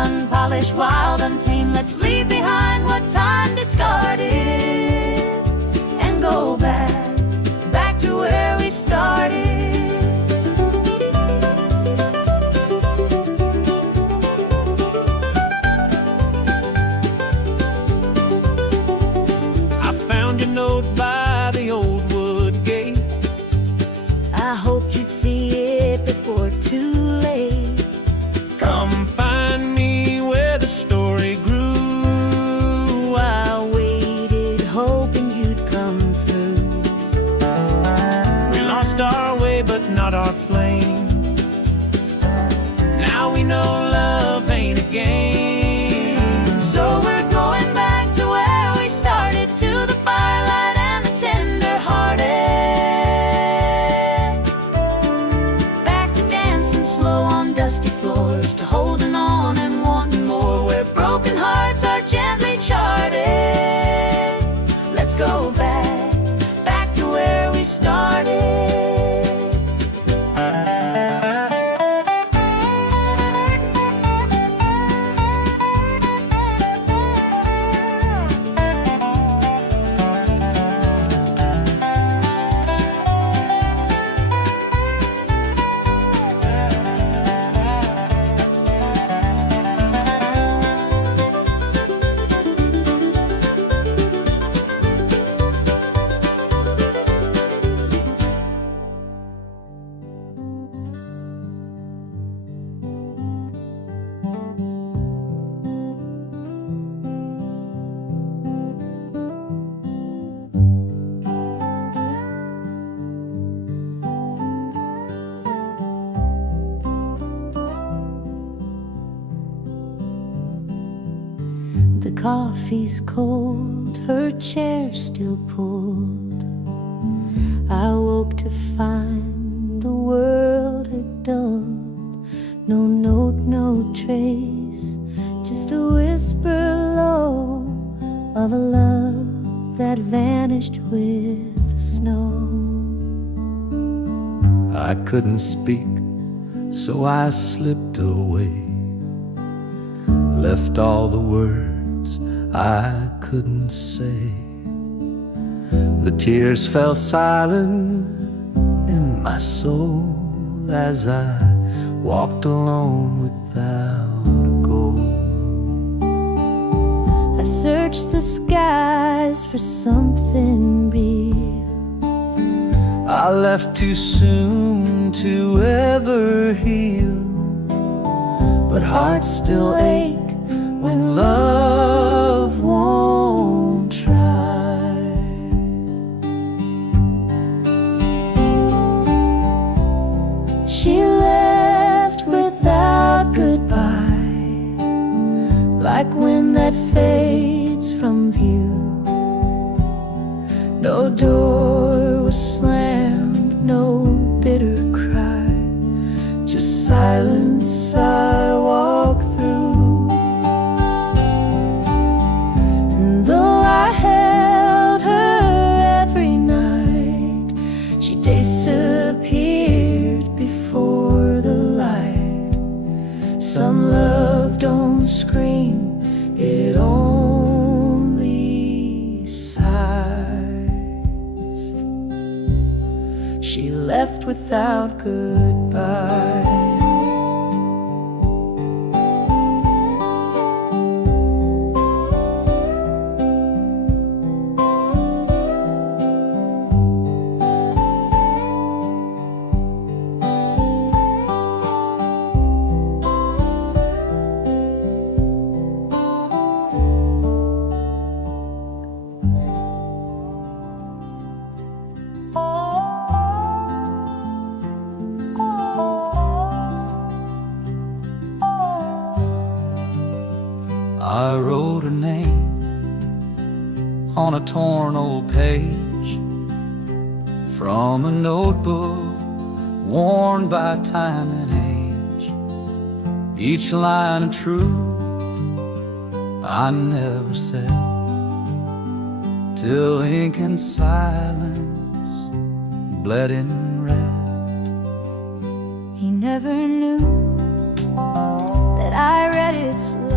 unpolished, wild, untamed. Let's leave behind what time discarded and go back to where we started. I found your note by the old wood gate. I hoped you'd see it before too late. Come find me where the story grew. I waited, hoping you'd come through. We lost our way, but not our flame. Now we know love ain't a game. So we're going back to where we started, to the firelight and the tender-hearted. Back to dancing slow on dusty floors, to holding on and wanting more, where broken hearts are gently charted. Let's go back to where we started. The coffee's cold, her chair still pulled. I woke to find the world had dulled. No note, no trace, just a whisper low of a love that vanished with the snow. I couldn't speak, so I slipped away, left all the words I couldn't say. The tears fell silent in my soul as I walked alone without a goal. I searched the skies for something real. I left too soon to ever heal, but hearts still ache when love won't try. She left without goodbye, like wind that fades from view. No door was slammed, no bitter cry, just silence I walk through. And though I held her every night, she disappeared before the light. Some love don't scream, it only sighs. She left without goodbye. I wrote her name on a torn old page from a notebook worn by time and age. Each line of truth I never said, till ink and silence bled in red. He never knew that I read it slow,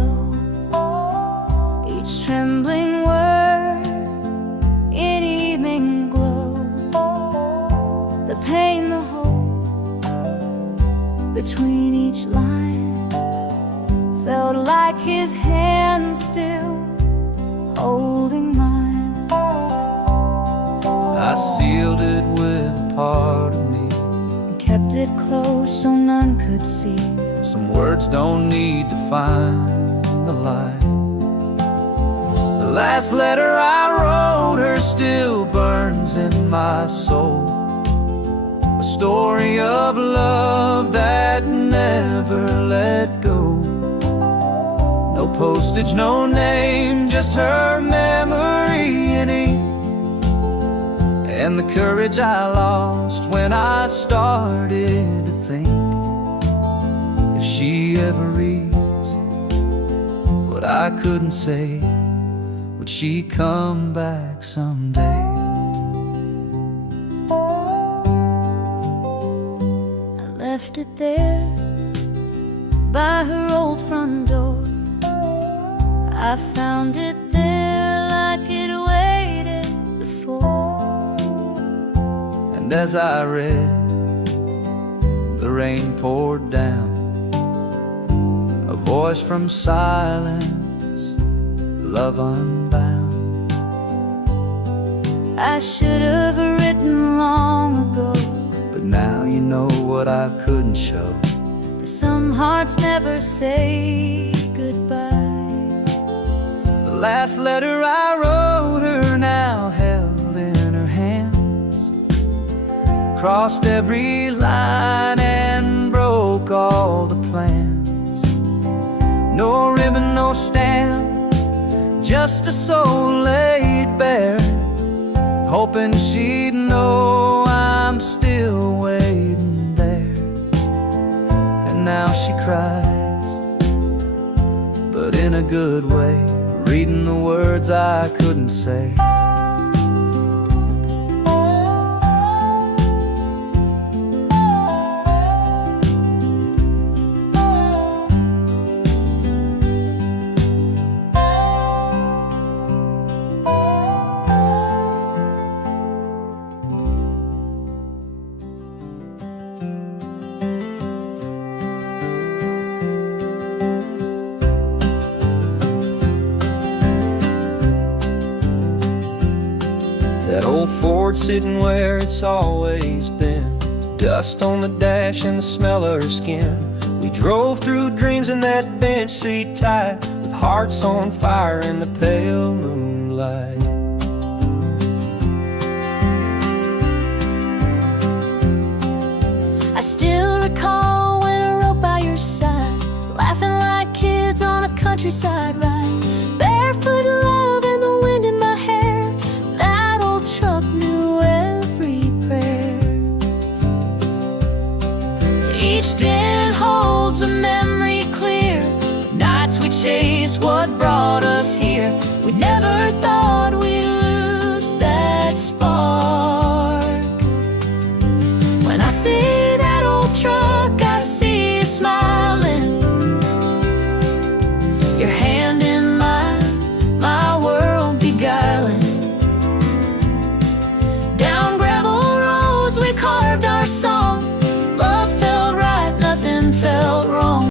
paint the hole between each line. Felt like his hand still holding mine. I sealed it with a part of me. Kept it close so none could see. Some words don't need to find the light. The last letter I wrote her still burns in my soul. A story of love that never let go. No postage, no name, just her memory in ink. And the courage I lost when I started to think, if she ever reads what I couldn't say, would she come back someday? I left it there by her old front door. I found it there like it waited before. And as I read, the rain poured down, a voice from silence, love unbound. I should have written long ago, But now you know what I couldn't show. that some hearts never say goodbye. The last letter I wrote her now held in her hands, crossed every line and broke all the plans. No ribbon, no stamp, just a soul laid bare, hoping she'd know I'm still waiting there. And now she cries, but in a good way, reading the words I couldn't say. That old Ford sitting where it's always been, dust on the dash and the smell of her skin. We drove through dreams in that bench seat tight, with hearts on fire in the pale moonlight. I still recall when I rode by your side, laughing like kids on a countryside ride. Barefoot love and the wind in my hair, that old truck knew every prayer. Each dent holds a memory clear, nights we chased what brought us here. We never thought we'd lose that spark. When I see that old truck, I see a smile.